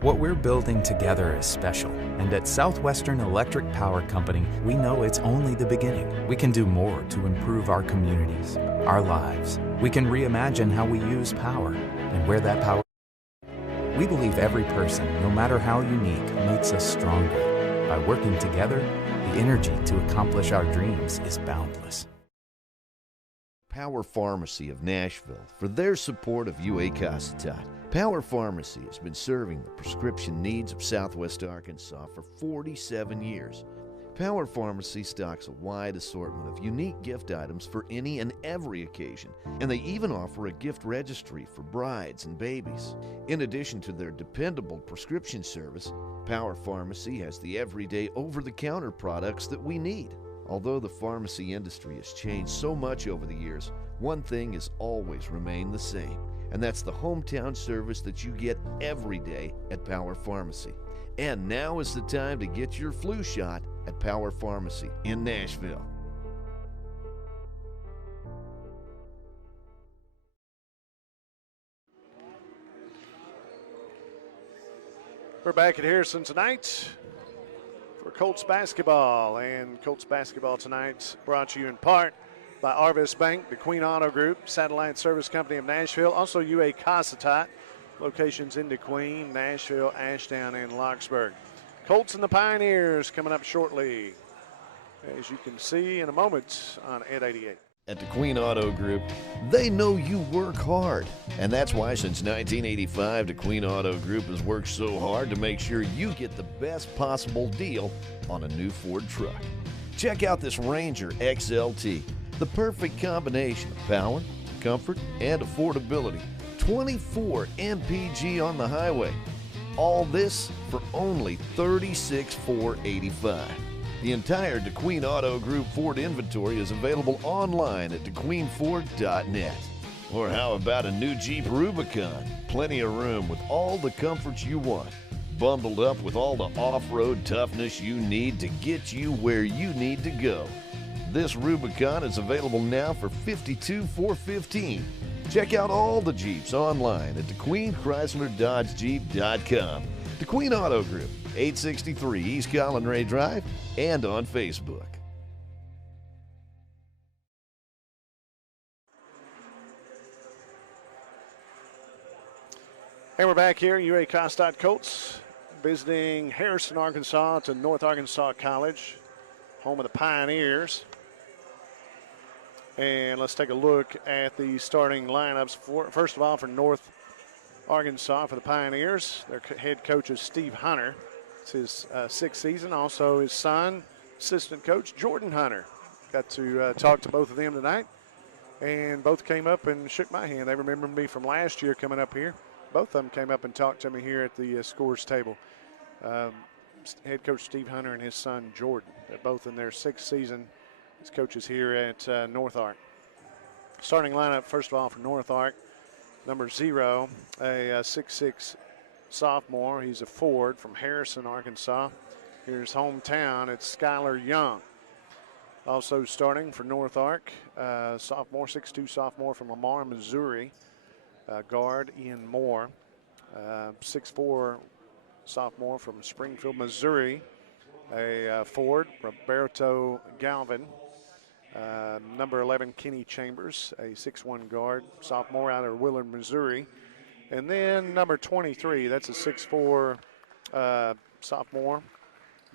What we're building together is special, and at Southwestern Electric Power Company, we know it's only the beginning. We can do more to improve our communities, our lives. We can reimagine how we use power and where that power. We believe every person, no matter how unique, makes us stronger. By working together, the energy to accomplish our dreams is boundless. Power Pharmacy of Nashville for their support of UAC. Power Pharmacy has been serving the prescription needs of Southwest Arkansas for 47 years. Power Pharmacy stocks a wide assortment of unique gift items for any and every occasion, and they even offer a gift registry for brides and babies. In addition to their dependable prescription service, Power Pharmacy has the everyday over-the-counter products that we need. Although the pharmacy industry has changed so much over the years, one thing has always remained the same, and that's the hometown service that you get every day at Power Pharmacy. And now is the time to get your flu shot at Power Pharmacy in Nashville. We're back at Harrison tonight for Colts basketball. And Colts basketball tonight brought to you in part by Arvest Bank, the Queen Auto Group, Satellite Service Company of Nashville, also UAC, locations in DeQueen, Nashville, Ashdown, and Locksburg. Colts and the Pioneers coming up shortly, as you can see in a moment on Ed 88. At the Queen Auto Group, they know you work hard. And that's why since 1985, the Queen Auto Group has worked so hard to make sure you get the best possible deal on a new Ford truck. Check out this Ranger XLT, the perfect combination of power, comfort, and affordability. 24 MPG on the highway. All this for only $36,485. The entire DeQueen Auto Group Ford inventory is available online at DeQueenFord.net. Or how about a new Jeep Rubicon? Plenty of room with all the comforts you want. Bundled up with all the off-road toughness you need to get you where you need to go. This Rubicon is available now for $52,415. Check out all the Jeeps online at DeQueenChryslerDodgeJeep.com. DeQueen Auto Group, 863 East Collin Ray Drive, and on Facebook. And we're back here, UAC Colts, visiting Harrison, Arkansas to North Arkansas College, home of the Pioneers. And let's take a look at the starting lineups. First of all, for North Arkansas, for the Pioneers, their head coach is Steve Hunter. It's his sixth season. Also his son, assistant coach Jordan Hunter. Got to talk to both of them tonight. And both came up and shook my hand. They remember me from last year coming up here. Both of them came up and talked to me here at the scores table. Head coach Steve Hunter and his son Jordan. They're both in their sixth season as coaches here at North Ark. Starting lineup, first of all, for North Ark, number 0, a 6'6" sophomore. He's a forward from Harrison, Arkansas. Here's hometown. It's Skylar Young. Also starting for North Ark, sophomore, 6'2" sophomore from Lamar, Missouri. Guard Ian Moore, 6'4" sophomore from Springfield, Missouri. A forward, Roberto Galvin. Number 11, Kenny Chambers, a 6'1" guard, sophomore out of Willard, Missouri. And then number 23, that's a 6'4" sophomore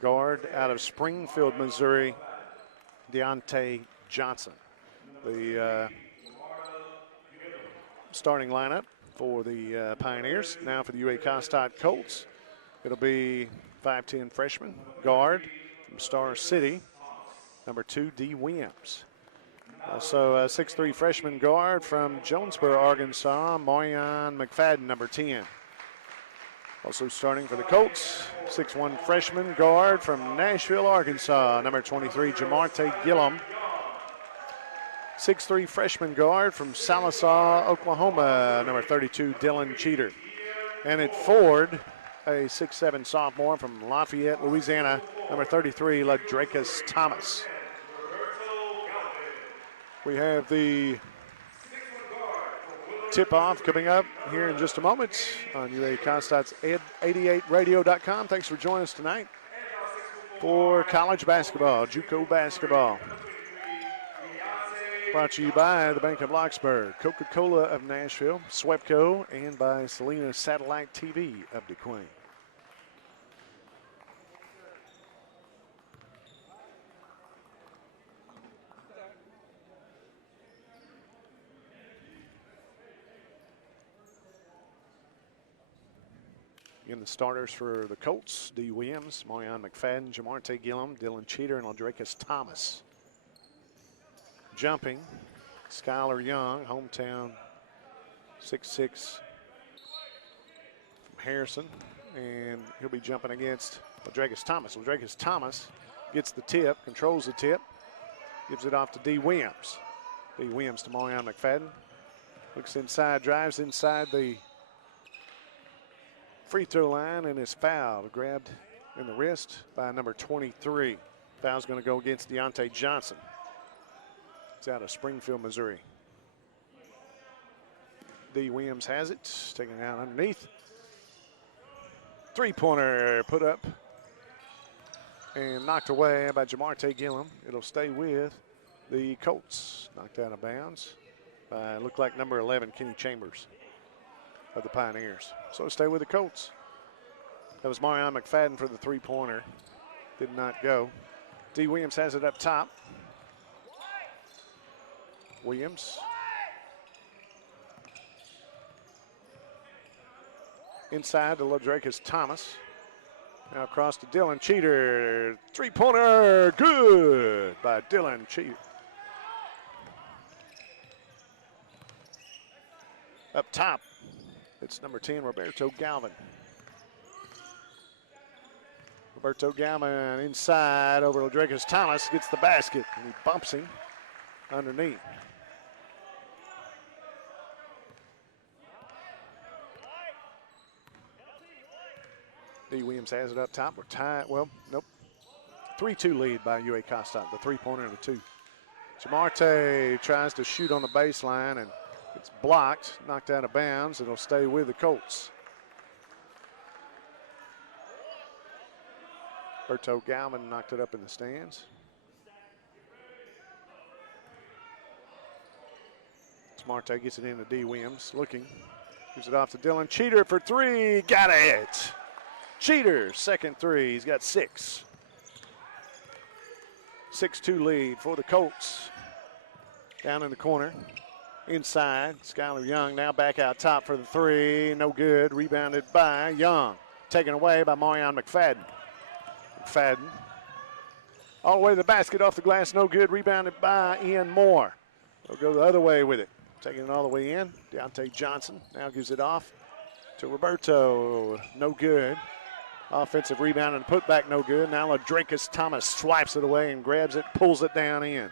guard out of Springfield, Missouri, Deontay Johnson. The starting lineup for the Pioneers. Now for the UAC Colts, it'll be 5'10" freshman guard from Star City, number 2, D. Williams. Also a 6'3" freshman guard from Jonesboro, Arkansas, Marion McFadden, number 10. Also starting for the Colts, 6'1" freshman guard from Nashville, Arkansas, number 23, Jamarte Gillum. 6'3" freshman guard from Sallisaw, Oklahoma, number 32, Dylan Cheater. And at forward, a 6'7" sophomore from Lafayette, Louisiana, number 33, Ladracus Thomas. We have the tip-off coming up here in just a moment on UA Constant's 88radio.com. Thanks for joining us tonight for college basketball, JUCO basketball. Brought to you by the Bank of Blocksburg, Coca-Cola of Nashville, Swepco, and by Selena Satellite TV of DeQueen. Again, the starters for the Colts: D. Williams, Marion McFadden, Jamarte Gillum, Dylan Cheater, and Aldrecus Thomas. Jumping, Skylar Young, hometown 6'6" from Harrison, and he'll be jumping against Aldrecus Thomas. Aldrecus Thomas gets the tip, controls the tip, gives it off to D. Williams. D. Williams to Marion McFadden. Looks inside, drives inside the free throw line, and is fouled, grabbed in the wrist by number 23. Foul's going to go against Deontay Johnson. It's out of Springfield, Missouri. D. Williams has it, taking it out underneath. Three-pointer put up and knocked away by Jamarte Gillum. It'll stay with the Colts. Knocked out of bounds by, looked like number 11, Kenny Chambers of the Pioneers. So stay with the Colts. That was Marion McFadden for the three-pointer. Did not go. D. Williams has it up top. Williams. Inside to Aldrecus Thomas. Now across to Dylan Cheater. Three-pointer, good by Dylan Cheater. Up top, it's number 10, Roberto Galvin. Roberto Galvin inside over Aldrecus Thomas, gets the basket, and he bumps him underneath. D. Williams has it up top. We're tied. Well, nope. 3-2 lead by UA Constant, the three-pointer and the two. Jamarte tries to shoot on the baseline, and it's blocked, knocked out of bounds. It'll stay with the Colts. Roberto Galvin knocked it up in the stands. Jamarte gets it into D. Williams, looking. Gives it off to Dylan Cheater for three. Got it. Cheater, second three. He's got 6. 6-2 lead for the Colts. Down in the corner. Inside, Skylar Young now back out top for the three. No good. Rebounded by Young. Taken away by Marion McFadden. McFadden all the way to the basket, off the glass. No good. Rebounded by Ian Moore. They'll go the other way with it. Taking it all the way in. Deontay Johnson now gives it off to Roberto. No good. Offensive rebound and putback, no good. Now Aldrecus Thomas swipes it away and grabs it, pulls it down in.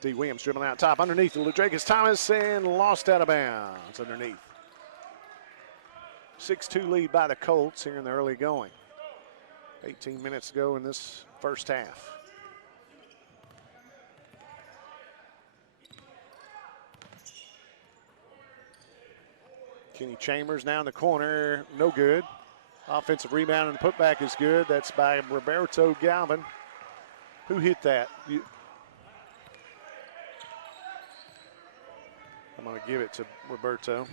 D. Williams dribbling out top underneath Aldrecus Thomas and lost out of bounds underneath. 6-2 lead by the Colts here in the early going. 18 minutes to go in this first half. Kenny Chambers now in the corner, no good. Offensive rebound and putback is good. That's by Roberto Galvin. Who hit that? I'm going to give it to Roberto.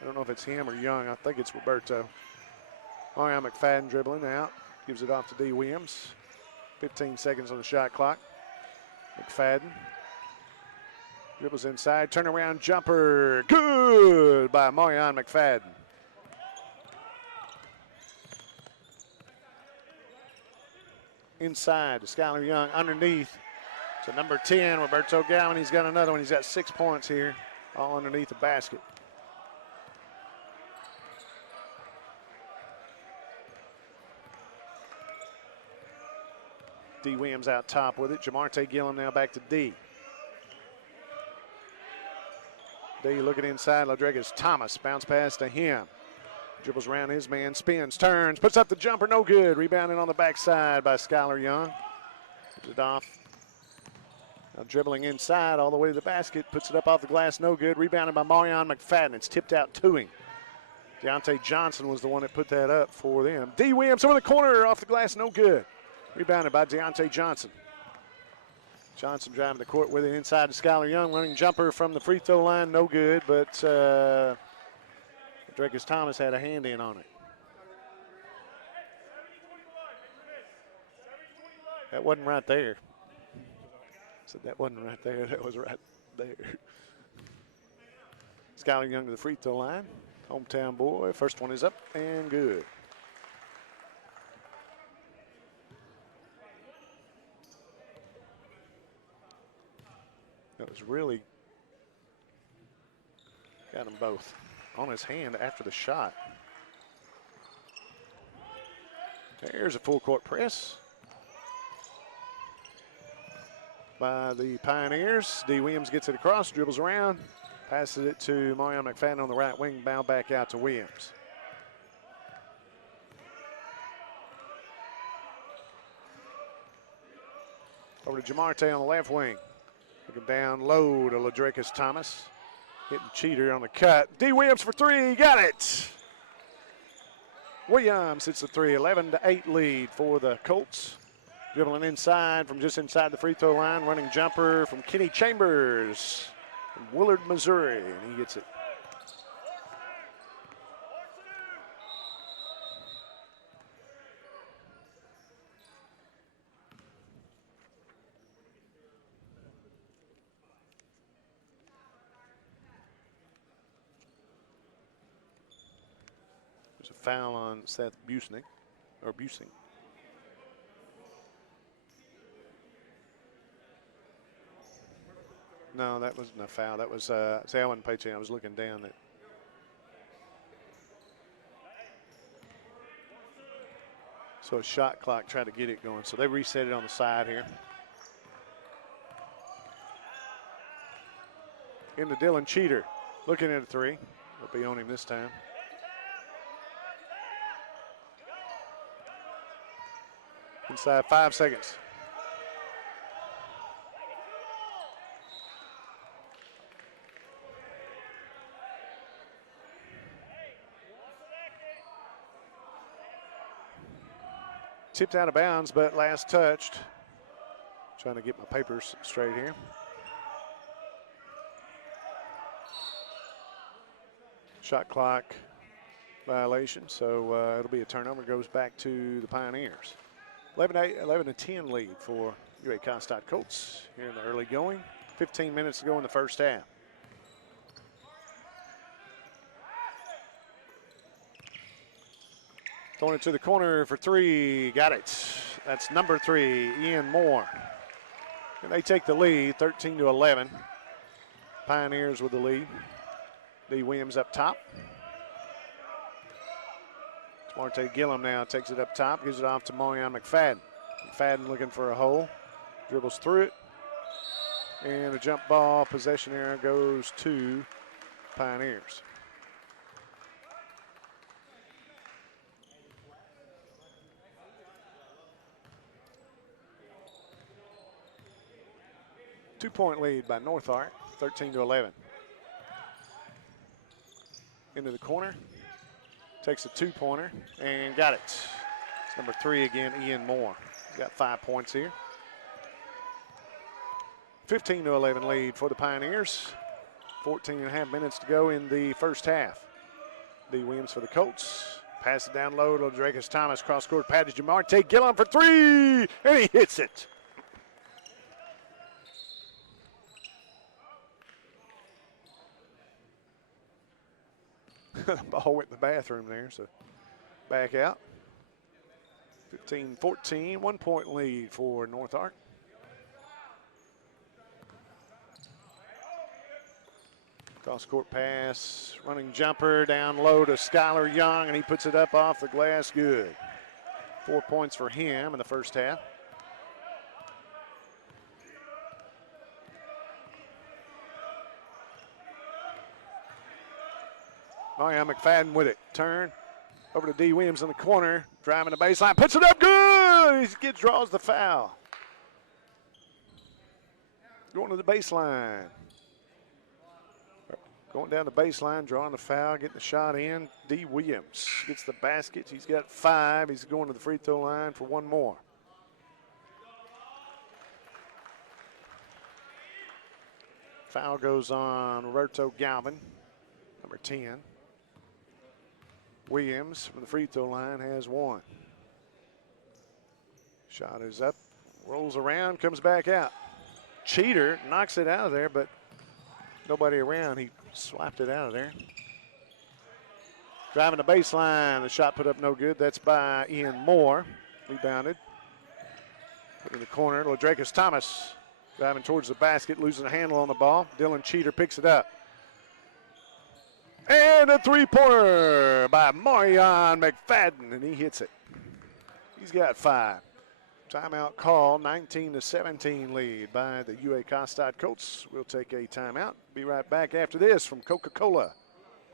I don't know if it's him or Young. I think it's Roberto. Marion McFadden dribbling out. Gives it off to D. Williams. 15 seconds on the shot clock. McFadden. Dribbles inside, turnaround jumper, good by Marion McFadden. Inside to Skylar Young, underneath to number 10, Roberto Galvin. He's got another one. He's got 6 points here, all underneath the basket. D. Williams out top with it. Jamarte Gillum now back to D. D looking inside, Aldrecus Thomas, bounce pass to him. Dribbles around his man, spins, turns, puts up the jumper, no good. Rebounded on the backside by Skylar Young. Puts it off. Now dribbling inside all the way to the basket, puts it up off the glass, no good. Rebounded by Marion McFadden. It's tipped out to him. Deontay Johnson was the one that put that up for them. D. Williams over the corner, off the glass, no good. Rebounded by Deontay Johnson. Johnson driving the court with it inside to Skylar Young. Running jumper from the free throw line, no good, but Drakus Thomas had a hand in on it. That wasn't right there. Said that wasn't right there. That was right there. Skylar Young to the free throw line. Hometown boy. First one is up and good. That was really got them both on his hand after the shot. There's a full court press by the Pioneers. D. Williams gets it across, dribbles around, passes it to Marion McFadden on the right wing, bound back out to Williams. Over to Jamarte on the left wing. Looking down low to Ladricus Thomas. Hitting Cheater on the cut. D. Williams for three, got it. Williams hits the three, 11-8 lead for the Colts. Dribbling inside from just inside the free throw line. Running jumper from Kenny Chambers from Willard, Missouri, and he gets it. There's a foul on Seth Busing. No, that wasn't a foul. That was, see, I wasn't paying attention. I was looking down at. So a shot clock tried to get it going. So they reset it on the side here. Into Dylan Cheater. Looking at a three. It'll be on him this time. Inside 5 seconds. Tipped out of bounds, but last touched. Trying to get my papers straight here. Shot clock violation, so it'll be a turnover. Goes back to the Pioneers. 11-10 lead for UA Constadt Colts here in the early going. 15 minutes to go in the first half. Throwing it to the corner for three, got it. That's number 3, Ian Moore. And they take the lead, 13-11. Pioneers with the lead. D. Williams up top. Marte Gillum now takes it up top, gives it off to Marion McFadden. McFadden looking for a hole, dribbles through it. And a jump ball possession error goes to Pioneers. Two-point lead by North Ark, 13-11. Into the corner, takes a two-pointer and got it. It's number 3 again, Ian Moore. He's got 5 points here. 15-11 lead for the Pioneers. 14.5 minutes to go in the first half. D. Williams for the Colts. Pass it down low to Drakus Thomas. Cross-court pass to Jamarte Gillum for three, and he hits it. The ball went in the bathroom there, so back out. 15-14, 1 point lead for North Ark. Cross-court pass, running jumper down low to Skylar Young, and he puts it up off the glass, good. 4 points for him in the first half. Marion McFadden with it. Turn, Over to D. Williams in the corner, driving the baseline, puts it up good. He draws the foul. Going to the baseline. Going down the baseline, drawing the foul, getting the shot in. D. Williams gets the basket. He's got 5. He's going to the free throw line for one more. Foul goes on Roberto Galvin, number 10. Williams from the free throw line has 1. Shot is up, rolls around, comes back out. Cheater knocks it out of there, but nobody around. He swiped it out of there. Driving the baseline, the shot put up no good. That's by Ian Moore. Rebounded. Put in the corner. Ladrakis Thomas driving towards the basket, losing a handle on the ball. Dylan Cheater picks it up. And a three-pointer by Marion McFadden, and he hits it. He's got 5. Timeout call, 19-17 lead by the UAC Colts. We'll take a timeout. Be right back after this from Coca-Cola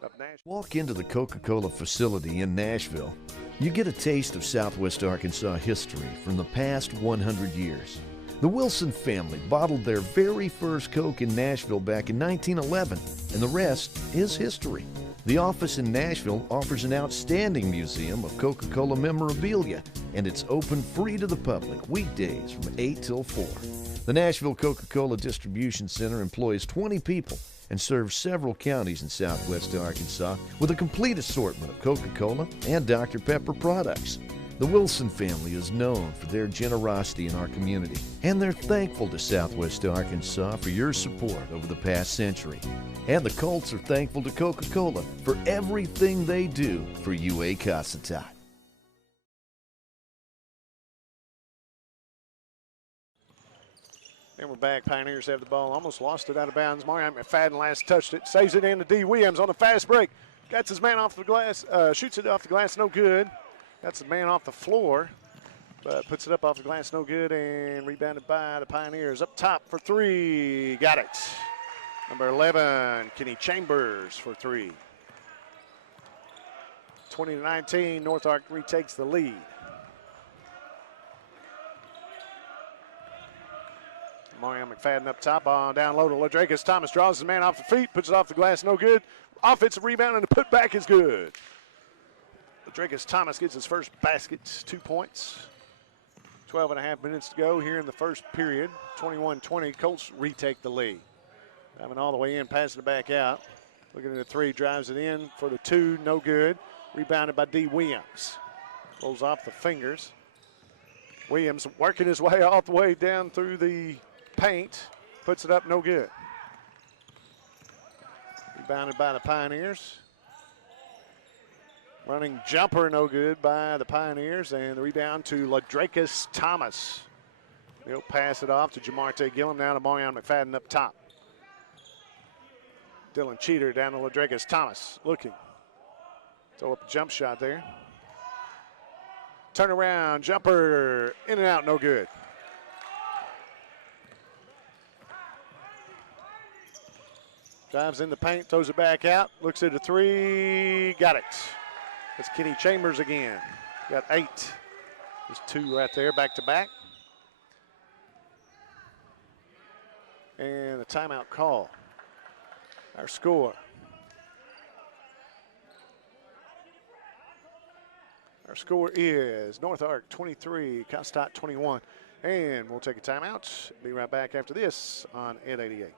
of Nashville. Walk into the Coca-Cola facility in Nashville. You get a taste of Southwest Arkansas history from the past 100 years. The Wilson family bottled their very first Coke in Nashville back in 1911, and the rest is history. The office in Nashville offers an outstanding museum of Coca-Cola memorabilia, and it's open free to the public weekdays from 8 till 4. The Nashville Coca-Cola Distribution Center employs 20 people and serves several counties in southwest Arkansas with a complete assortment of Coca-Cola and Dr. Pepper products. The Wilson family is known for their generosity in our community, and they're thankful to Southwest Arkansas for your support over the past century. And the Colts are thankful to Coca-Cola for everything they do for UAC. And we're back. Pioneers have the ball. Almost lost it out of bounds. Marion McFadden last touched it. Saves it in to D. Williams on a fast break. Gets his man off the glass. Shoots it off the glass. No good. That's the man off the floor, but puts it up off the glass, no good, and rebounded by the Pioneers. Up top for 3, got it. Number 11, Kenny Chambers for 3. 20-19, North Ark retakes the lead. Marion McFadden up top, down low to Ladrakis Thomas, draws his man off the feet, puts it off the glass, no good. Offensive rebound, and the putback is good. Ladrakis Thomas gets his first basket, 2 points. 12.5 minutes to go here in the first period. 21-20, Colts retake the lead. Driving all the way in, passing it back out. Looking at the 3, drives it in for the 2, no good. Rebounded by D. Williams. Rolls off the fingers. Williams working his way all the way down through the paint. Puts it up, no good. Rebounded by the Pioneers. Running jumper, no good by the Pioneers, and the rebound to Ladrakis Thomas. He'll pass it off to Jamarte Gillum, now to Marion McFadden up top. Dylan Cheater down to Ladrakis Thomas, looking. Throw up a jump shot there. Turn around, jumper, in and out, no good. Drives in the paint, throws it back out, looks at a 3, got it. That's Kenny Chambers again. Got 8. There's 2 right there, back to back. And the timeout call. Our score. Our score is North Ark 23, Costat 21. And we'll take a timeout. Be right back after this on Ed 88.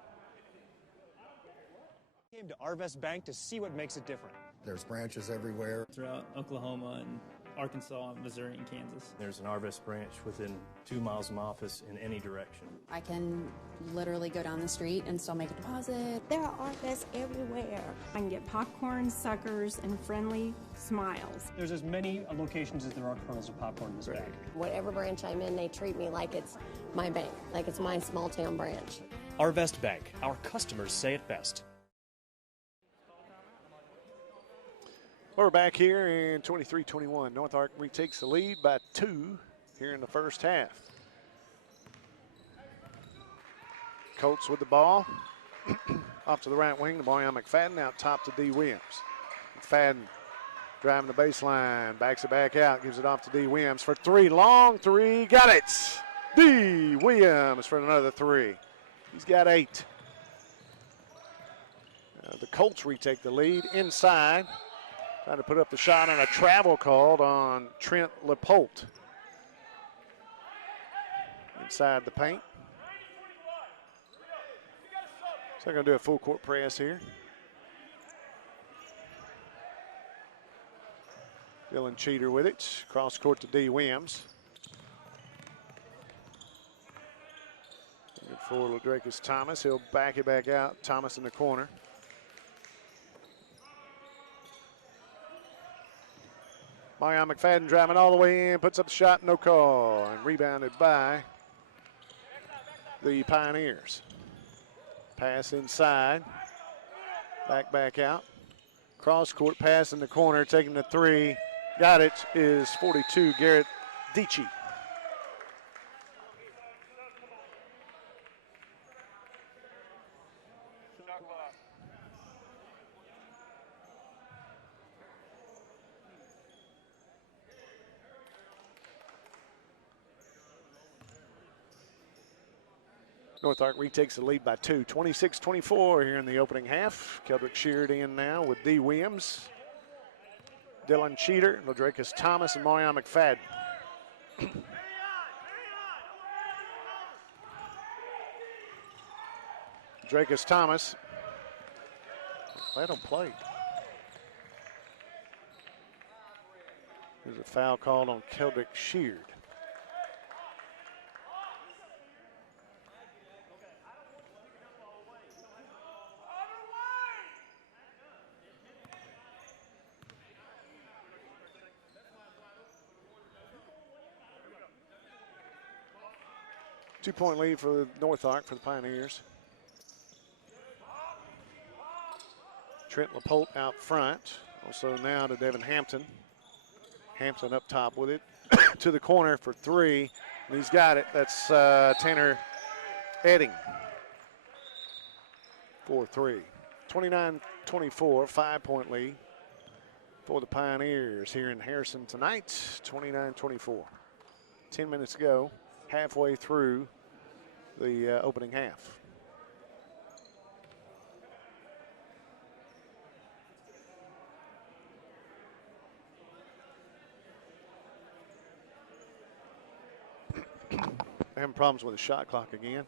Came to Arvest Bank to see what makes it different. There's branches everywhere. Throughout Oklahoma and Arkansas, Missouri, and Kansas. There's an Arvest branch within 2 miles of my office in any direction. I can literally go down the street and still make a deposit. There are Arvests everywhere. I can get popcorn, suckers, and friendly smiles. There's as many locations as there are kernels of popcorn in this bag. Whatever branch I'm in, they treat me like it's my bank, like it's my small town branch. Arvest Bank. Our customers say it best. We're back here in 23-21. North Ark retakes the lead by 2 here in the first half. Colts with the ball. Off to the right wing to Marion McFadden, out top to D. Williams. McFadden Driving the baseline, backs it back out, gives it off to D. Williams for three. Long three, got it. D. Williams for another three. He's got 8. The Colts retake the lead inside. Trying to put up the shot on a travel called on Trent Lepolt. Inside the paint. So they're going to do a full court press here. Dylan Cheater with it. Cross court to D. Williams. Good for Ladrakis Thomas. He'll back it back out. Thomas in the corner. Marion McFadden driving all the way in. Puts up the shot. No call. And rebounded by the Pioneers. Pass inside. Back out. Cross court pass in the corner. Taking the three. Got it is 42, Garrett Dici. North Ark retakes the lead by 2, 26-24 here in the opening half. Keldrick Sheard in now with D. Williams, Dylan Cheater, Ladrakis Thomas, and Marion McFadden. Ladrakis Thomas, let him play. There's a foul called on Keldrick Sheard. Two-point lead for North Ark for the Pioneers. Trent Lepolt out front. Also now to Devin Hampton. Hampton up top with it. To the corner for three. And he's got it. That's Tanner Edding. 4-3. 29-24, 5-point lead for the Pioneers here in Harrison tonight. 29-24. 10 minutes to go. Halfway through the opening half. Having problems with the shot clock again.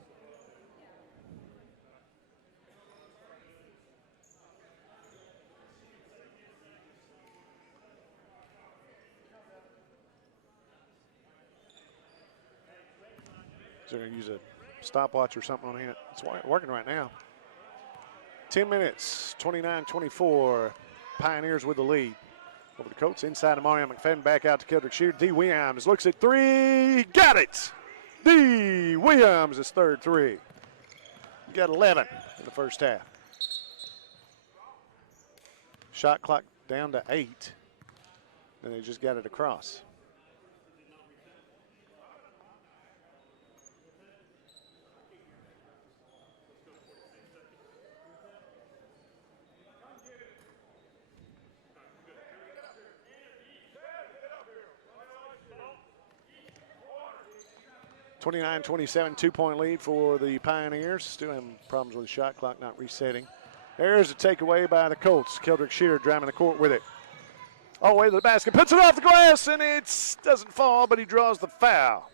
They're going to use a stopwatch or something on it. It's working right now. 10 minutes, 29-24. Pioneers with the lead. Over the Colts inside to Marion McFadden. Back out to Keldrick Sheard. D. Williams looks at three. Got it. D. Williams, his third three. You got 11 in the first half. Shot clock down to 8. And they just got it across. (29-27), 2-point lead for the Pioneers. Still having problems with the shot clock not resetting. There's a takeaway by the Colts. Keldrick Shearer driving the court with it. All the way to the basket, puts it off the glass, and it doesn't fall, but he draws the foul.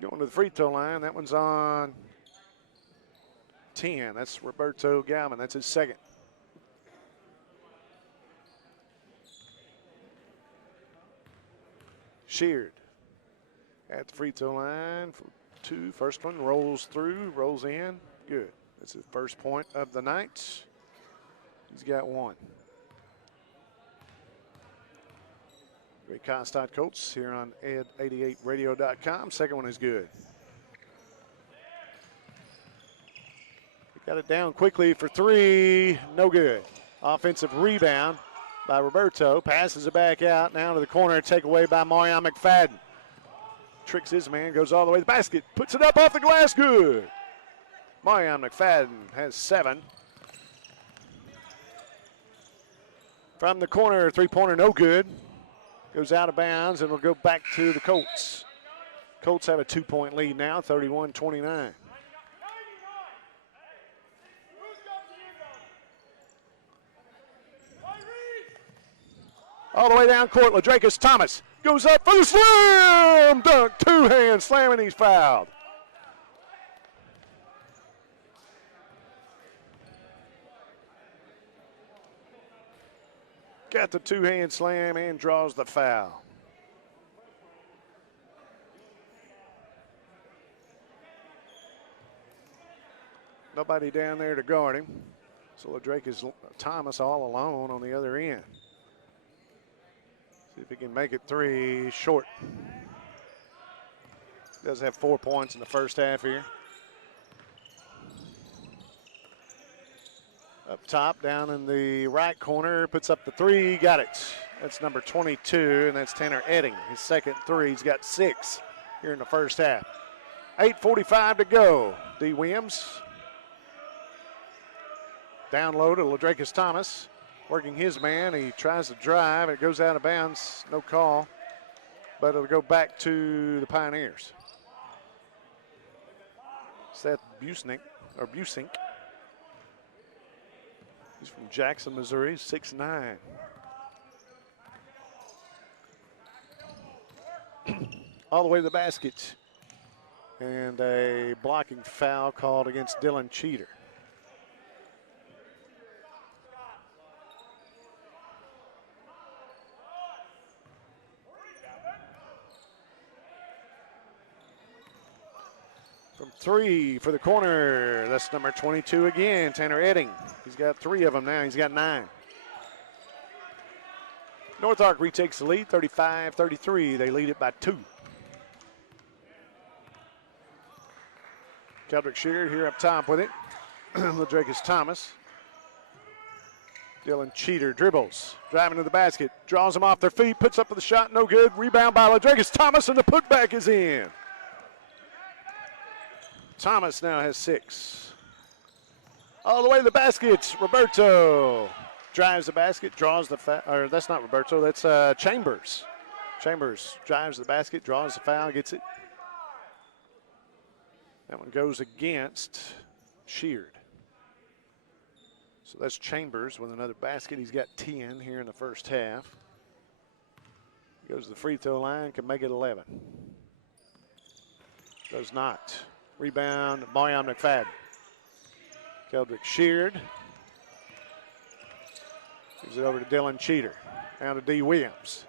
Going to the free throw line. That one's on 10. That's Roberto Galvin. That's his second. Sheared at the free throw line for 2. First one rolls through, rolls in. Good. That's his first point of the night. He's got 1. Great Constad Colts here on ed88radio.com. Second one is good. Got it down quickly for 3. No good. Offensive rebound by Roberto. Passes it back out. Now to the corner. Takeaway by Marion McFadden. Tricks his man. Goes all the way to the basket. Puts it up off the glass. Good. Marion McFadden has 7. From the corner, three-pointer, no good. Goes out of bounds and will go back to the Colts. Colts have a 2-point lead now, 31-29. All the way down court, LaDracus Thomas goes up for the slam dunk. Two-hand slam, and he's fouled. Got the two-hand slam and draws the foul. Nobody down there to guard him. So LaDracus Thomas all alone on the other end. See if he can make it three. Short. Does have 4 points in the first half here. Up top, down in the right corner, puts up the three, got it. That's number 22, and that's Tanner Edding. His second three, he's got 6 here in the first half. 8:45 to go. D. Williams. Down low to LaDracus Thomas, working his man. He tries to drive, it goes out of bounds, no call, but it'll go back to the Pioneers. Seth Busink. He's from Jackson, Missouri, 6'9". All the way to the basket. And a blocking foul called against Dylan Cheater. From three for the corner, that's number 22 again, Tanner Edding. He's got 3 of them now, he's got 9. North Ark retakes the lead, 35-33. They lead it by 2. Keldrick Sheard here up top with it. LaDracus Thomas. Dylan Cheater dribbles, driving to the basket, draws them off their feet, puts up for the shot, no good. Rebound by LaDracus Thomas, and the putback is in. Thomas now has 6. All the way to the basket, Roberto drives the basket, draws the foul, or that's not Roberto, that's Chambers. Chambers drives the basket, draws the foul, gets it. That one goes against Sheard. So that's Chambers with another basket. He's got 10 here in the first half. Goes to the free throw line, can make it 11. Does not. Rebound, Boyan McFadden. Keldrick Sheard. Gives it over to Dylan Cheater. Down to D. Williams.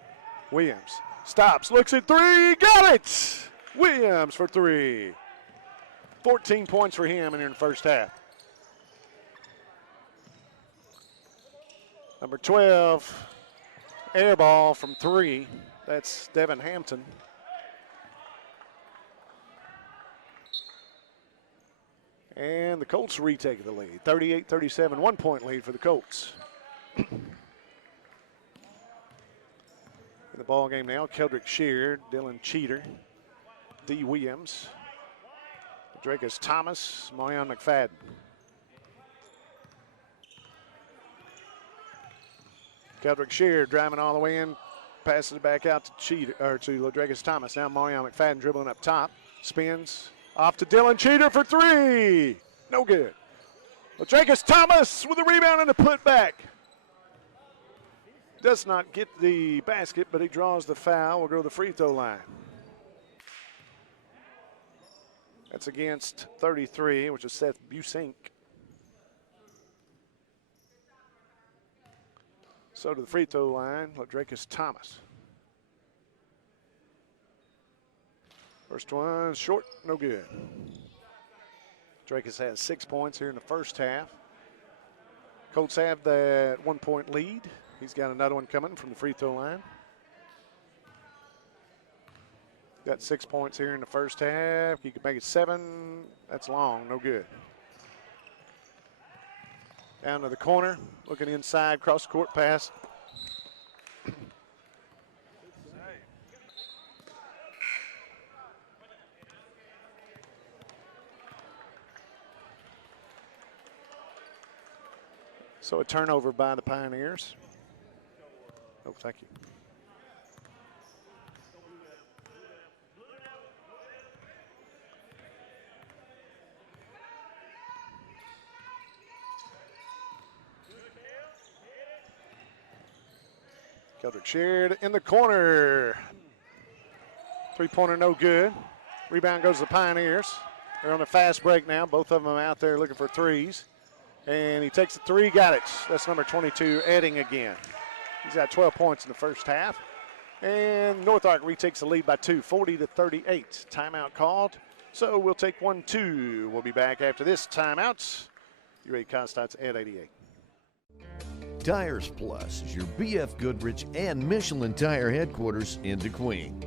Williams stops, looks at three, got it! Williams for 3. 14 points for him in the first half. Number 12, air ball from 3. That's Devin Hampton. And the Colts retake the lead, 38-37, 1-point lead for the Colts. In the ball game now, Keldrick Sheard, Dylan Cheater, D. Williams, LaDracus Thomas, Boyan McFadden. Keldrick Sheard driving all the way in, passes it back out to Cheater, or to LaDracus Thomas. Now Boyan McFadden dribbling up top, spins. Off to Dylan Cheater for 3. No good. LaDracus Thomas with the rebound and the putback. Does not get the basket, but he draws the foul. We'll go to the free throw line. That's against 33, which is Seth Busink. So to the free throw line, LaDracus Thomas. First one, short, no good. Dracus has 6 points here in the first half. Colts have that 1-point lead. He's got another one coming from the free throw line. Got 6 points here in the first half. He could make it 7. That's long, no good. Down to the corner, looking inside, cross court pass. So a turnover by the Pioneers. Oh, thank you. Keldrick Sheard in the corner. Three-pointer no good. Rebound goes to the Pioneers. They're on a fast break now. Both of them out there looking for threes. And he takes the three, got it. That's number 22, Edding again. He's got 12 points in the first half. And North Ark retakes the lead by 2, 40-38. Timeout called. So we'll take 1-2. We'll be back after this timeout. UA Constant's at 88. Tires Plus is your BF Goodrich and Michelin tire headquarters in DeQueen.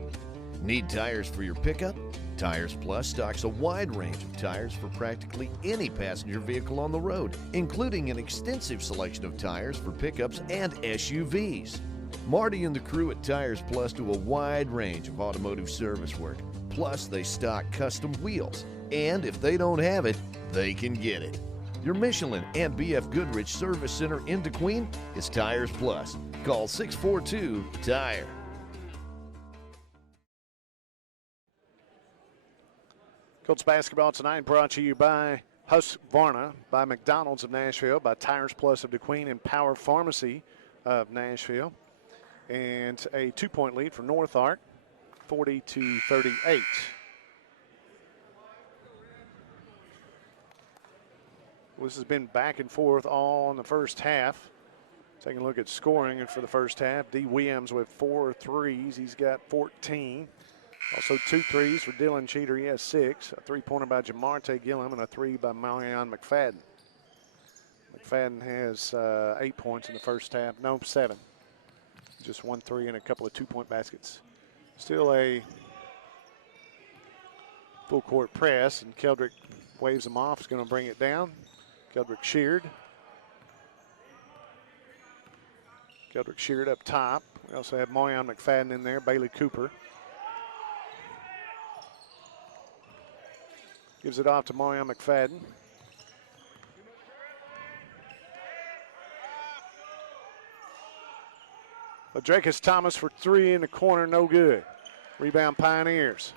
Need tires for your pickup? Tires Plus stocks a wide range of tires for practically any passenger vehicle on the road, including an extensive selection of tires for pickups and SUVs. Marty and the crew at Tires Plus do a wide range of automotive service work. Plus, they stock custom wheels. And if they don't have it, they can get it. Your Michelin and BF Goodrich Service Center in DeQueen is Tires Plus. Call 642-TIRE. Colts basketball tonight brought to you by Husqvarna, by McDonald's of Nashville, by Tires Plus of DeQueen, and Power Pharmacy of Nashville. And a 2-point lead for North Ark, 40-38. This has been back and forth all in the first half. Taking a look at scoring for the first half. D. Williams with 4 threes. He's got 14. Also 2 threes for Dylan Cheater. He has 6. A 3-pointer by Jamarte Gillum and a 3 by Marion McFadden. McFadden has 8 points in the first half. No, 7. Just 1 3 and a couple of 2-point baskets. Still a full court press, and Keldrick waves him off. He's going to bring it down. Keldrick Sheard. Keldrick Sheard up top. We also have Marion McFadden in there, Bailey Cooper. Gives it off to Marion McFadden. Ladrakis Thomas for 3 in the corner, no good. Rebound Pioneers.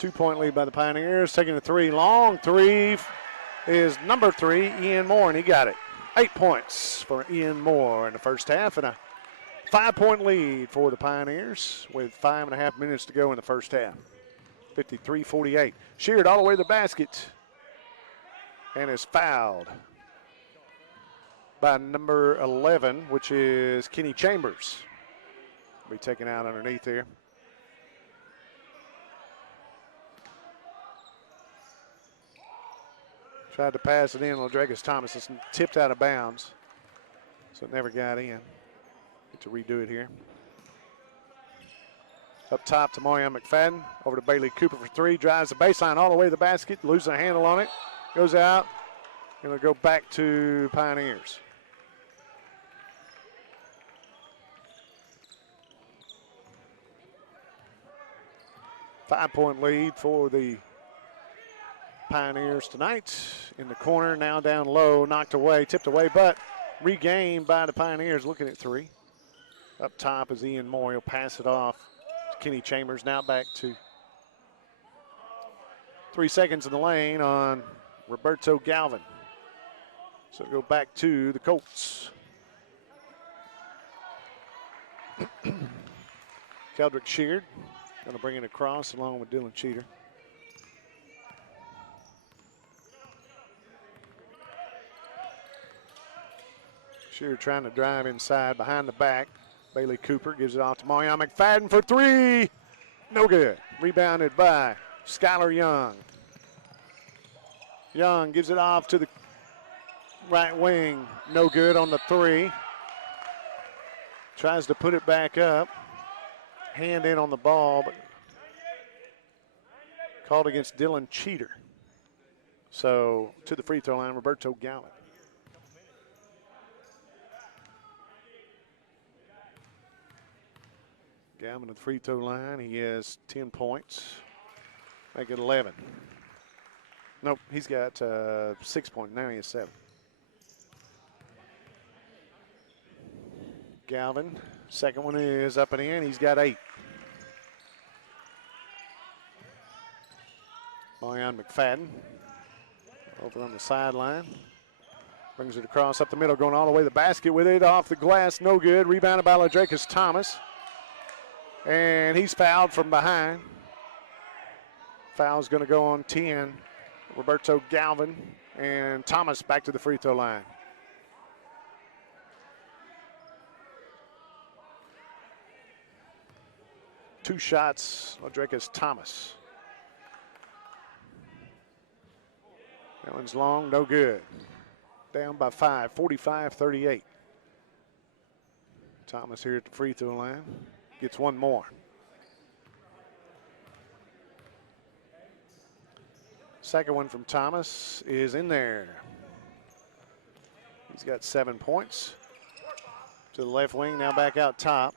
2-point lead by the Pioneers. Taking the 3, long 3 is number 3, Ian Moore, and he got it. 8 points for Ian Moore in the first half, and a 5-point lead for the Pioneers with 5.5 minutes to go in the first half. 53-48. Sheared all the way to the basket and is fouled by number 11, which is Kenny Chambers. Be taken out underneath here. Tried to pass it in. Ladrakis Thomas is tipped out of bounds, so it never got in. Get to redo it here. Up top to Marion McFadden. Over to Bailey Cooper for 3. Drives the baseline all the way to the basket. Losing a handle on it. Goes out. Going to go back to Pioneers. Five-point lead for the Pioneers tonight. In the corner, now down low, knocked away, tipped away, but regained by the Pioneers, looking at 3. Up top is Ian Moore. He'll pass it off to Kenny Chambers. Now back to 3 seconds in the lane on Roberto Galvin. So go back to the Colts. Keldrick Sheard going to bring it across along with Dylan Cheater. Sheard trying to drive inside behind the back. Bailey Cooper gives it off to Marion McFadden for 3. No good. Rebounded by Skylar Young. Young gives it off to the right wing. No good on the 3. Tries to put it back up. Hand in on the ball, but called against Dylan Cheater. So to the free throw line, Roberto Galvin. Galvin at the free throw line. He has 10 points. Make it 11. Nope, he's got 6 points. Now he has 7. Galvin. Second one is up and in. He's got 8. Boyan McFadden over on the sideline. Brings it across up the middle, going all the way to the basket with it. Off the glass, no good. Rebounded by Ladrakis Thomas. And he's fouled from behind. Foul's going to go on 10. Roberto Galvin and Thomas back to the free throw line. Two shots, Ladrakis Thomas. That one's long, no good. Down by 5, 45-38. Thomas here at the free throw line. Gets one more. Second one from Thomas is in there. He's got 7 points. To the left wing, now back out top.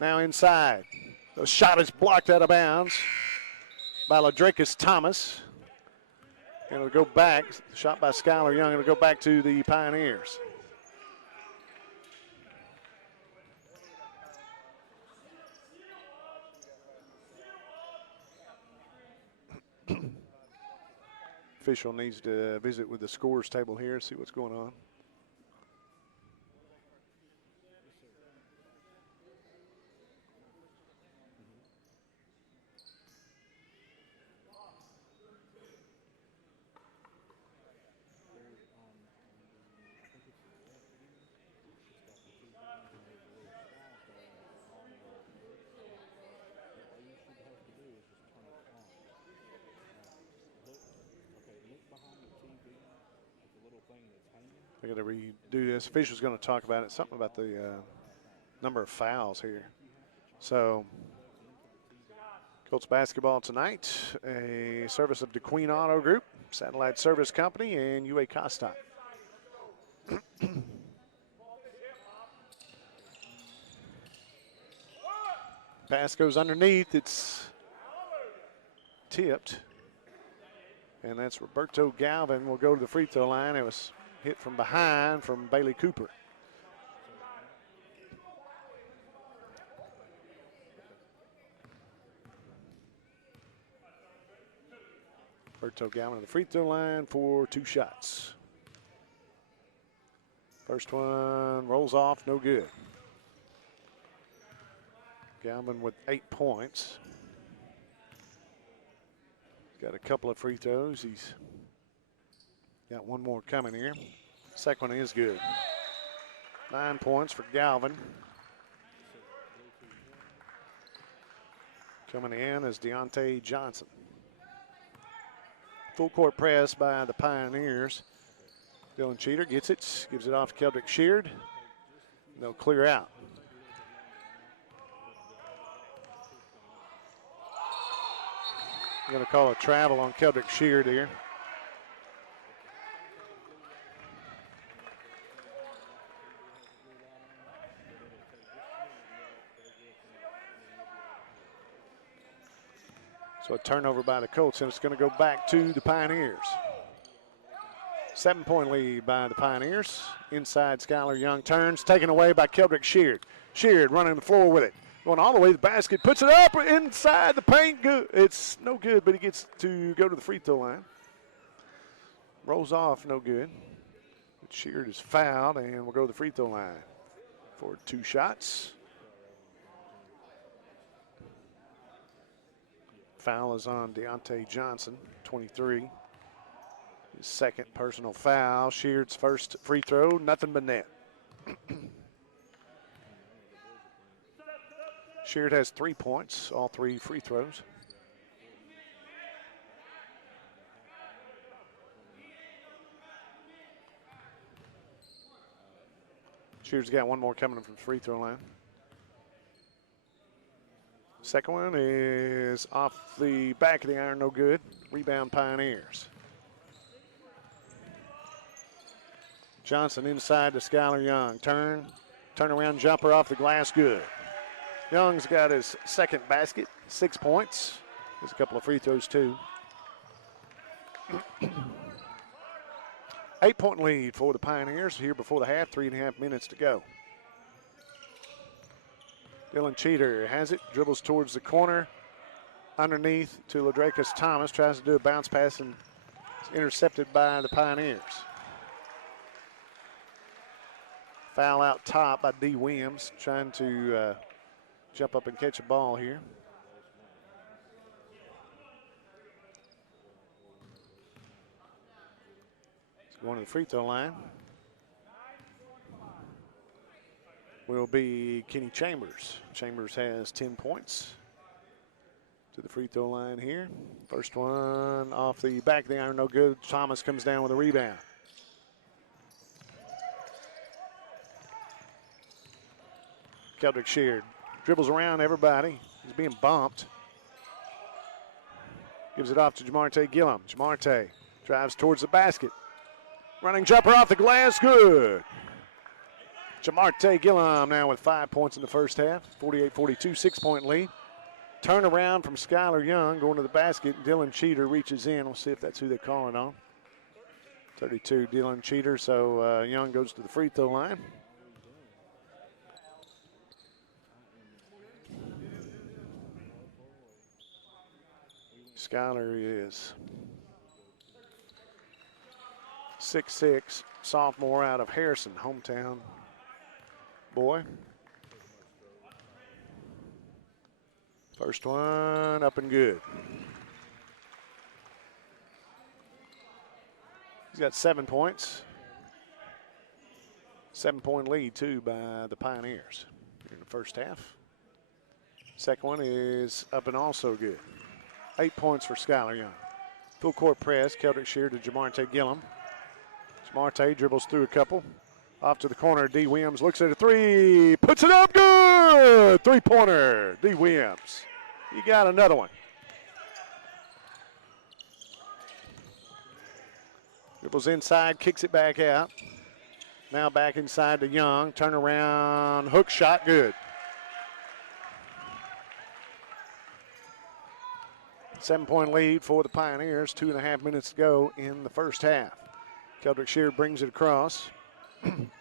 Now inside. The shot is blocked out of bounds by Ladrakis Thomas. And it'll go back. Shot by Skylar Young. It'll go back to the Pioneers. Official needs to visit with the scores table here, see what's going on. They got to redo this. Official's going to talk about it. Something about the number of fouls here. So, Colts basketball tonight, a service of DeQueen Auto Group, Satellite Service Company, and UA Costa. Pass goes underneath. It's tipped. And that's Roberto Galvin will go to the free throw line. It was hit from behind from Bailey Cooper. Roberto Galvin to the free throw line for 2 shots. First one rolls off, no good. Galvin with 8 points. Got a couple of free throws. He's got one more coming here. Second one is good. 9 points for Galvin. Coming in is Deontay Johnson. Full court press by the Pioneers. Dylan Cheater gets it, gives it off to Keldrick Sheard. They'll clear out. I'm going to call a travel on Keldrick Sheard here. So a turnover by the Colts, and it's going to go back to the Pioneers. 7-point lead by the Pioneers. Inside, Skylar Young turns, taken away by Keldrick Sheard. Sheard running the floor with it. Going all the way to the basket, puts it up inside the paint. Good. It's no good, but he gets to go to the free throw line. Rolls off, no good. Sheard is fouled, and we'll go to the free throw line for 2 shots. Foul is on Deontay Johnson, 23. His second personal foul. Sheard's first free throw, nothing but net. Sheard has 3 points, all 3 free throws. Sheard's got one more coming from the free throw line. Second one is off the back of the iron, no good. Rebound Pioneers. Johnson inside to Skylar Young. Turn around jumper off the glass, good. Young's got his second basket, 6 points. There's a couple of free throws too. 8-point lead for the Pioneers here before the half, 3.5 minutes to go. Dylan Cheater has it, dribbles towards the corner, underneath to Ladrakis Thomas, tries to do a bounce pass and is intercepted by the Pioneers. Foul out top by D. Williams, trying to jump up and catch a ball here. He's going to the free throw line. Will be Kenny Chambers. Chambers has 10 points. To the free throw line here. First one off the back of the iron, no good. Thomas comes down with a rebound. Keldrick Sheard dribbles around everybody. He's being bumped. Gives it off to Jamarte Gillum. Jamarte drives towards the basket. Running jumper off the glass, good. Jamarte Gillum now with 5 points in the first half. 48-42, 6-point lead. Turnaround from Skylar Young going to the basket. Dylan Cheater reaches in. We'll see if that's who they're calling on. 32, Dylan Cheater. So Young goes to the free throw line. Skylar is 6'6", sophomore out of Harrison, hometown boy. First one up and good. He's got 7 points. 7-point lead, too, by the Pioneers in the first half. Second one is up and also good. 8 points for Skylar Young. Full court press, Keldrick Shear to Jamarte Gillum. Jamarte dribbles through a couple. Off to the corner, D. Williams looks at a three, puts it up, good! Three-pointer, D. Williams. You got another one. Dribbles inside, kicks it back out. Now back inside to Young, turn around, hook shot, good. 7-point lead for the Pioneers, 2.5 minutes to go in the first half. Keldrick Sheard brings it across.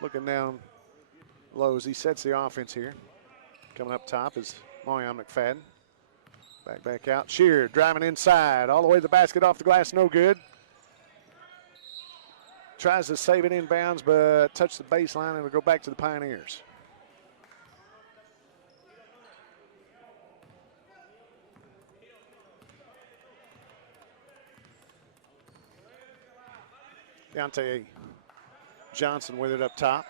Looking down low as he sets the offense here. Coming up top is Marion McFadden. Back out. Sheard driving inside. All the way to the basket, off the glass, no good. Tries to save it inbounds, but touch the baseline and it'll go back to the Pioneers. Deontay Johnson with it up top.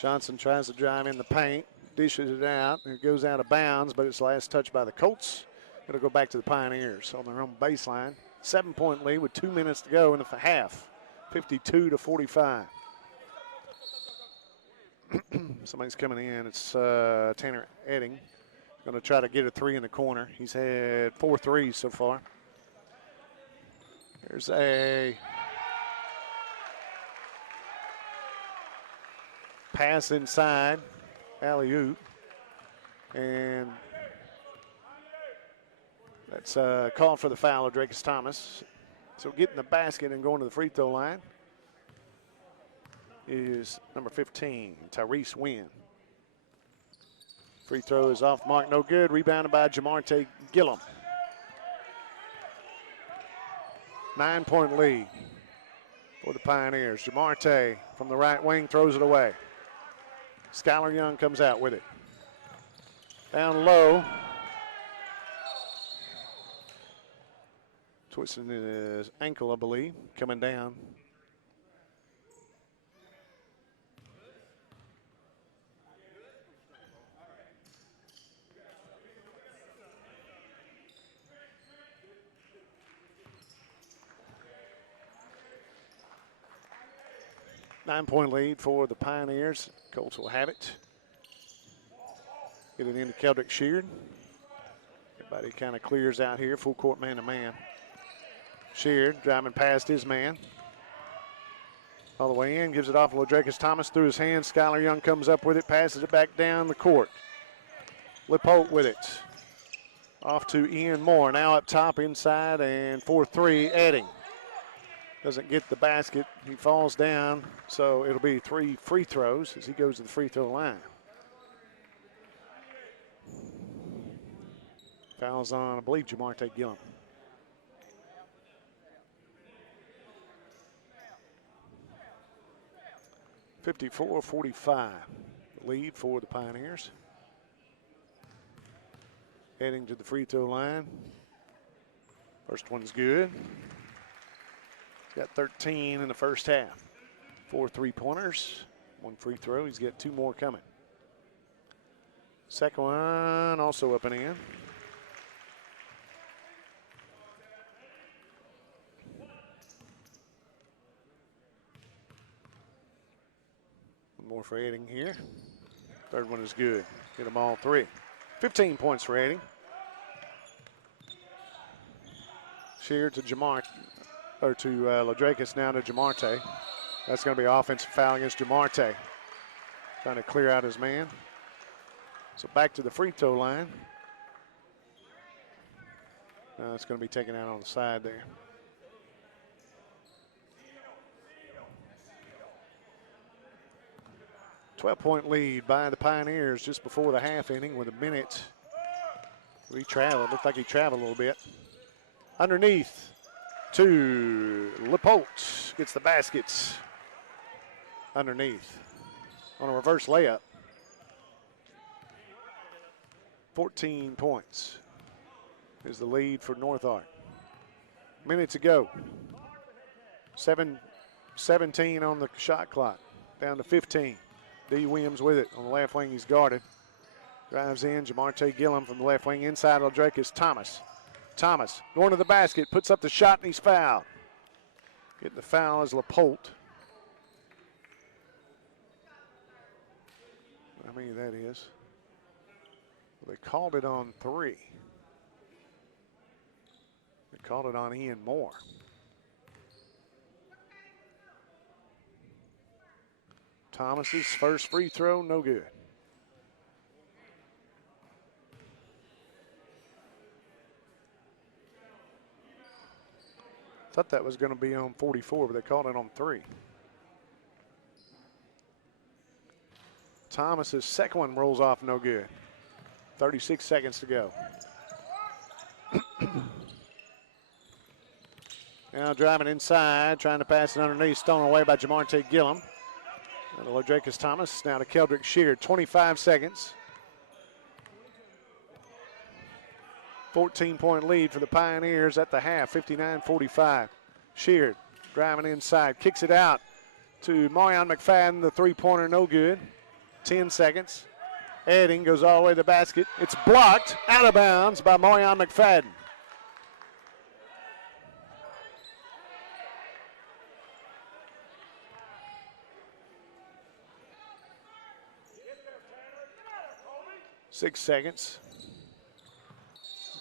Johnson tries to drive in the paint, dishes it out, and it goes out of bounds, but it's last touched by the Colts. It'll go back to the Pioneers on their own baseline. 7-point lead with 2 minutes to go in the half. 52-45. Somebody's coming in. It's Tanner Edding. Going to try to get a three in the corner. He's had 4 threes so far. There's a pass inside, alley-oop, and that's called for the foul of Ladrakis Thomas. So getting the basket and going to the free throw line is number 15, Tyrese Wynn. Free throw is off mark, no good. Rebounded by Jamarte Gillum. 9-point lead for the Pioneers. Jamarte from the right wing throws it away. Skylar Young comes out with it. Down low. Twisting his ankle, I believe, coming down. Nine-point lead for the Pioneers. Colts will have it. Get it into Keldrick Sheard. Everybody kind of clears out here, full court man-to-man. Sheard driving past his man. All the way in, gives it off to Ladrakis Thomas through his hands. Skylar Young comes up with it, passes it back down the court. Lippolt with it. Off to Ian Moore, now up top inside, and 4-3, Edding. Doesn't get the basket. He falls down, so it'll be 3 free throws as he goes to the free throw line. Fouls on, I believe, Jamarte Gillum. (54-45), lead for the Pioneers. Heading to the free throw line. First one's good. He's got 13 in the first half. 4 3-pointers, 1 free throw. He's got 2 more coming. Second one also up and in. One more for Edding here. Third one is good. Hit them all 3. 15 points for Edding. Shear to Jamarte, or to Ladrakis, now to Jamarte. That's going to be an offensive foul against Jamarte. Trying to clear out his man. So back to the free throw line. It's going to be taken out on the side there. .12 lead by the Pioneers just before the half inning with a minute. He traveled. Looked like he traveled a little bit. Underneath to Lepolt. Gets the baskets underneath on a reverse layup. 14 points is the lead for North Ark. Minutes to go. 17 on the shot clock. Down to 15. D. Williams with it on the left wing. He's guarded. Drives in. Jamarte Gillum from the left wing. Inside Ladrakis Thomas. Thomas going to the basket. Puts up the shot and he's fouled. Getting the foul is Lepolt. How many that is? Well, they called it on 3. They called it on Ian Moore. Thomas's first free throw, no good. Thought that was going to be on 44, but they called it on 3. Thomas's second one rolls off, no good. 36 seconds to go. Now driving inside, trying to pass it underneath, stolen away by Jamarte Gillum. And Ladrakis Thomas now to Keldrick Sheard. 25 seconds. 14-point lead for the Pioneers at the half, 59-45. Sheard driving inside, kicks it out to Marion McFadden. The three-pointer, no good. 10 seconds. Edding goes all the way to the basket. It's blocked out of bounds by Marion McFadden. Six seconds.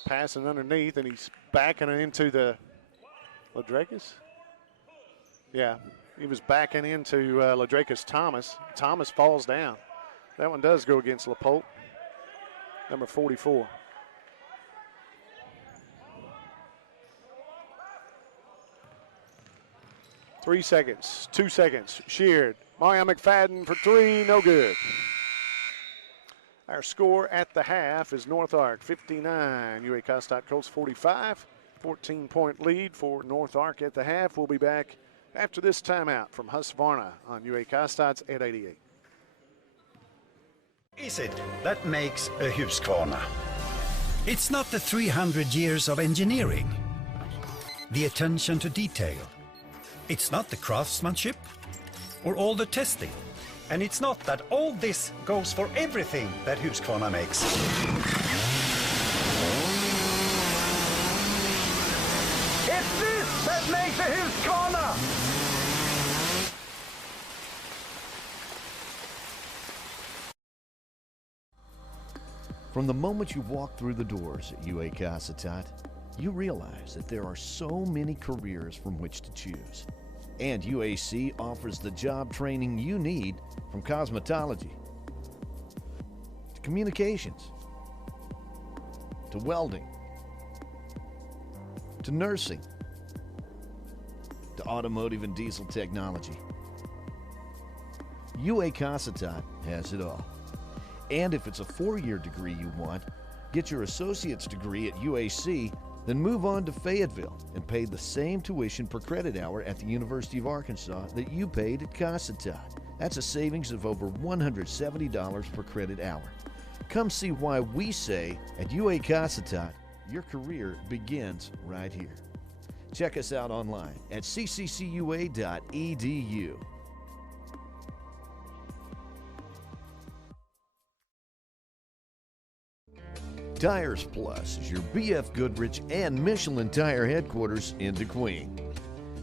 Passing underneath, and he's backing it into the Ladrakis. Yeah, he was backing into Ladrakis Thomas. Thomas falls down. That one does go against Lepolt, number 44. Three seconds, 2 seconds. Sheared. Marion McFadden for 3, no good. Our score at the half is North Ark 59, UA Costart Colts 45. 14-point lead for North Ark at the half. We'll be back after this timeout from Husqvarna on UA Costarts at 88. Is it that makes a Husqvarna? It's not the 300 years of engineering, the attention to detail. It's not the craftsmanship or all the testing. And it's not that all this goes for everything that Husqvarna makes. It's this that makes a Husqvarna! From the moment you walk through the doors at UA Costat, you realize that there are so many careers from which to choose. And UAC offers the job training you need, from cosmetology to communications to welding to nursing to automotive and diesel technology. UAC has it all. And if it's a 4-year degree you want, get your associate's degree at UAC, then move on to Fayetteville and pay the same tuition per credit hour at the University of Arkansas that you paid at Cossatot. That's a savings of over $170 per credit hour. Come see why we say at UA your career begins right here. Check us out online at cccua.edu. Tires Plus is your BF Goodrich and Michelin tire headquarters in DeQueen.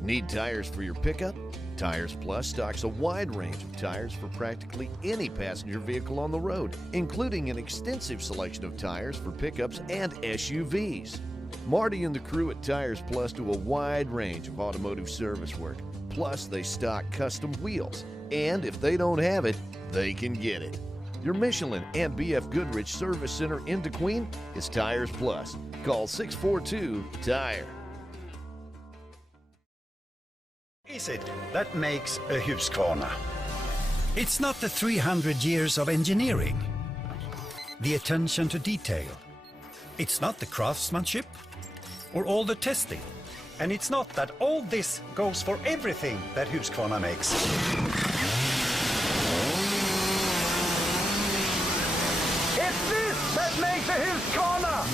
Need tires for your pickup? Tires Plus stocks a wide range of tires for practically any passenger vehicle on the road, including an extensive selection of tires for pickups and SUVs. Marty and the crew at Tires Plus do a wide range of automotive service work. Plus, they stock custom wheels, and if they don't have it, they can get it. Your Michelin and BF Goodrich Service Center in DeQueen is Tires Plus. Call 642-TIRE. Is it that makes a Husqvarna? It's not the 300 years of engineering, the attention to detail. It's not the craftsmanship or all the testing. And it's not that all this goes for everything that Husqvarna makes. It's this that makes a Husqvarna!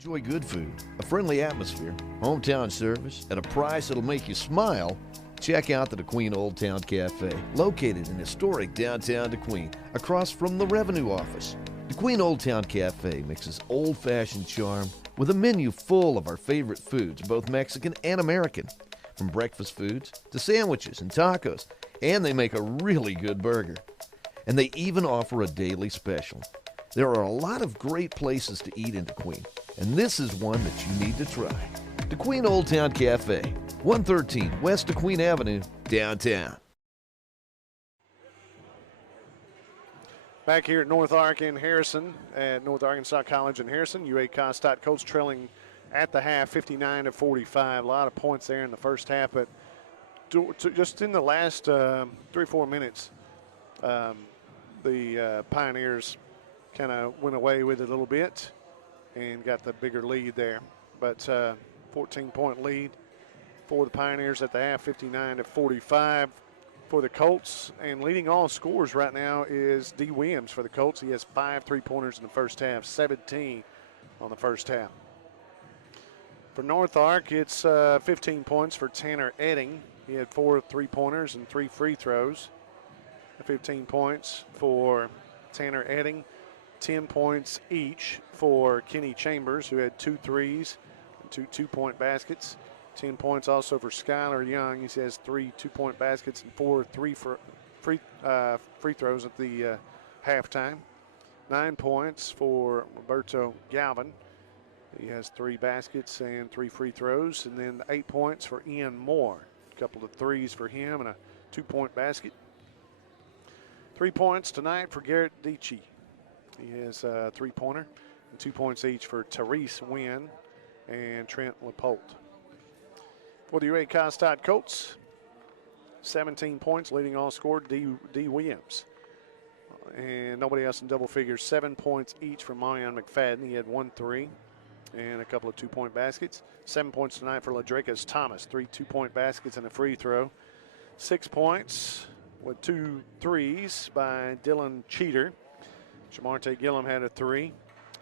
Enjoy good food, a friendly atmosphere, hometown service, at a price that'll make you smile. Check out the DeQueen Old Town Cafe, located in historic downtown DeQueen, across from the Revenue Office. DeQueen Old Town Cafe mixes old-fashioned charm with a menu full of our favorite foods, both Mexican and American, from breakfast foods to sandwiches and tacos, and they make a really good burger. And they even offer a daily special. There are a lot of great places to eat in DeQueen, and this is one that you need to try. DeQueen Old Town Cafe, 113 West DeQueen Avenue, downtown. Back here at North Ark in Harrison, at North Arkansas College in Harrison, UA Colts trailing at the half, 59-45. A lot of points there in the first half, but just in the last 3 or 4 minutes, the Pioneers kind of went away with it a little bit and got the bigger lead there. But 14-point lead for the Pioneers at the half, 59-45 for the Colts. And leading all scores right now is D. Williams for the Colts. He has 5 3-pointers in the first half, 17 on the first half. For North Ark, it's 15 points for Tanner Edding. He had 4 3-pointers and 3 free throws. 15 points for Tanner Edding. 10 points each for Kenny Chambers, who had 2 threes and 2 two-point baskets. 10 points also for Skylar Young. He has 3 two-point baskets and 4 free throws at the halftime. 9 points for Roberto Galvin. He has 3 baskets and 3 free throws. And then 8 points for Ian Moore. A couple of threes for him and a 2-point basket. 3 points tonight for Garrett Dietschy. He has a 3-pointer and 2 points each for Therese Wynn and Trent Lepolt. For the UA Costad Colts, 17 points, leading all scored, D. Williams. And nobody else in double figures. 7 points each for Marion McFadden. He had 1 3 and a couple of 2-point baskets. 7 points tonight for Ladricus Thomas. 3 2-point baskets and a free throw. 6 points with 2 threes by Dylan Cheater. Jamarte Gillum had a 3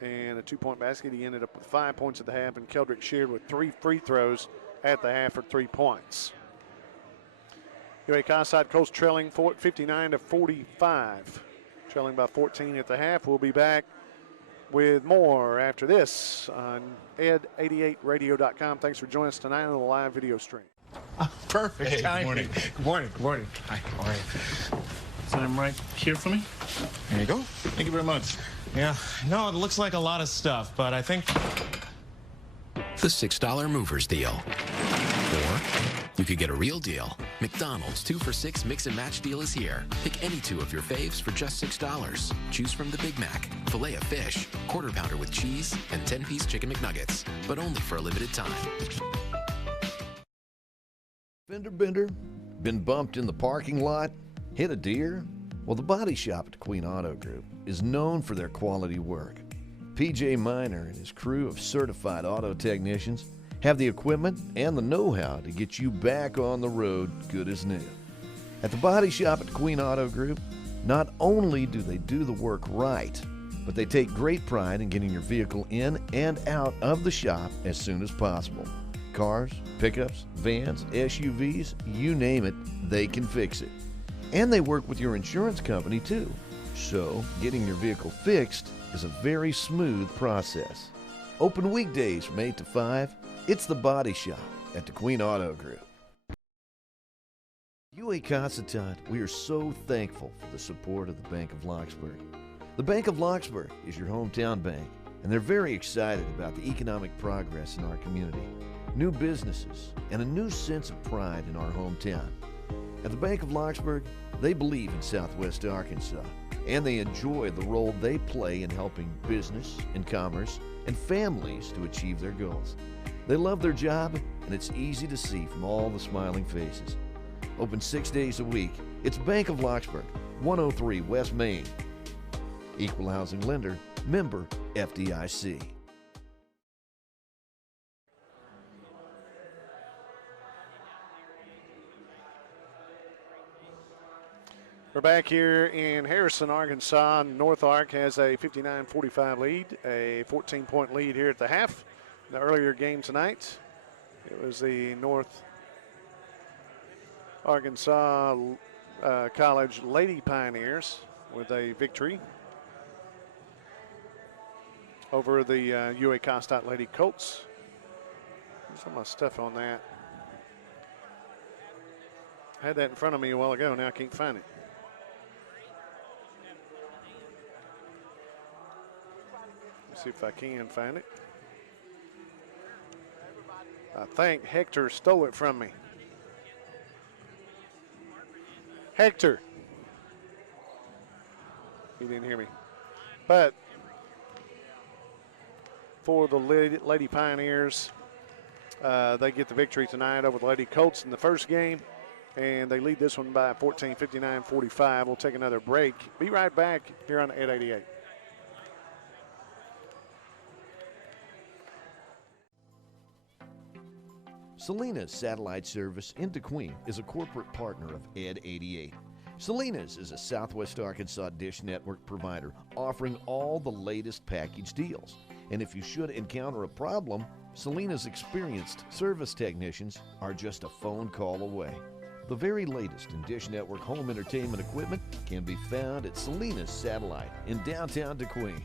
and a 2-point basket. He ended up with 5 points at the half, and Keldrick Sheard with 3 free throws at the half for 3 points. UA Costad Colts trailing 59-45. Trailing by 14 at the half. We'll be back with more after this on ed88radio.com. Thanks for joining us tonight on the live video stream. Perfect. Hey, timing. good morning. Good morning. Good morning. Hi, how are you? Sign right here for me. There you go. Thank you very much. Yeah, no, it looks like a lot of stuff, but I think... The $6 Movers Deal. Or you could get a real deal. McDonald's 2 for $6 mix and match deal is here. Pick any 2 of your faves for just $6. Choose from the Big Mac, filet of fish, quarter pounder with cheese, and 10-piece chicken McNuggets, but only for a limited time. Fender bender? Been bumped in the parking lot? Hit a deer? Well, the body shop at Queen Auto Group is known for their quality work. PJ Miner and his crew of certified auto technicians have the equipment and the know-how to get you back on the road good as new. At the body shop at Queen Auto Group, not only do they do the work right, but they take great pride in getting your vehicle in and out of the shop as soon as possible. Cars, pickups, vans, SUVs, you name it, they can fix it. And they work with your insurance company too. So, getting your vehicle fixed is a very smooth process. Open weekdays from 8 to 5. It's the Body Shop at the Queen Auto Group. UA Constantine, we are so thankful for the support of the Bank of Locksburg. The Bank of Locksburg is your hometown bank, and they're very excited about the economic progress in our community, new businesses, and a new sense of pride in our hometown. At the Bank of Locksburg, they believe in Southwest Arkansas, and they enjoy the role they play in helping business and commerce and families to achieve their goals. They love their job, and it's easy to see from all the smiling faces. Open 6 days a week, it's Bank of Locksburg, 103 West Main. Equal housing lender, member FDIC. We're back here in Harrison, Arkansas. North Ark has a 59-45 lead, a 14-point lead here at the half. The earlier game tonight, it was the North Arkansas College Lady Pioneers with a victory over the UA Constatt Lady Colts. There's some of my stuff on that. I had that in front of me a while ago. Now I can't find it. See if I can find it. I think Hector stole it from me. Hector. He didn't hear me. But for the Lady Pioneers, they get the victory tonight over the Lady Colts in the first game, and they lead this one by 14, 59-45. We'll take another break. Be right back here on 888. Salinas Satellite Service into Queen is a corporate partner of Ed 88. Salinas is a Southwest Arkansas dish network provider offering all the latest package deals. And if you should encounter a problem, Salinas' experienced service technicians are just a phone call away. The very latest in dish network home entertainment equipment can be found at Salinas Satellite in downtown DeQueen.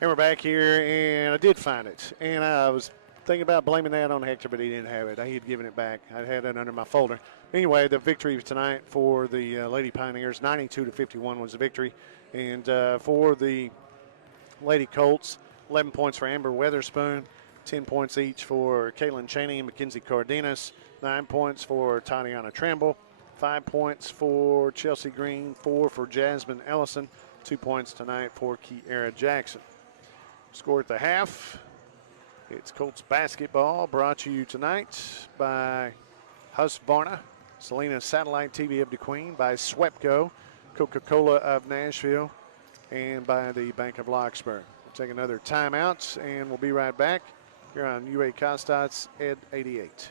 And we're back here, and I did find it. And I was thinking about blaming that on Hector, but he didn't have it. He had given it back. I had it under my folder. Anyway, the victory tonight for the Lady Pioneers, 92-51 was the victory. And for the Lady Colts, 11 points for Amber Weatherspoon, 10 points each for Kaylin Chaney and Mackenzie Cardenas, 9 points for Tatiana Tramble, 5 points for Chelsea Green, 4 for Jasmine Ellison, 2 points tonight for Kiara Jackson. Score at the half. It's Colts basketball, brought to you tonight by Husqvarna, Salinas Satellite TV of DeQueen, by Swepco, Coca-Cola of Nashville, and by the Bank of Locksburg. We'll take another timeout, and we'll be right back here on UA Kostad's Ed 88.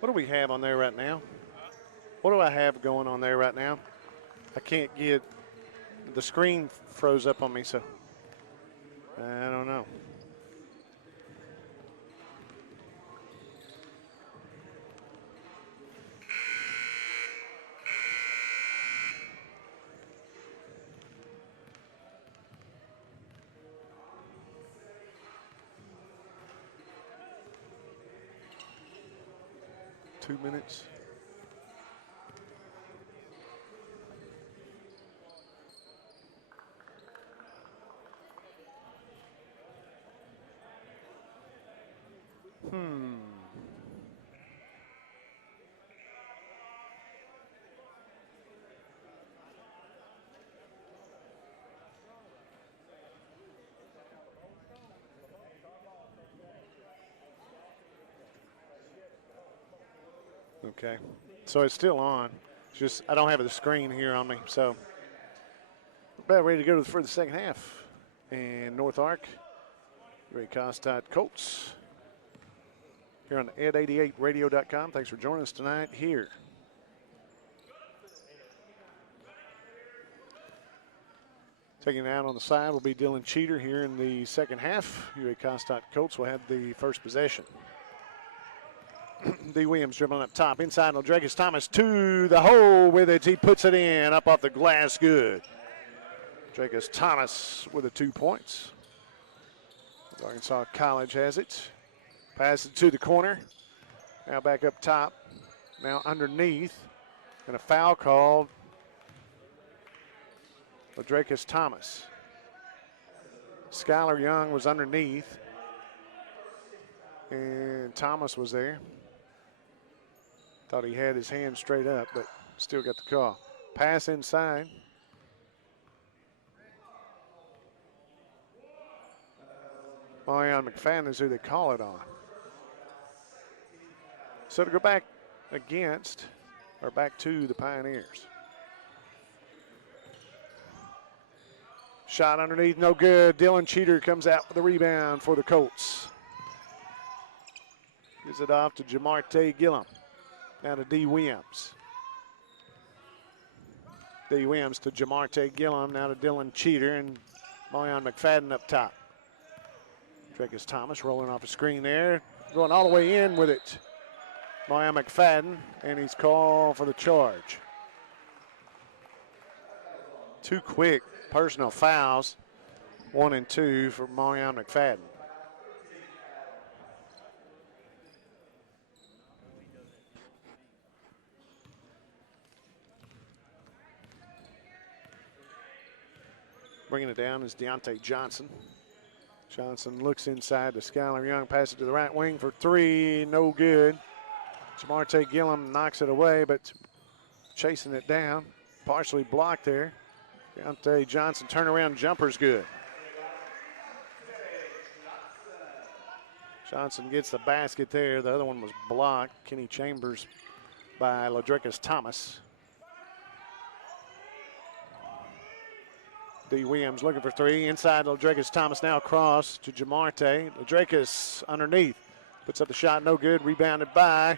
What do we have on there right now? What do I have going on there right now? I can't get, the screen froze up on me, so I don't know. Two minutes. Okay, so it's still on. It's just I don't have the screen here on me, so about ready to go for the second half. And North Ark, Ray Kostad Colts here on ed88radio.com. Thanks for joining us tonight here. Taking it out on the side will be Dylan Cheater here in the second half. UA Kostad Colts will have the first possession. D. Williams dribbling up top. Inside, O'Dragus Thomas to the hole with it. He puts it in, up off the glass, good. O'Dragus Thomas with the 2 points. Arkansas College has it. Pass it to the corner. Now back up top. Now underneath. And a foul called. O'Dragus Thomas. Skylar Young was underneath. And Thomas was there. Thought he had his hand straight up, but still got the call. Pass inside. Marion McFadden is who they call it on. So to go back against, or back to the Pioneers. Shot underneath, no good. Dylan Cheater comes out with the rebound for the Colts. Gives it off to Jamarte Gillum. Now to D. Williams. D. Williams to Jamarte Gillum. Now to Dylan Cheater and Marion McFadden up top. Dracus Thomas rolling off a screen there. Going all the way in with it. Marion McFadden, and he's called for the charge. 2 quick personal fouls. 1 and 2 for Marion McFadden. Bringing it down is Deontay Johnson. Johnson looks inside to Skylar Young, passes it to the right wing for 3, no good. Jamarte Gillum knocks it away, but chasing it down, partially blocked there. Deontay Johnson turnaround jumper's good. Johnson gets the basket there. The other one was blocked. Kenny Chambers by Ladricus Thomas. D. Williams looking for 3. Inside Ladricus Thomas, now across to Jamarte. Ladricus underneath. Puts up the shot, no good. Rebounded by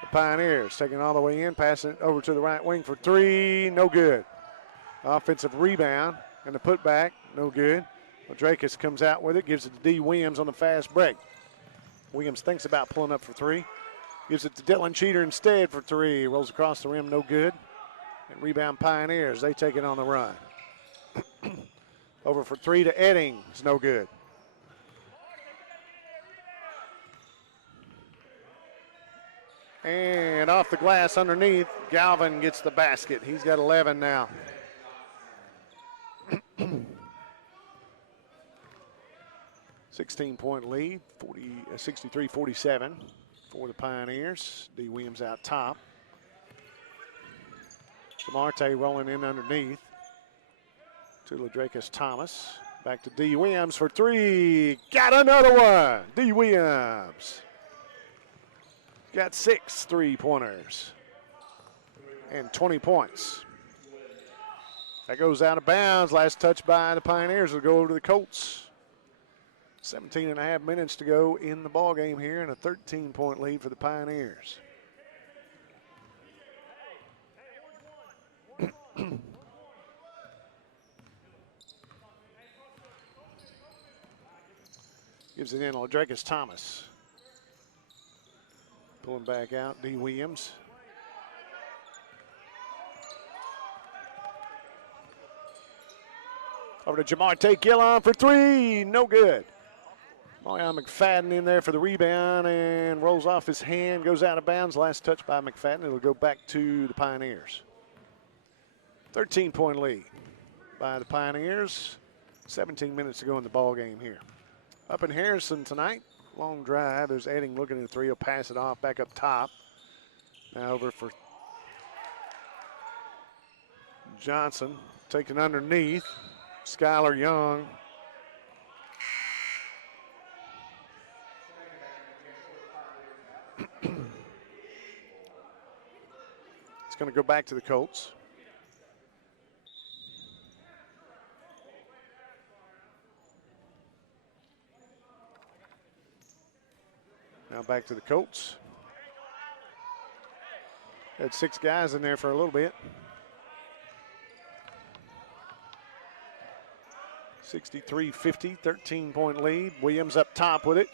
the Pioneers. Taking it all the way in, passing it over to the right wing for 3. No good. Offensive rebound and the putback, no good. Ladricus comes out with it, gives it to D. Williams on the fast break. Williams thinks about pulling up for 3. Gives it to Dylan Cheater instead for 3. Rolls across the rim, no good. And rebound Pioneers, they take it on the run. Over for 3 to Edding, it's no good. And off the glass underneath, Galvin gets the basket. He's got 11 now. 16-point lead, 63-47 for the Pioneers. D. Williams out top. Jamarte rolling in underneath to Ladricus Thomas. Back to D. Williams for 3. Got another one. D. Williams. Got 6 3-pointers and 20 points. That goes out of bounds. Last touch by the Pioneers will go over to the Colts. 17.5 minutes to go in the ball game here, and a 13-point lead for the Pioneers. Gives it in to Ladricus Thomas. Pulling back out, D. Williams. Over to Jamarte Gillum for 3, no good. Marion McFadden in there for the rebound and rolls off his hand, goes out of bounds. Last touch by McFadden. It'll go back to the Pioneers. 13-point lead by the Pioneers. 17 minutes to go in the ball game here. Up in Harrison tonight, long drive. There's Edding looking at the 3. He'll pass it off back up top. Now over for Johnson. Taken underneath. Skylar Young. It's going to go back to the Colts. Now back to the Colts. Had 6 guys in there for a little bit. 63-50, 13-point lead. Williams up top with it.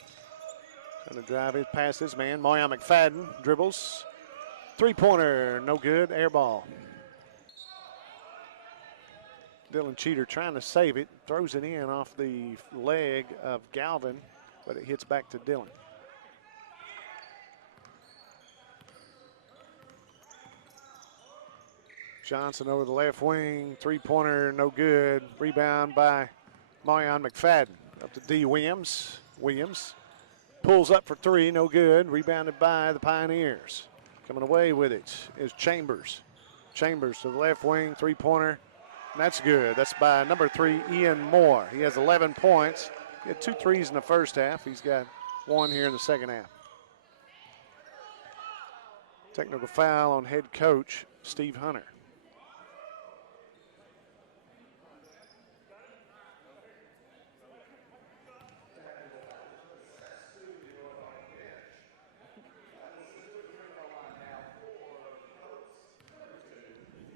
Going to drive it past his man. Marion McFadden dribbles. 3-pointer, no good, air ball. Dylan Cheater trying to save it. Throws it in off the leg of Galvin, but it hits back to Dylan. Johnson over the left wing, 3-pointer, no good. Rebound by Marion McFadden. Up to D. Williams. Williams pulls up for 3, no good. Rebounded by the Pioneers. Coming away with it is Chambers. Chambers to the left wing, three-pointer. And that's good. That's by number 3, Ian Moore. He has 11 points. He had 2 threes in the first half. He's got 1 here in the second half. Technical foul on head coach Steve Hunter.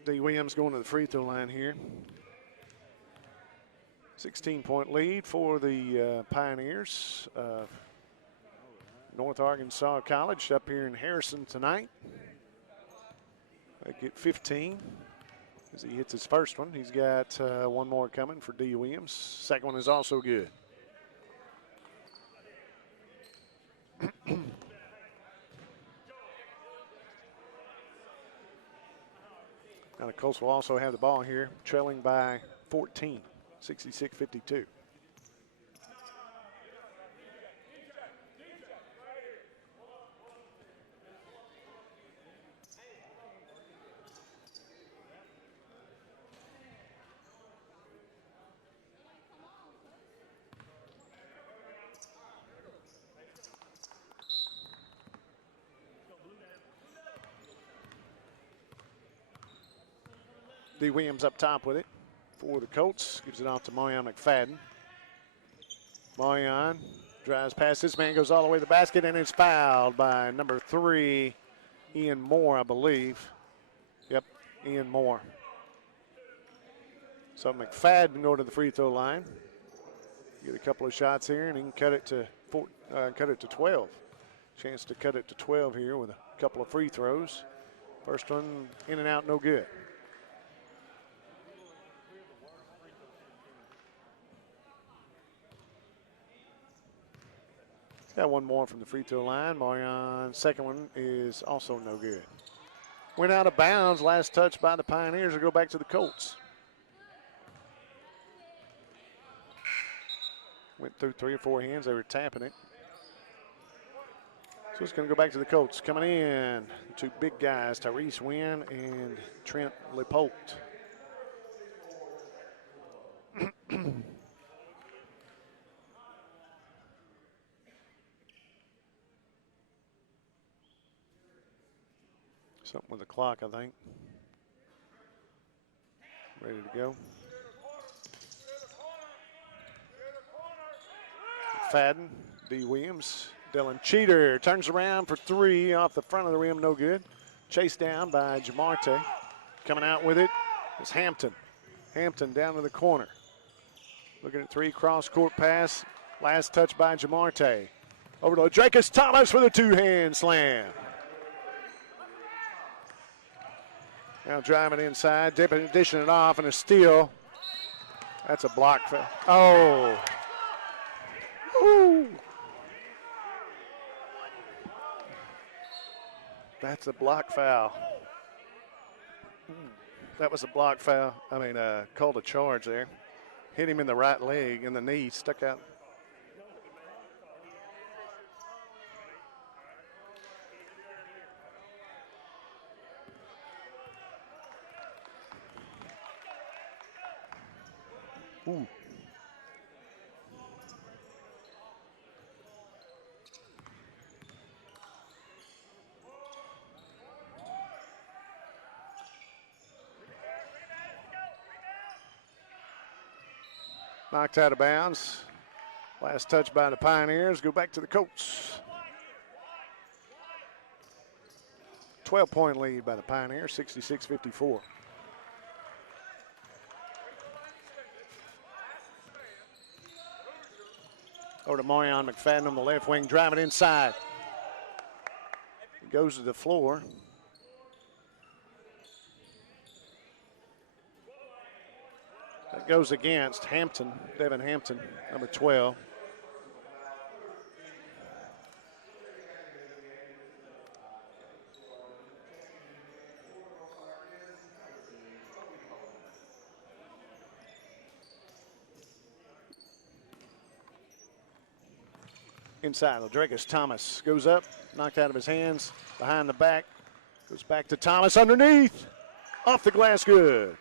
D. Williams going to the free throw line here. 16-point lead for the Pioneers. North Arkansas College up here in Harrison tonight. They get 15 as he hits his first one. He's got one more coming for D. Williams. Second one is also good. Now the Colts will also have the ball here, trailing by 14, 66-52. D. Williams up top with it for the Colts. Gives it off to Marion McFadden. Marion drives past this man, goes all the way to the basket, and is fouled by number 3, Ian Moore, I believe. Yep, Ian Moore. So McFadden go to the free throw line. Get a couple of shots here, and he can cut it to 12. Chance to cut it to 12 here with a couple of free throws. First one in and out, no good. Got one more from the free throw line. Marion's second one is also no good. Went out of bounds. Last touch by the Pioneers will go back to the Colts. Went through 3 or 4 hands. They were tapping it. So it's going to go back to the Colts. Coming in, 2 big guys, Tyrese Wynn and Trent Lepolt. Something with the clock, I think. Ready to go. Fadden, D. Williams, Dylan Cheater turns around for 3 off the front of the rim, no good. Chased down by Jamarte. Coming out with it is Hampton. Hampton down to the corner. Looking at 3, cross-court pass. Last touch by Jamarte. Over to Dracus Thomas for the 2-hand slam. Now driving inside, dishing it off, and a steal. That's a block foul. Oh. Ooh. That's a block foul. That was a block foul. I mean, called a charge there. Hit him in the right leg, in the knee, stuck out. Ooh. Knocked out of bounds. Last touch by the Pioneers. Go back to the Colts. 12-point lead by the Pioneers, 66-54. Over to Marion McFadden on the left wing, driving inside. He goes to the floor. That goes against Hampton, Devin Hampton, number 12. Inside, Dracus Thomas goes up, knocked out of his hands, behind the back, Goes back to Thomas underneath. Off the glass, good.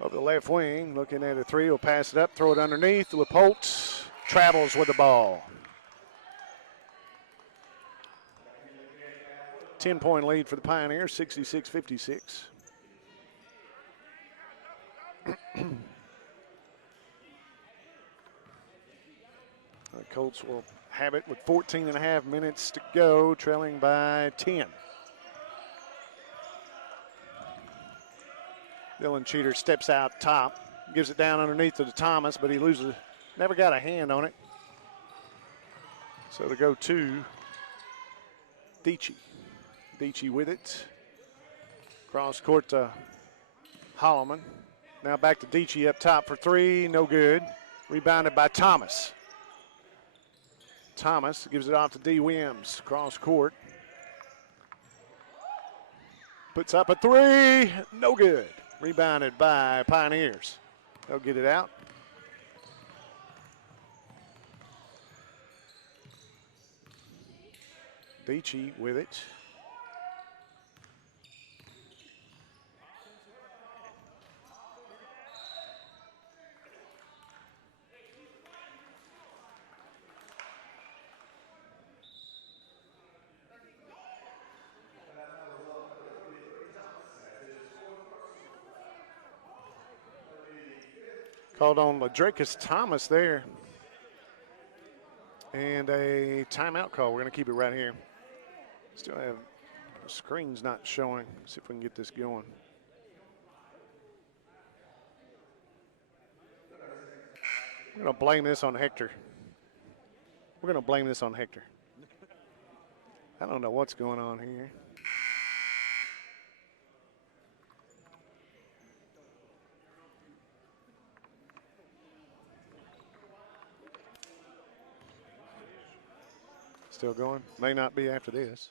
Over the left wing, looking at a three, will pass it up, throw it underneath. LaPolt travels with the ball. 10-point lead for the Pioneers, 66-56. The Colts will have it with 14 and a half minutes to go, trailing by 10. Dylan Cheater steps out top, gives it down underneath to Thomas, but he loses, never got a hand on it. So to go to Dietschy. Dietschy with it. Cross court to Holloman. Now back to Dietschy up top for three, no good. Rebounded by Thomas. Thomas gives it off to D. Williams, cross court. Puts up a three, no good. Rebounded by Pioneers. They'll get it out. Dietschy with it. Called on Ladricus Thomas there. And a timeout call. We're going to keep it right here. Still have the screen's not showing. See if we can get this going. We're going to blame this on Hector. We're going to blame this on Hector. I don't know what's going on here. Still going. May not be after this.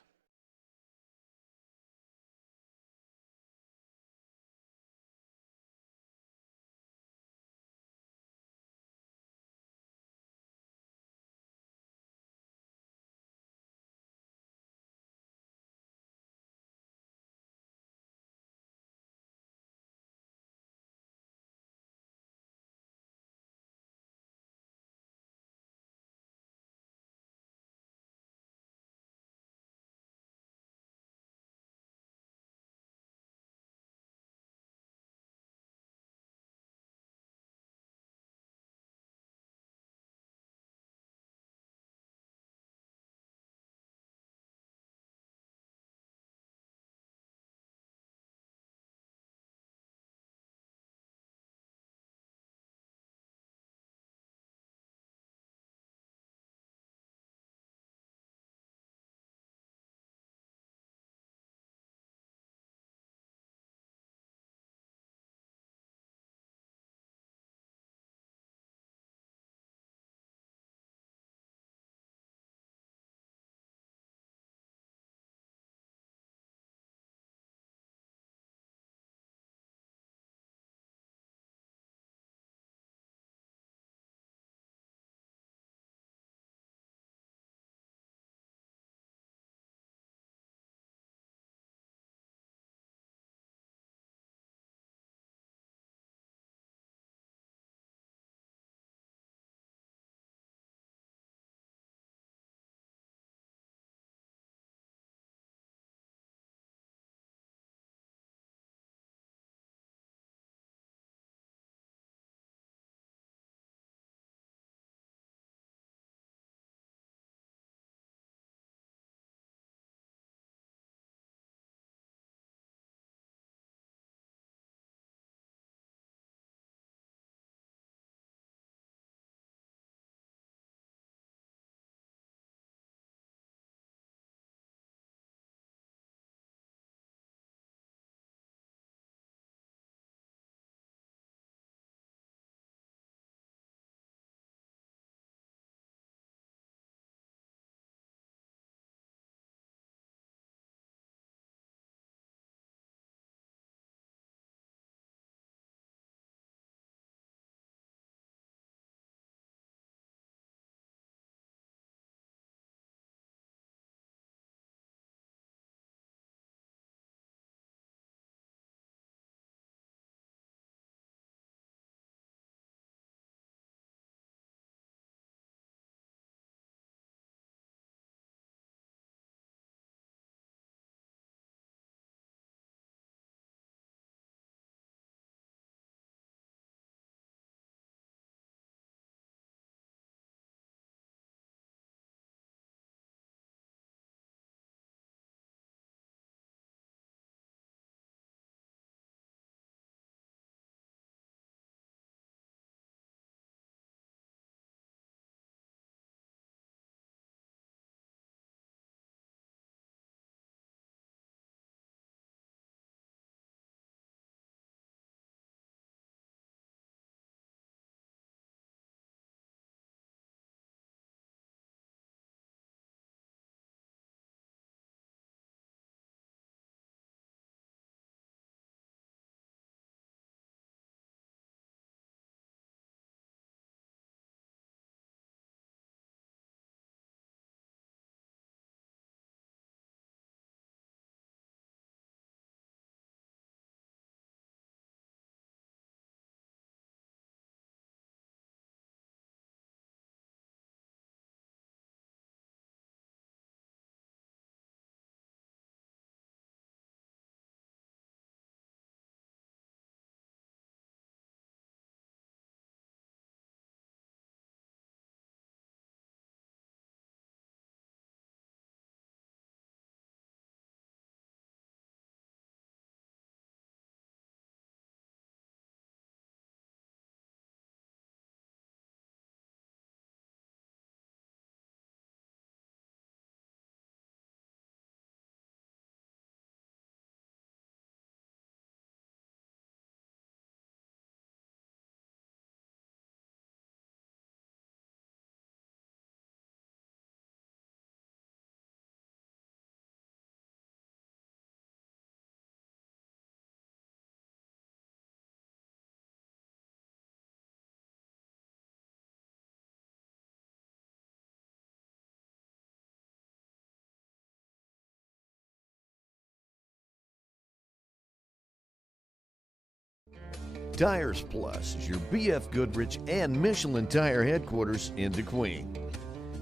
Tires Plus is your BF Goodrich and Michelin tire headquarters in DeQueen.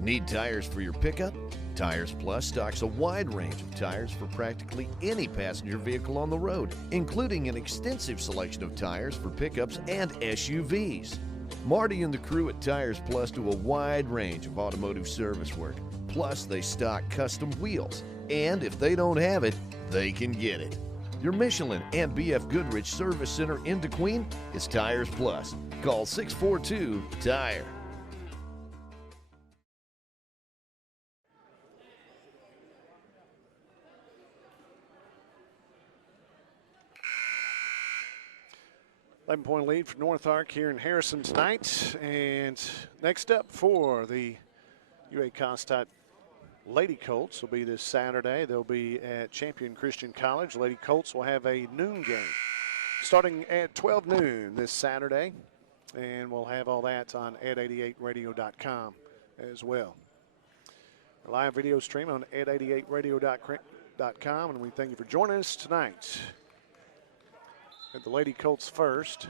Need tires for your pickup? Tires Plus stocks a wide range of tires for practically any passenger vehicle on the road, including an extensive selection of tires for pickups and SUVs. Marty and the crew at Tires Plus do a wide range of automotive service work. Plus, they stock custom wheels. And if they don't have it, they can get it. Your Michelin and BF Goodrich Service Center in DeQueen is Tires Plus. Call 642-TIRE. Point lead for North Ark here in Harrison tonight. And next up for the UA Lady Colts will be this Saturday. They'll be at Champion Christian College. Lady Colts will have a noon game starting at 12 noon this Saturday. And we'll have all that on ed88radio.com as well. Our live video stream on ed88radio.com. And we thank you for joining us tonight. At the Lady Colts first.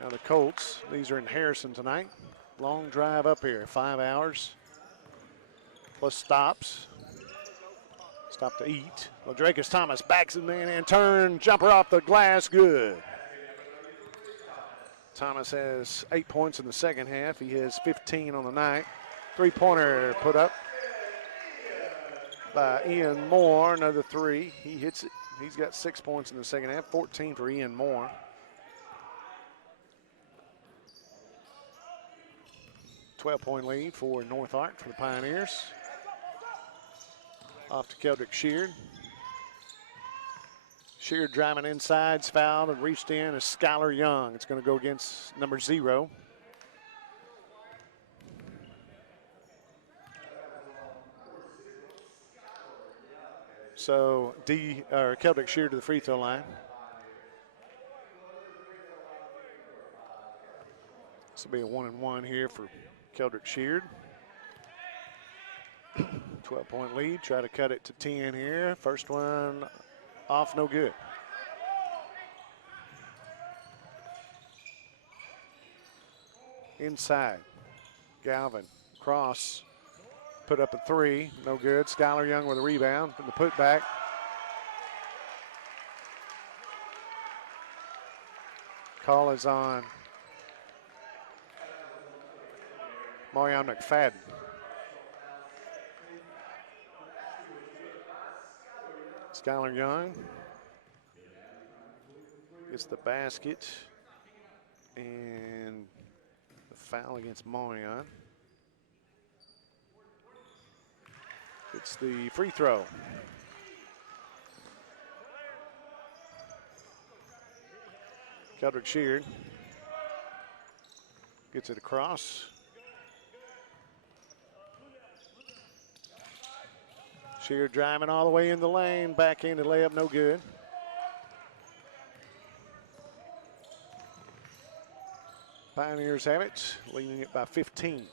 Now the Colts, these are in Harrison tonight. Long drive up here, 5 hours. Plus stops. Stop to eat. Ladrakis Thomas backs the man in, turn, jumper off the glass, good. Thomas has 8 points in the second half. He has 15 on the night. Three-pointer put up by Ian Moore, another three. He hits it. He's got 6 points in the second half, 14 for Ian Moore. $12-point lead for North Ark for the Pioneers. Off to Keldrick Sheard. Sheard driving inside's fouled and reached in is Skylar Young. It's going to go against number 0. So Keldrick Sheard to the free throw line. This will be a 1-and-1 here for Keldrick Sheard. 12-point lead. Try to cut it to 10 here. First one off, no good. Inside. Galvin. Cross. Put up a 3. No good. Skylar Young with a rebound from the putback. Call is on Marion McFadden. Skylar Young gets the basket and the foul against Marion. It's the free throw. Keldrick Sheard gets it across. Sheard driving all the way in the lane, backhanded layup, no good. Pioneers have it, leading it by 15.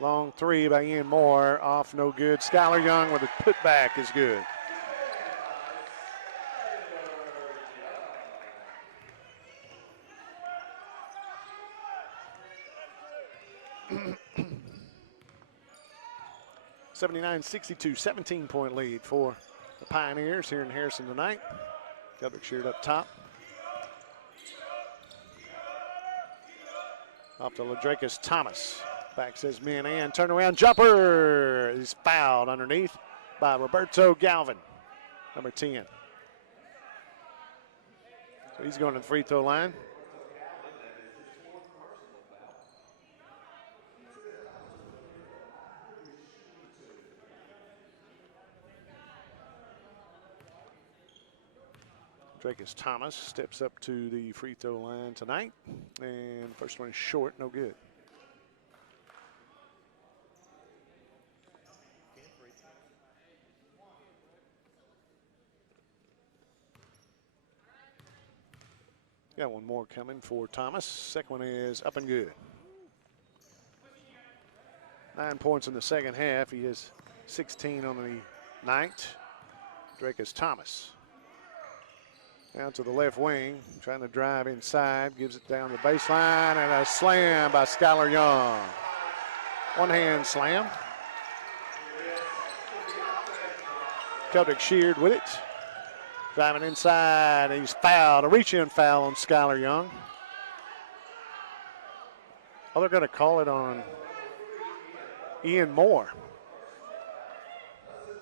Long 3 by Ian Moore, off no good. Skylar Young with a putback is good. (79-62), 17-point lead for the Pioneers here in Harrison tonight. Keldrick Sheard up top. Off to Ladrakis Thomas. Backs his men in, turnaround jumper is fouled underneath by Roberto Galvin, number 10. So he's going to the free throw line. Ladrakis Thomas steps up to the free throw line tonight, and the first one is short, no good. Got one more coming for Thomas. Second one is up and good. 9 points in the second half. He has 16 on the night. Ladrakis Thomas. Down to the left wing, trying to drive inside, gives it down the baseline, and a slam by Skylar Young. One-hand slam. Celtic Sheard with it. Driving inside, he's fouled. A reach-in foul on Skylar Young. Oh, they're going to call it on Ian Moore.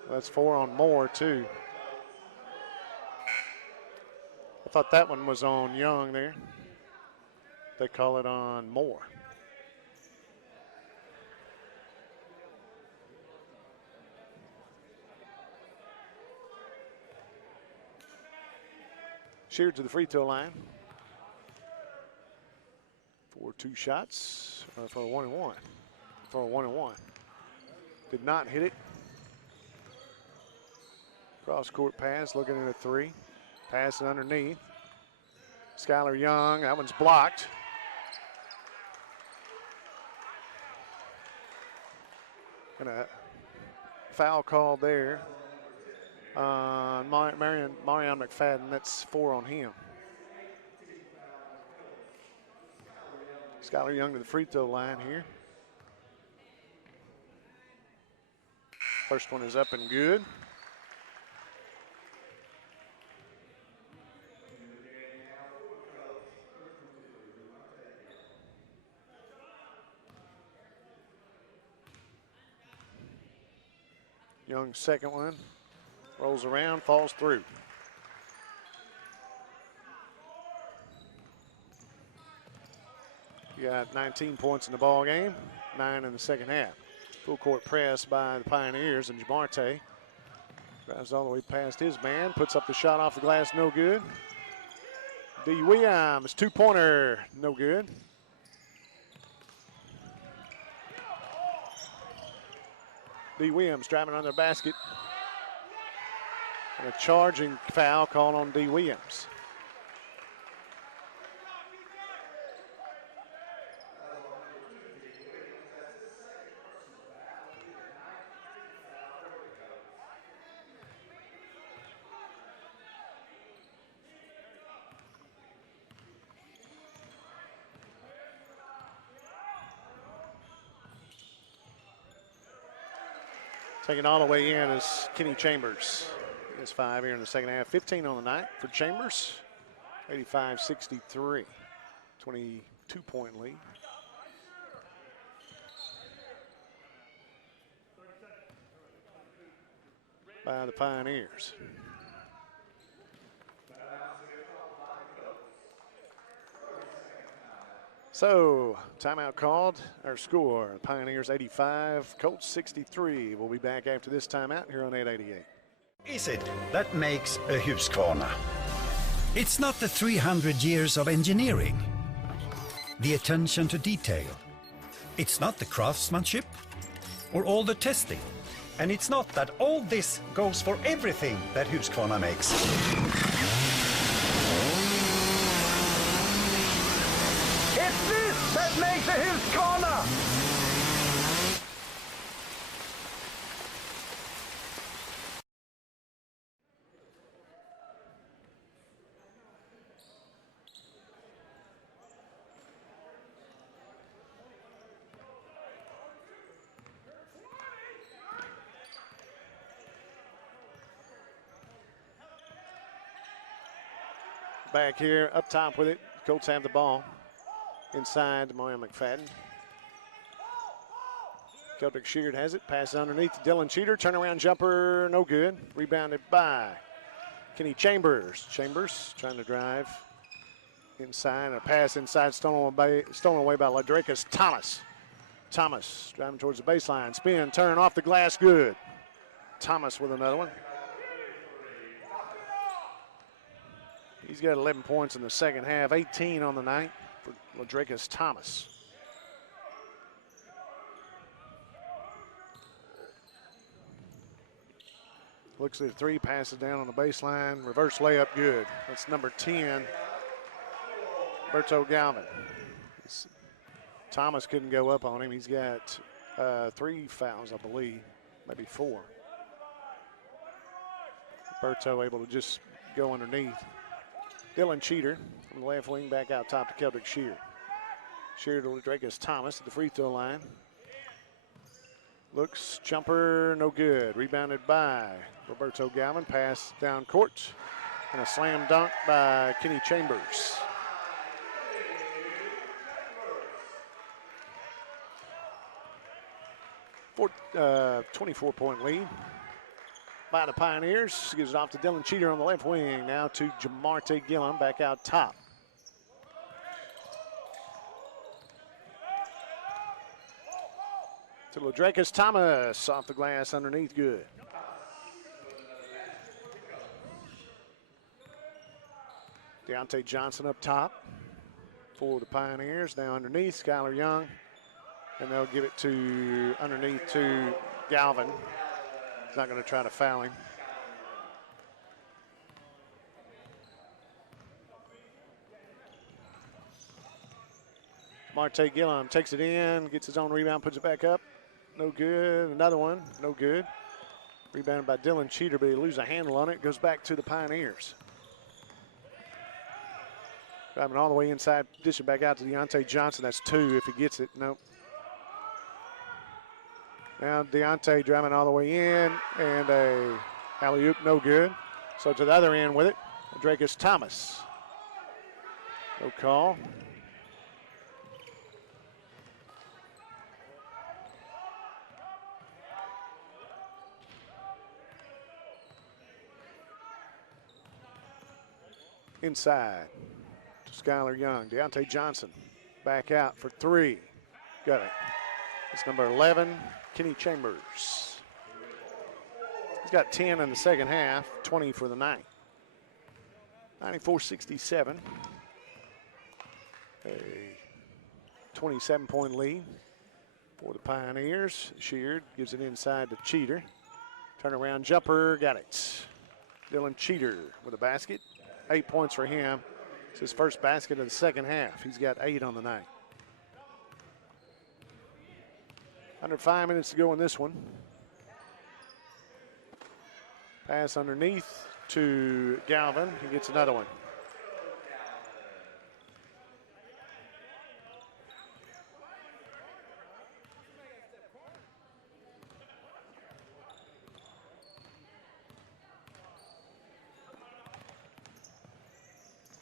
That's 4 on Moore, too. I thought that one was on Young there. They call it on Moore. Sheard to the free throw line for 2 shots, for a 1-and-1. For a 1-and-1. Did not hit it. Cross court pass, looking at a 3. Pass it underneath. Skylar Young, that one's blocked. And a foul call there on Marion McFadden. That's 4 on him. Skylar Young to the free throw line here. First one is up and good. Young's second one rolls around, falls through. You got 19 points in the ball game, 9 in the second half. Full court press by the Pioneers, and Jamarte drives all the way past his man, puts up the shot off the glass, no good. D. Williams, 2-pointer, no good. D. Williams driving under the basket. And a charging foul called on D. Williams. Taking all the way in is Kenny Chambers. He has 5 here in the second half. 15 on the night for Chambers. 85-63. 22-point lead. By the Pioneers. So, timeout called. Our score, Pioneers 85, Colts 63. We'll be back after this timeout here on 888. Is it that makes a Husqvarna? It's not the 300 years of engineering, the attention to detail. It's not the craftsmanship or all the testing. And it's not that all this goes for everything that Husqvarna makes. It's this that makes a Husqvarna! Back here, up top with it. Colts have the ball. Inside to Marion McFadden. Celtic Sheard has it. Passes underneath to Dylan Cheater. Turnaround jumper, no good. Rebounded by Kenny Chambers. Chambers trying to drive inside. A pass inside, stolen away by Ladricus Thomas. Thomas driving towards the baseline. Spin, turn off the glass, good. Thomas with another one. He's got 11 points in the second half, 18 on the night for Ladricus Thomas. Looks at the 3, passes down on the baseline, reverse layup, good. That's number 10, Berto Galvin. Thomas couldn't go up on him. He's got 3 fouls, I believe, maybe 4. Berto able to just go underneath. Dylan Cheater from the left wing back out top to Keldrick Shear. Shear to Ladrakis Thomas at the free throw line. Looks, jumper, no good. Rebounded by Roberto Galvin. Pass down court. And a slam dunk by Kenny Chambers. 24-point lead by the Pioneers. Gives it off to Dylan Cheater on the left wing. Now to Jamarte Gillum back out top. To Ladrakis Thomas off the glass underneath, good. Deontay Johnson up top for the Pioneers. Now underneath, Skylar Young. And they'll give it to underneath to Galvin. He's not going to try to foul him. Marte Gillum takes it in, gets his own rebound, puts it back up. No good. Another one, no good. Rebounded by Dylan Cheater, but he loses a handle on it. Goes back to the Pioneers. Driving all the way inside, dish it back out to Deontay Johnson. That's two if he gets it. Nope. Now Deontay driving all the way in, and a alley-oop, no good. So to the other end with it, Ladrakis Thomas. No call. Inside to Skylar Young. Deontay Johnson back out for three. Got it. It's number 11, Kenny Chambers. He's got 10 in the second half, 20 for the night. 94-67. A 27-point lead for the Pioneers. Sheard gives it inside to Cheater. Turnaround jumper, got it. Dylan Cheater with a basket. 8 points for him. It's his first basket of the second half. He's got 8 on the night. Under 5 minutes to go in this one. Pass underneath to Galvin. He gets another one.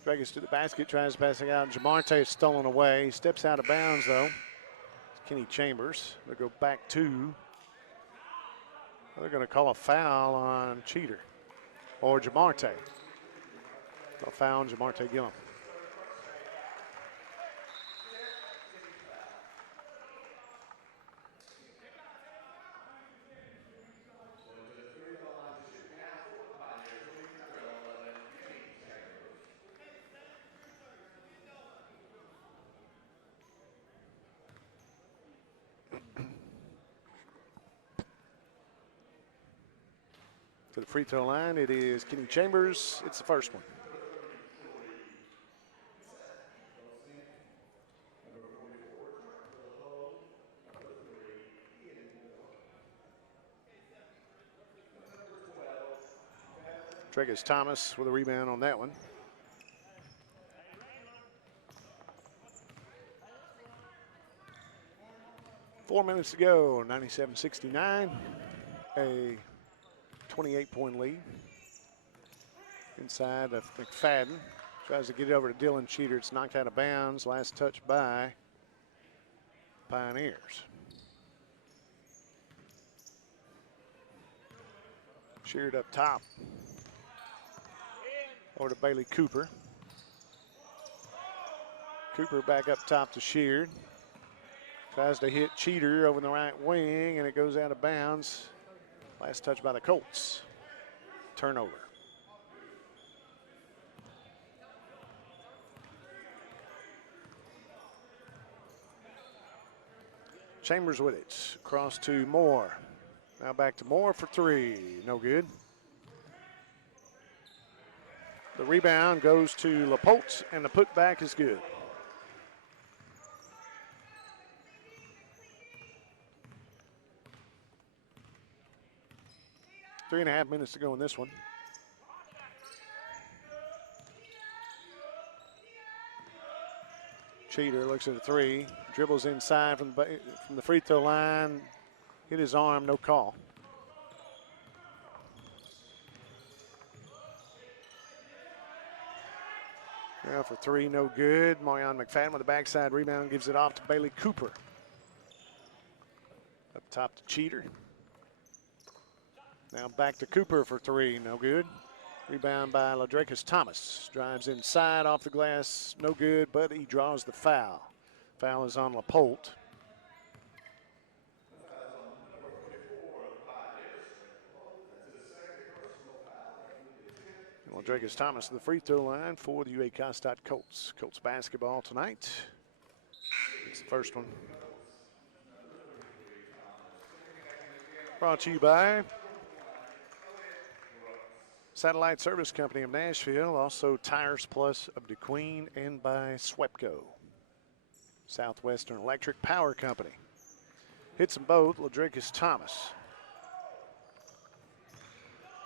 Vegas to the basket, tries passing out. Jamarte is stolen away. He steps out of bounds, though. Kenny Chambers. They'll go back to. They're going to call a foul on Cheater or Jamarte. A foul on Jamarte Gillum. To the free throw line, it is Kenny Chambers. It's the first one. Ladrakis Thomas with a rebound on that one. Four minutes to go, 97-69. A 28-point lead. Inside of McFadden. Tries to get it over to Dylan Cheater. It's knocked out of bounds. Last touch by Pioneers. Sheared up top. Over to Bailey Cooper. Cooper back up top to Sheared. Tries to hit Cheater over the right wing, and it goes out of bounds. Last touch by the Colts. Turnover. Chambers with it. Across to Moore. Now back to Moore for three. No good. The rebound goes to LaPolt, and the putback is good. Three and a half minutes to go in this one. Cheater looks at a three, dribbles inside from the free throw line, hit his arm, no call. Now for three, no good. Marion McFadden with the backside rebound, gives it off to Bailey Cooper. Up top to Cheater. Now back to Cooper for three, no good. Rebound by Ladrakis Thomas. Drives inside off the glass, no good, but he draws the foul. Foul is on LaPolte. Ladrakis Thomas to the free throw line for the UA Costart Colts. Colts basketball tonight. It's the first one. Brought to you by Satellite Service Company of Nashville, also Tires Plus of DeQueen, and by Swepco. Southwestern Electric Power Company. Hits them both, Ladrakis Thomas.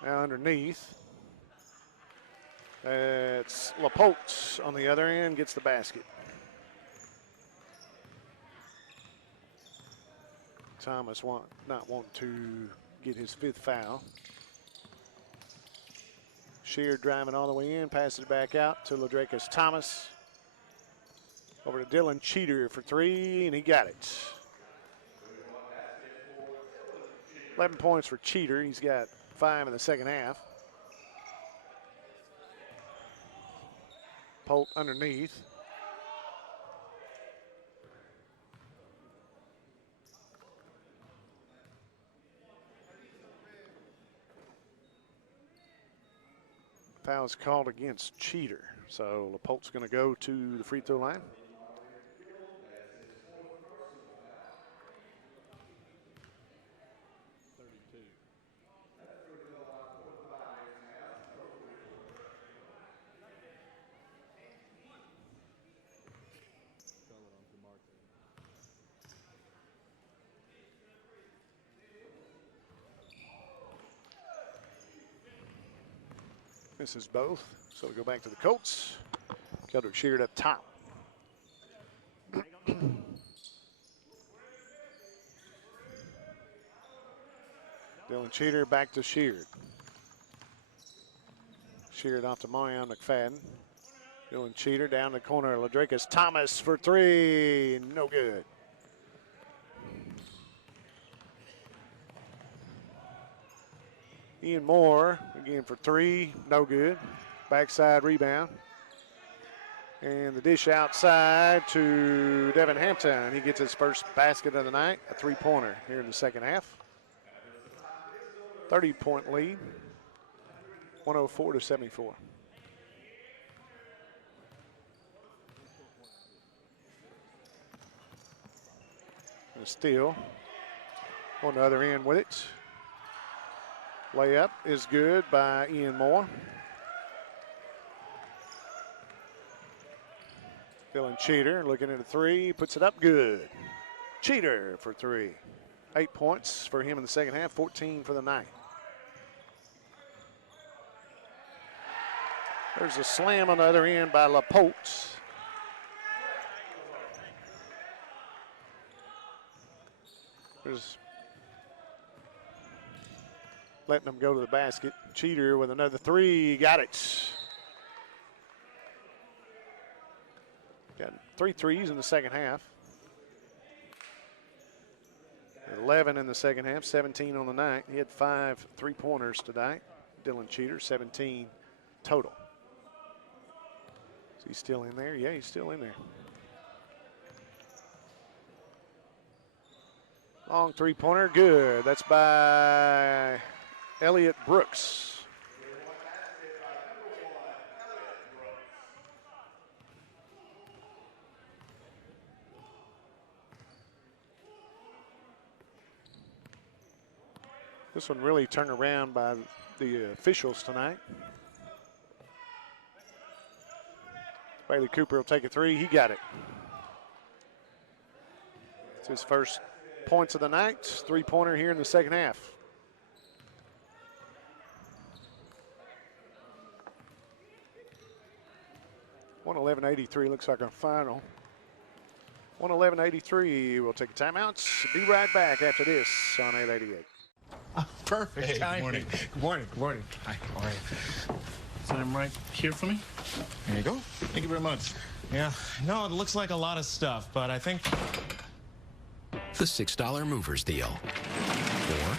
Now underneath. It's LaPolte on the other end, gets the basket. Thomas not wanting to get his fifth foul. Sheard driving all the way in, passes it back out to Ladrakis Thomas. Over to Dylan Cheater for three, and he got it. 11 points for Cheater. He's got 5 in the second half. Polt underneath. Foul is called against Cheater. So LaPolte's going to go to the free throw line. Misses both, so we go back to the Colts. Keldrick Sheard up top. Dylan Cheater back to Sheard. Sheard off to Marion McFadden. Dylan Cheater down the corner. Ladrakis Thomas for three, no good. Ian Moore again for three, no good. Backside rebound. And the dish outside to Devin Hampton. He gets his first basket of the night, a three-pointer here in the second half. 30-point lead, 104-74. And a steal on the other end with it. Layup is good by Ian Moore. Dylan Cheater looking at a three, puts it up good. Cheater for three. 8 points for him in the second half, 14 for the night. There's a slam on the other end by LaPolte. There's letting them go to the basket. Cheater with another three, got it. Got 3 threes in the second half. 11 in the second half, 17 on the night. He had 5 three-pointers tonight. Dylan Cheater, 17 total. Is he still in there? Yeah, he's still in there. Long three-pointer, good. That's by Elliott Brooks. This one really turned around by the officials tonight. Bailey Cooper will take a three. He got it. It's his first points of the night. Three-pointer here in the second half. $111.83 looks like our final. 111-83. We'll take a timeout. Be right back after this on 888. Perfect Hey, timing. good morning. Good morning. Good morning. Hi, how are you? Set him right here for me. There you go. Thank you very much. Yeah, no, it looks like a lot of stuff, but I think... The $6 Movers Deal. Or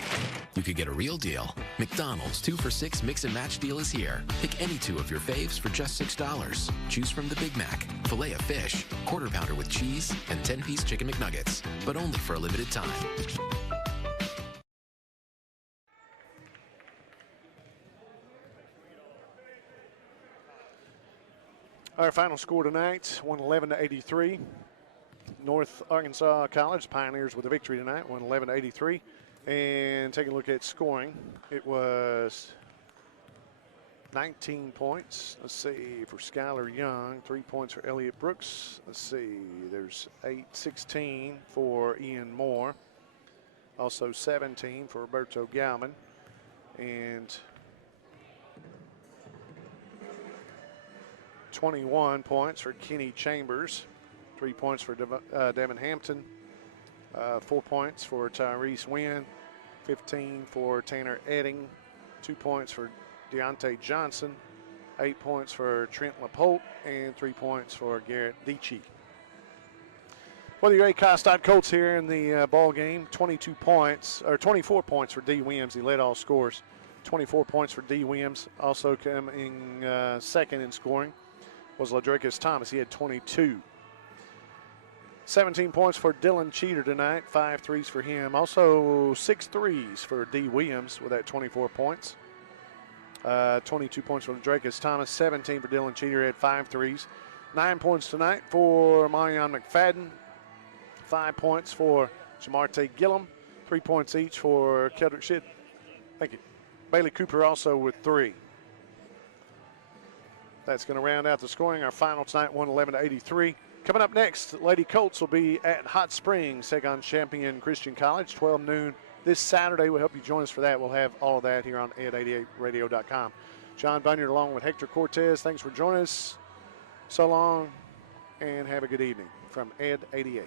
you could get a real deal. McDonald's 2 for $6 Mix and Match deal is here. Pick any 2 of your faves for just $6. Choose from the Big Mac, filet of fish, quarter pounder with cheese, and 10-piece chicken McNuggets. But only for a limited time. Our final score tonight, 111-83. North Arkansas College Pioneers with a victory tonight, 111-83. And taking a look at scoring, it was 19 points. Let's see, for Skylar Young, 3 points for Elliott Brooks. Let's see, there's 16 for Ian Moore. Also 17 for Roberto Galman. And 21 points for Kenny Chambers. 3 points for Devin Hampton. 4 points for Tyrese Wynn. 15 for Tanner Edding. 2 points for Deontay Johnson. 8 points for Trent LaPolte. And 3 points for Garrett Deachy. For the UAC Costock Colts here in the ball game, 22 points, or 24 points for D. Williams. He led all scores. 24 points for D. Williams. Also coming second in scoring was Ladricus Thomas. He had 22. 17 points for Dylan Cheater tonight, 5 threes for him. Also 6 threes for D. Williams with that 24 points. 22 points for Ladricus Thomas, 17 for Dylan Cheater, had 5 threes. 9 points tonight for Marion McFadden. 5 points for Jamarte Gillum. 3 points each for Keldrick Shid. Thank you. Bailey Cooper also with 3. That's going to round out the scoring. Our final tonight, 111-83. Coming up next, Lady Colts will be at Hot Springs, take on champion Christian College, 12 noon this Saturday. We hope you join us for that. We'll have all of that here on ed88radio.com. John Bunyard along with Hector Cortez. Thanks for joining us. So long, and have a good evening from Ed 88.